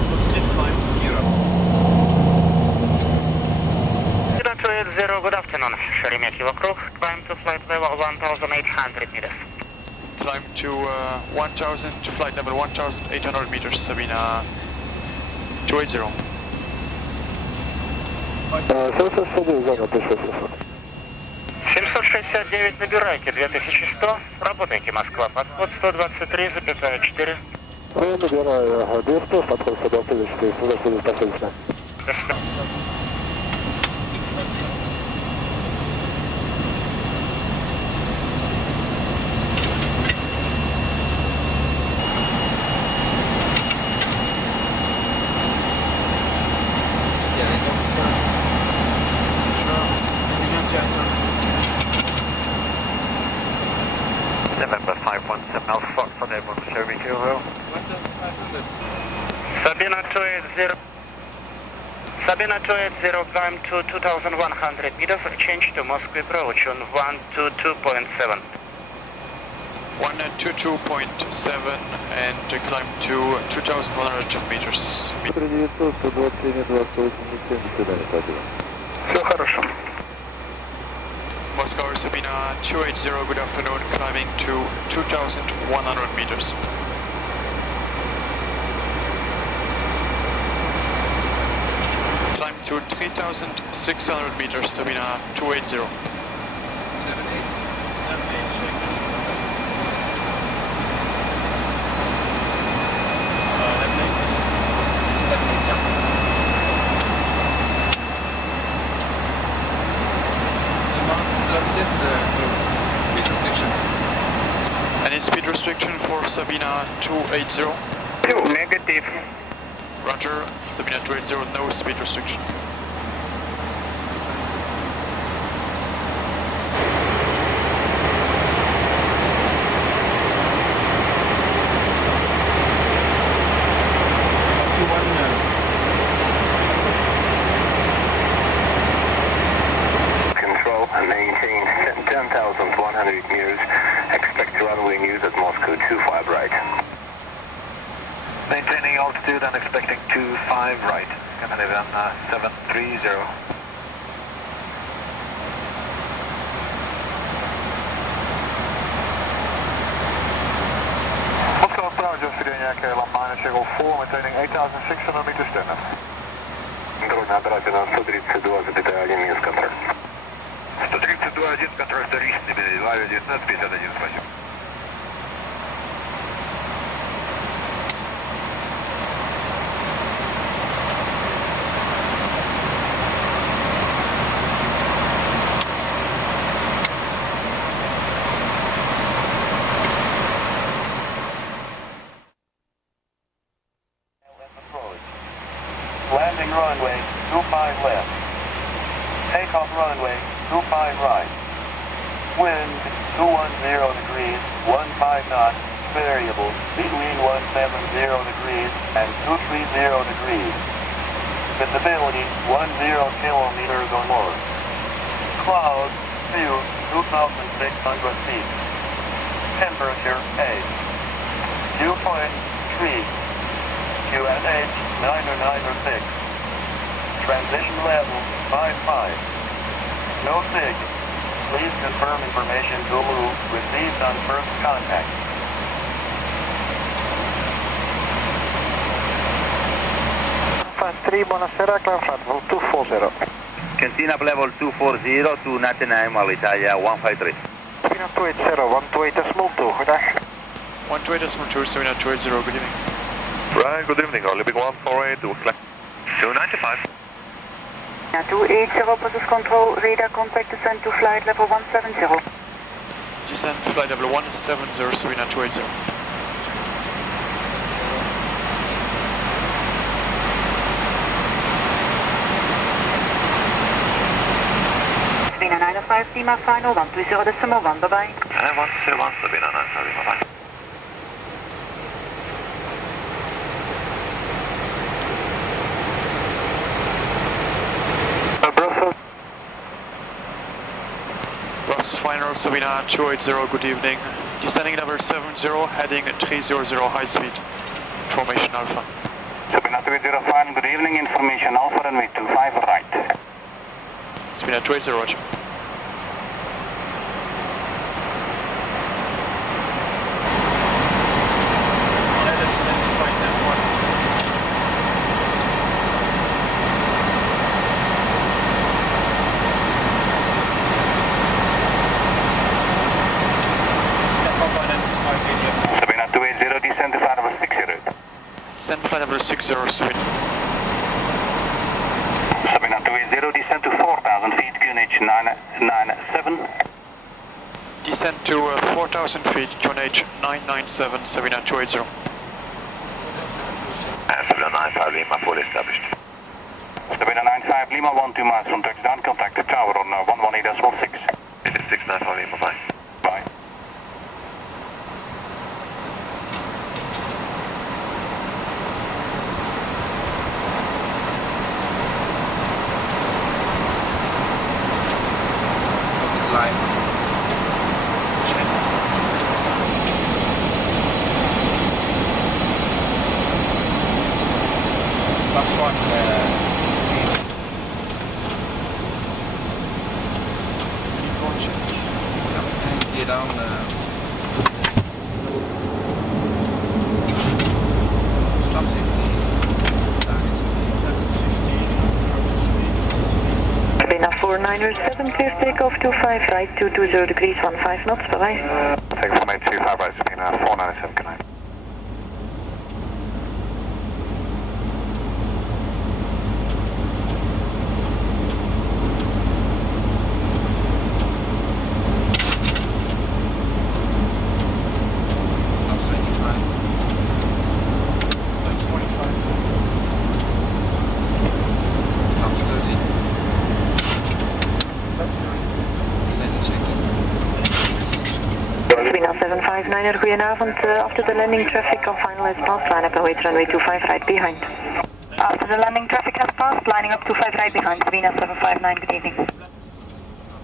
What's diff climb? Zero, good afternoon. Sheremetyevo Krug, climb to flight level 1,800 meters. Climb to 1,000, to flight level 1,800 meters, Sabena 280. 769 набирайте, 2100, работайте, Москва, подход 123,4. Набираю 200, подход 124, 124. November 517 Alpha Fox on airborne Sheremetyevo. 1,500. Sabena 280. Sabena 280, climb to 2,100 meters, change to Moscow approach on 122.7. 122.7 and climb to 2,100 meters. Все хорошо. Moscow Sabena 280, good afternoon, climbing to 2,100 meters. Climb to 3,600 meters, Sabena 280. 11,800. This speed restriction. Any speed restriction for Sabena 280? Negative. Roger, Sabena 280, no speed restriction. Maintain 10,100 meters. Expect runway news at Moscow 25 right. Maintaining altitude and expecting 25 right. Scandinavian 730. Moscow approach, just again, KLM minus 04, maintaining 8,600 meters standard. Дорога оператор на 132,1 Минск контроль. 132.1, контроль вторичный, 21951, спасибо. Landing runway 25 left. Takeoff runway 25 right. Wind 210 degrees, 15 knots, variable between 170 degrees and 230 degrees. Visibility 10 kilometers or more. Cloud view 2,600 feet. Temperature 8. Dew point 3. QNH 996. Transition level 55. No sig. Please confirm information Zulu received on first contact. Fast 3, buonasera, climb flight level 240. Continue up level 240 to 99 Alitalia 153. Sabena 280, 128 small 2, goedendag. 128 small 2, Sabena 280, good evening. Right, good evening, Olympic 148, 295. 280, Position Control, radar contact descend to flight level 170. Descend flight level 170, Sabena 280. 5 Lima final 120.1, bye-bye. 101 Sabena 95 Lima, bye. Ross final Sabena 280, good evening. Descending number 70, heading 300 high speed. Formation Alpha. Sabena 280 final, good evening, information Alpha runway 25 right. Sabena 280, roger. Sabena 280, descend to flight number 60. Descend flight number 60, Sabena. Sabena 280, descend to 4,000 feet, QNH 997. Descend to 4,000 feet, QNH 997, Sabena 280. Sabena 95 Lima, fully established. Sabena 95 Lima, 12 miles from touchdown, contact the tower on 118.6. It is 695 Lima, bye. Bye. Live. Last one, speed. Keep watching. And get down. Top 15. Target speed. That's 15. Target speed. Sabena 497, clear takeoff 25 right, 220 degrees, 15 knots, bye-bye. Take from 825 right, Sabena 497, good night. Top 25. That's 25. Top 30. That's 30. Landing checklist. Sabena 759er, goedenavond. After the landing traffic on final has passed, line up and wait runway 25 right behind. After the landing traffic has passed, lining up 25 right behind. Sabena 759, good evening. Top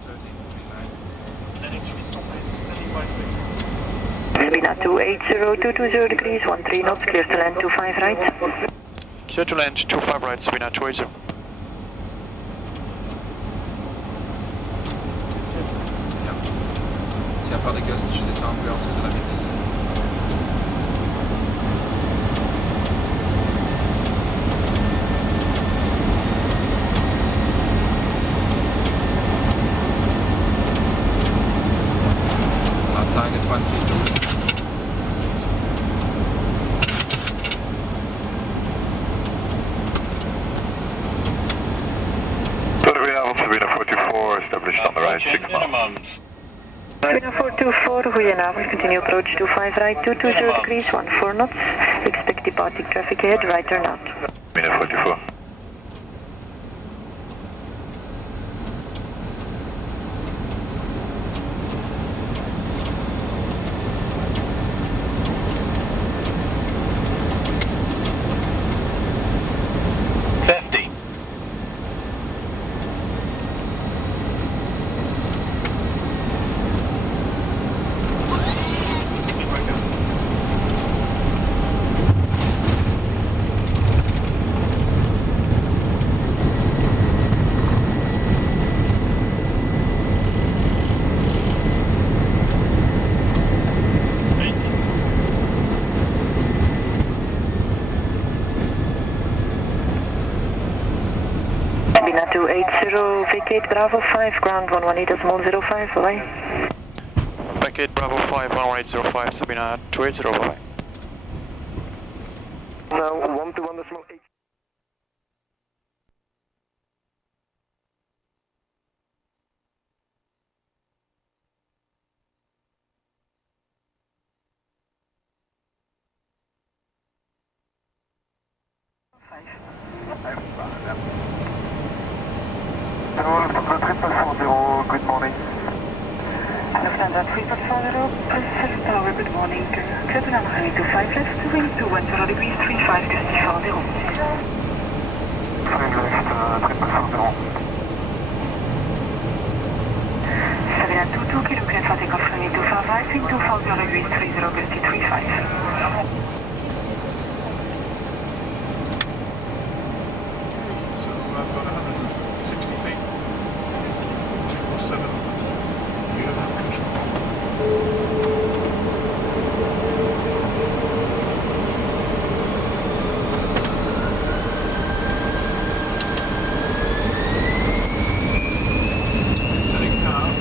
30. 39. Landing cheese complete. Standing by to Sabena 280, 220 degrees, 13 knots, clear to land 25 right. Clear to land 25 right, Sabena 280. S'il n'y a pas de gust, je descends plus en dessous de la vitesse. Target 132. Sabena 44, established on the right, 6 miles. Sabena 424, goedenavond, continue approach 25 right, 220 degrees, 14 knots. Expect departing traffic ahead, right turn out. Sabena 44. speed right now. Sabena 280, vacate Bravo 5, ground 118.05, bye-bye. Vacate Bravo 5, 11805, Sabena 280, bye. Now 121.8. Lufthansa 340, good morning. Lufthansa 340, Pacific Tower, good morning. Clear to land runway 25 left, wind 210 degrees, 35, gusty 40. 5 left, 340. Sabena 22, kilo clear for takeoff runway 255, wind 240 degrees, 30, gusty 35. So I've got 160 feet. 247. You have control. Setting power.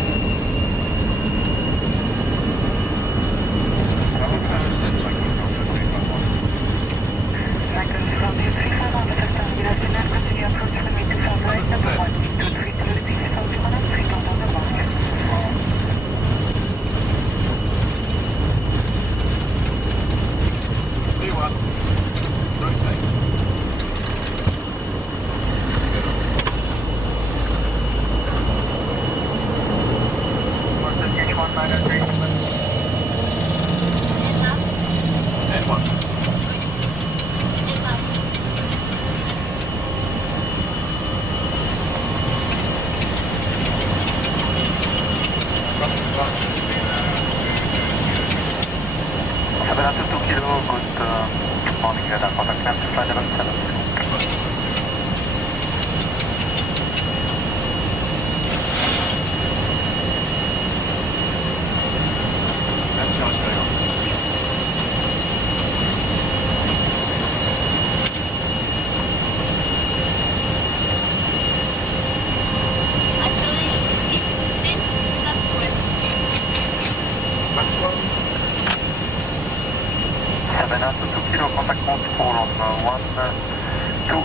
Sabena 22 kilo, good morning, radar contact climb to flight level 7. That's how it's going on. Acceleration speed to 10, flaps 1. Max 1. Sabena 22 kilo, contact control on 128.2.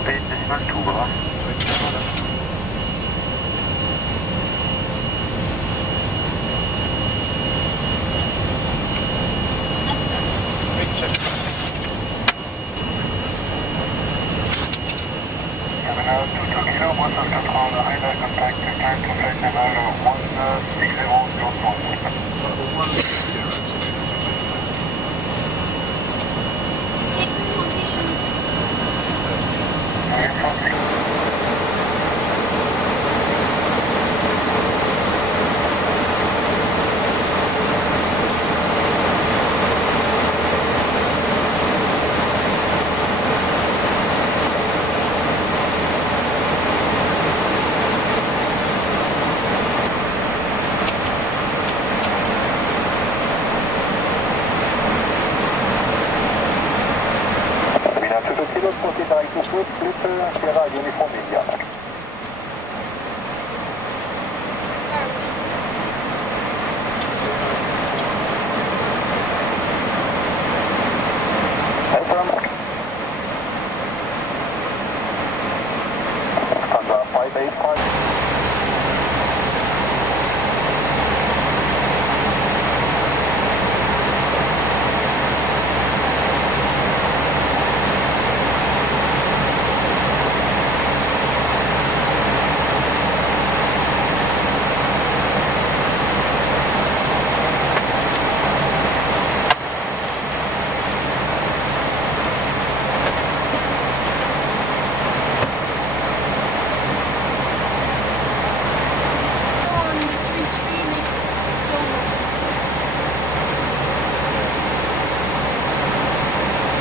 Speed check. Sabena 22 kilo, Brussels control, radar contact, climb to flight level 160.0. 160, Sabena 250. Check condition. Sabena 22 kilo, proceed direct to foot, flip, Sierra Uniform India. Lufthansa 585. On the 3-3 makes it's almost. It's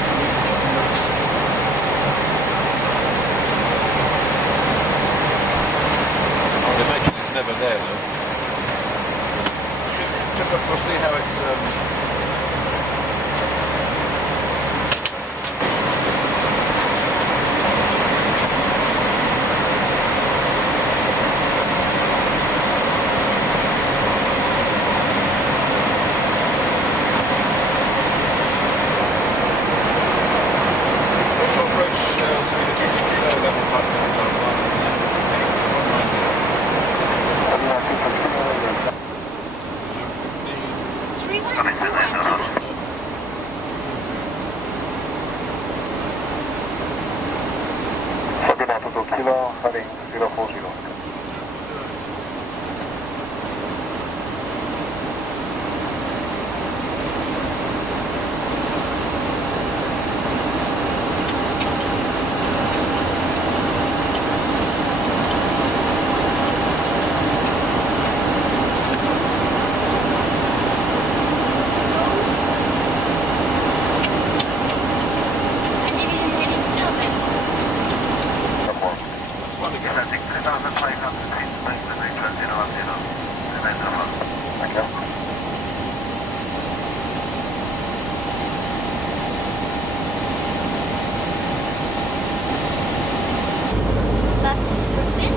a little bit too much. I would imagine it's never there though. We'll see how it. Three left. B737-500, Thank you. That's it.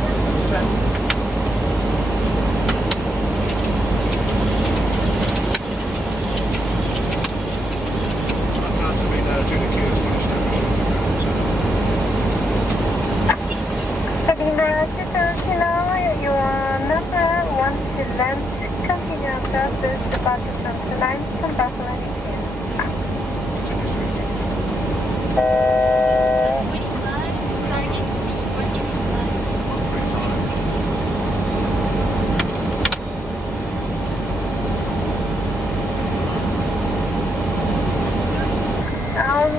Sabena 229, your number 1 to land, continue across this departure from tonight from Buffalo. 25, target speed 135.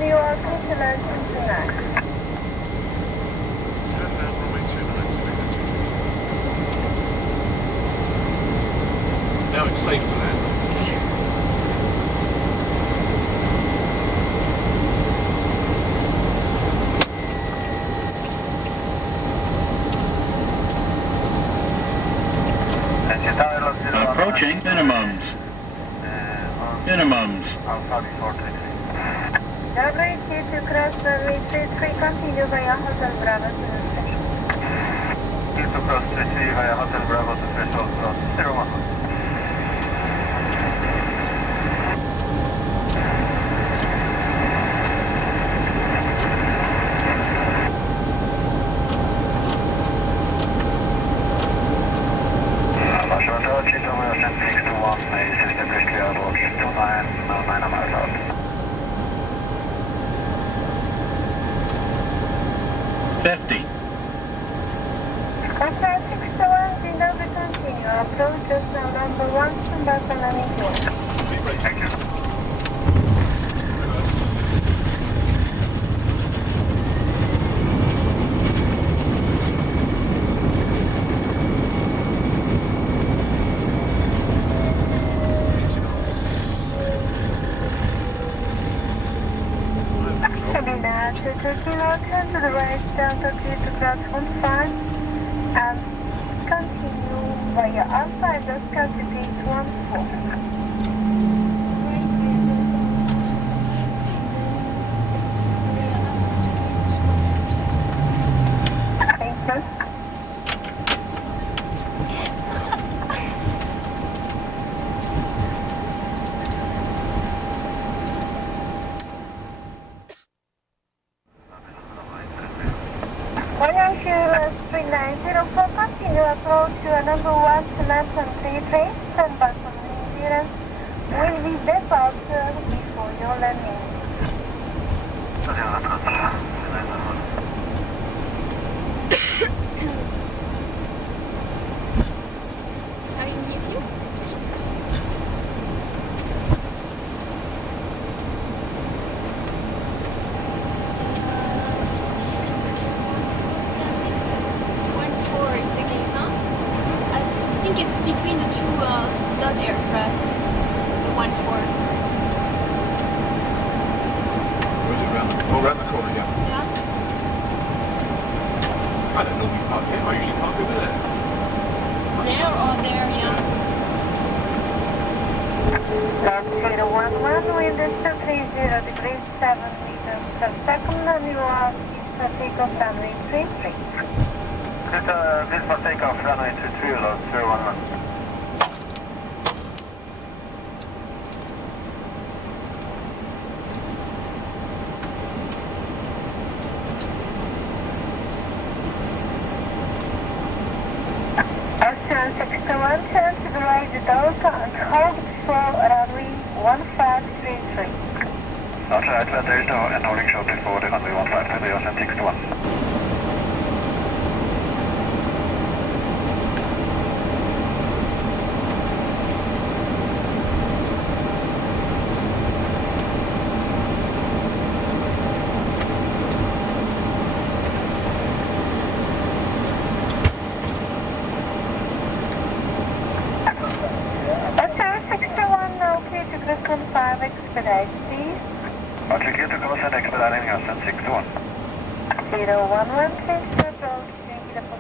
You are clear to land tonight. Now it's safe to land. Approaching minimums. Minimums. Добрый день, to cross runway 33, continue via Hotel Bravo to the station. To cross 33 via Hotel Bravo to threshold slot 01. Okay, 61, we now continue. Approach just now number 1 from Barcelona. Thank you. Sabena 229, turn to the right, down to clear to cross 15, and continue via Alpha and just calculate 14. Thank you. Street 904, continue approach to number 1 to Lantern 33, stand by from the clearance. Will be departure before your landing. Starting with you. I think it's between the two dot aircraft, the 1-4. Where's it round? Oh, round the corner, yeah. Yeah. I don't normally park here. I usually park over there. There or there, yeah. Left 011, wind is 230 degrees, 7 meters per second, and you are to take off runway 33. This for takeoff, runway 23, load 011. Austrian 61, turn to the right Delta and hold for runway 1533. Roger, Atlanta is now and holding shortly for the runway 1533, Austrian 61. Expedite, please. Roger, clear to cross and expediting Austrian 61. 011, please approach, thank you for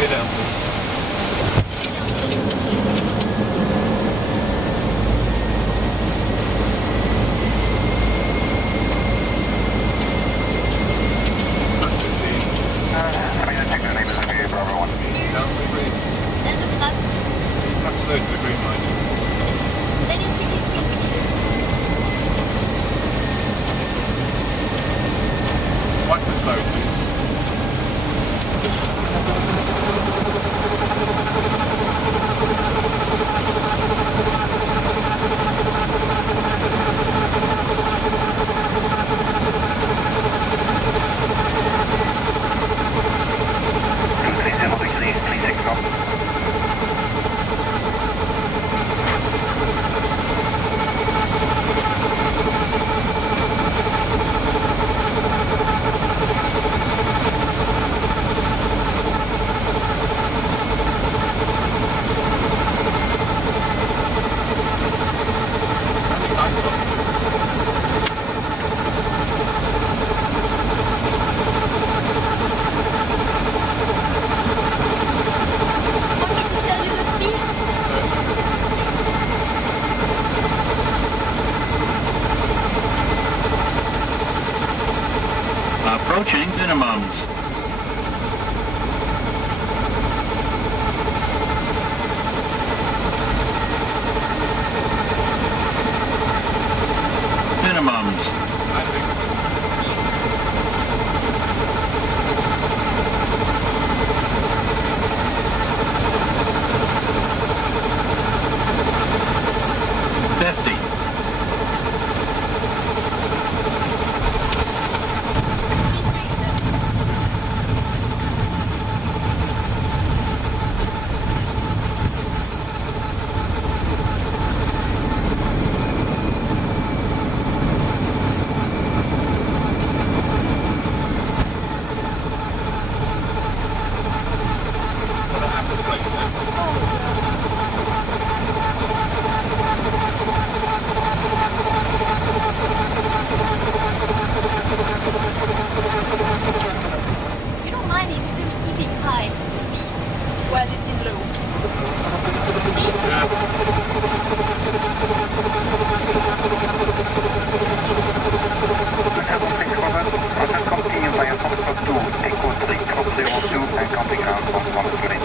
Get down, please. Then the flaps. Flaps slow to the green light. Then it's your speed. Wipe the slow, please. Approaching minimums. Minimums. 50. You don't mind he's still keeping high speed while it's in low. Continue via Foxtrot 2, Echo 3, Trop 02 and counting down from 1 minute.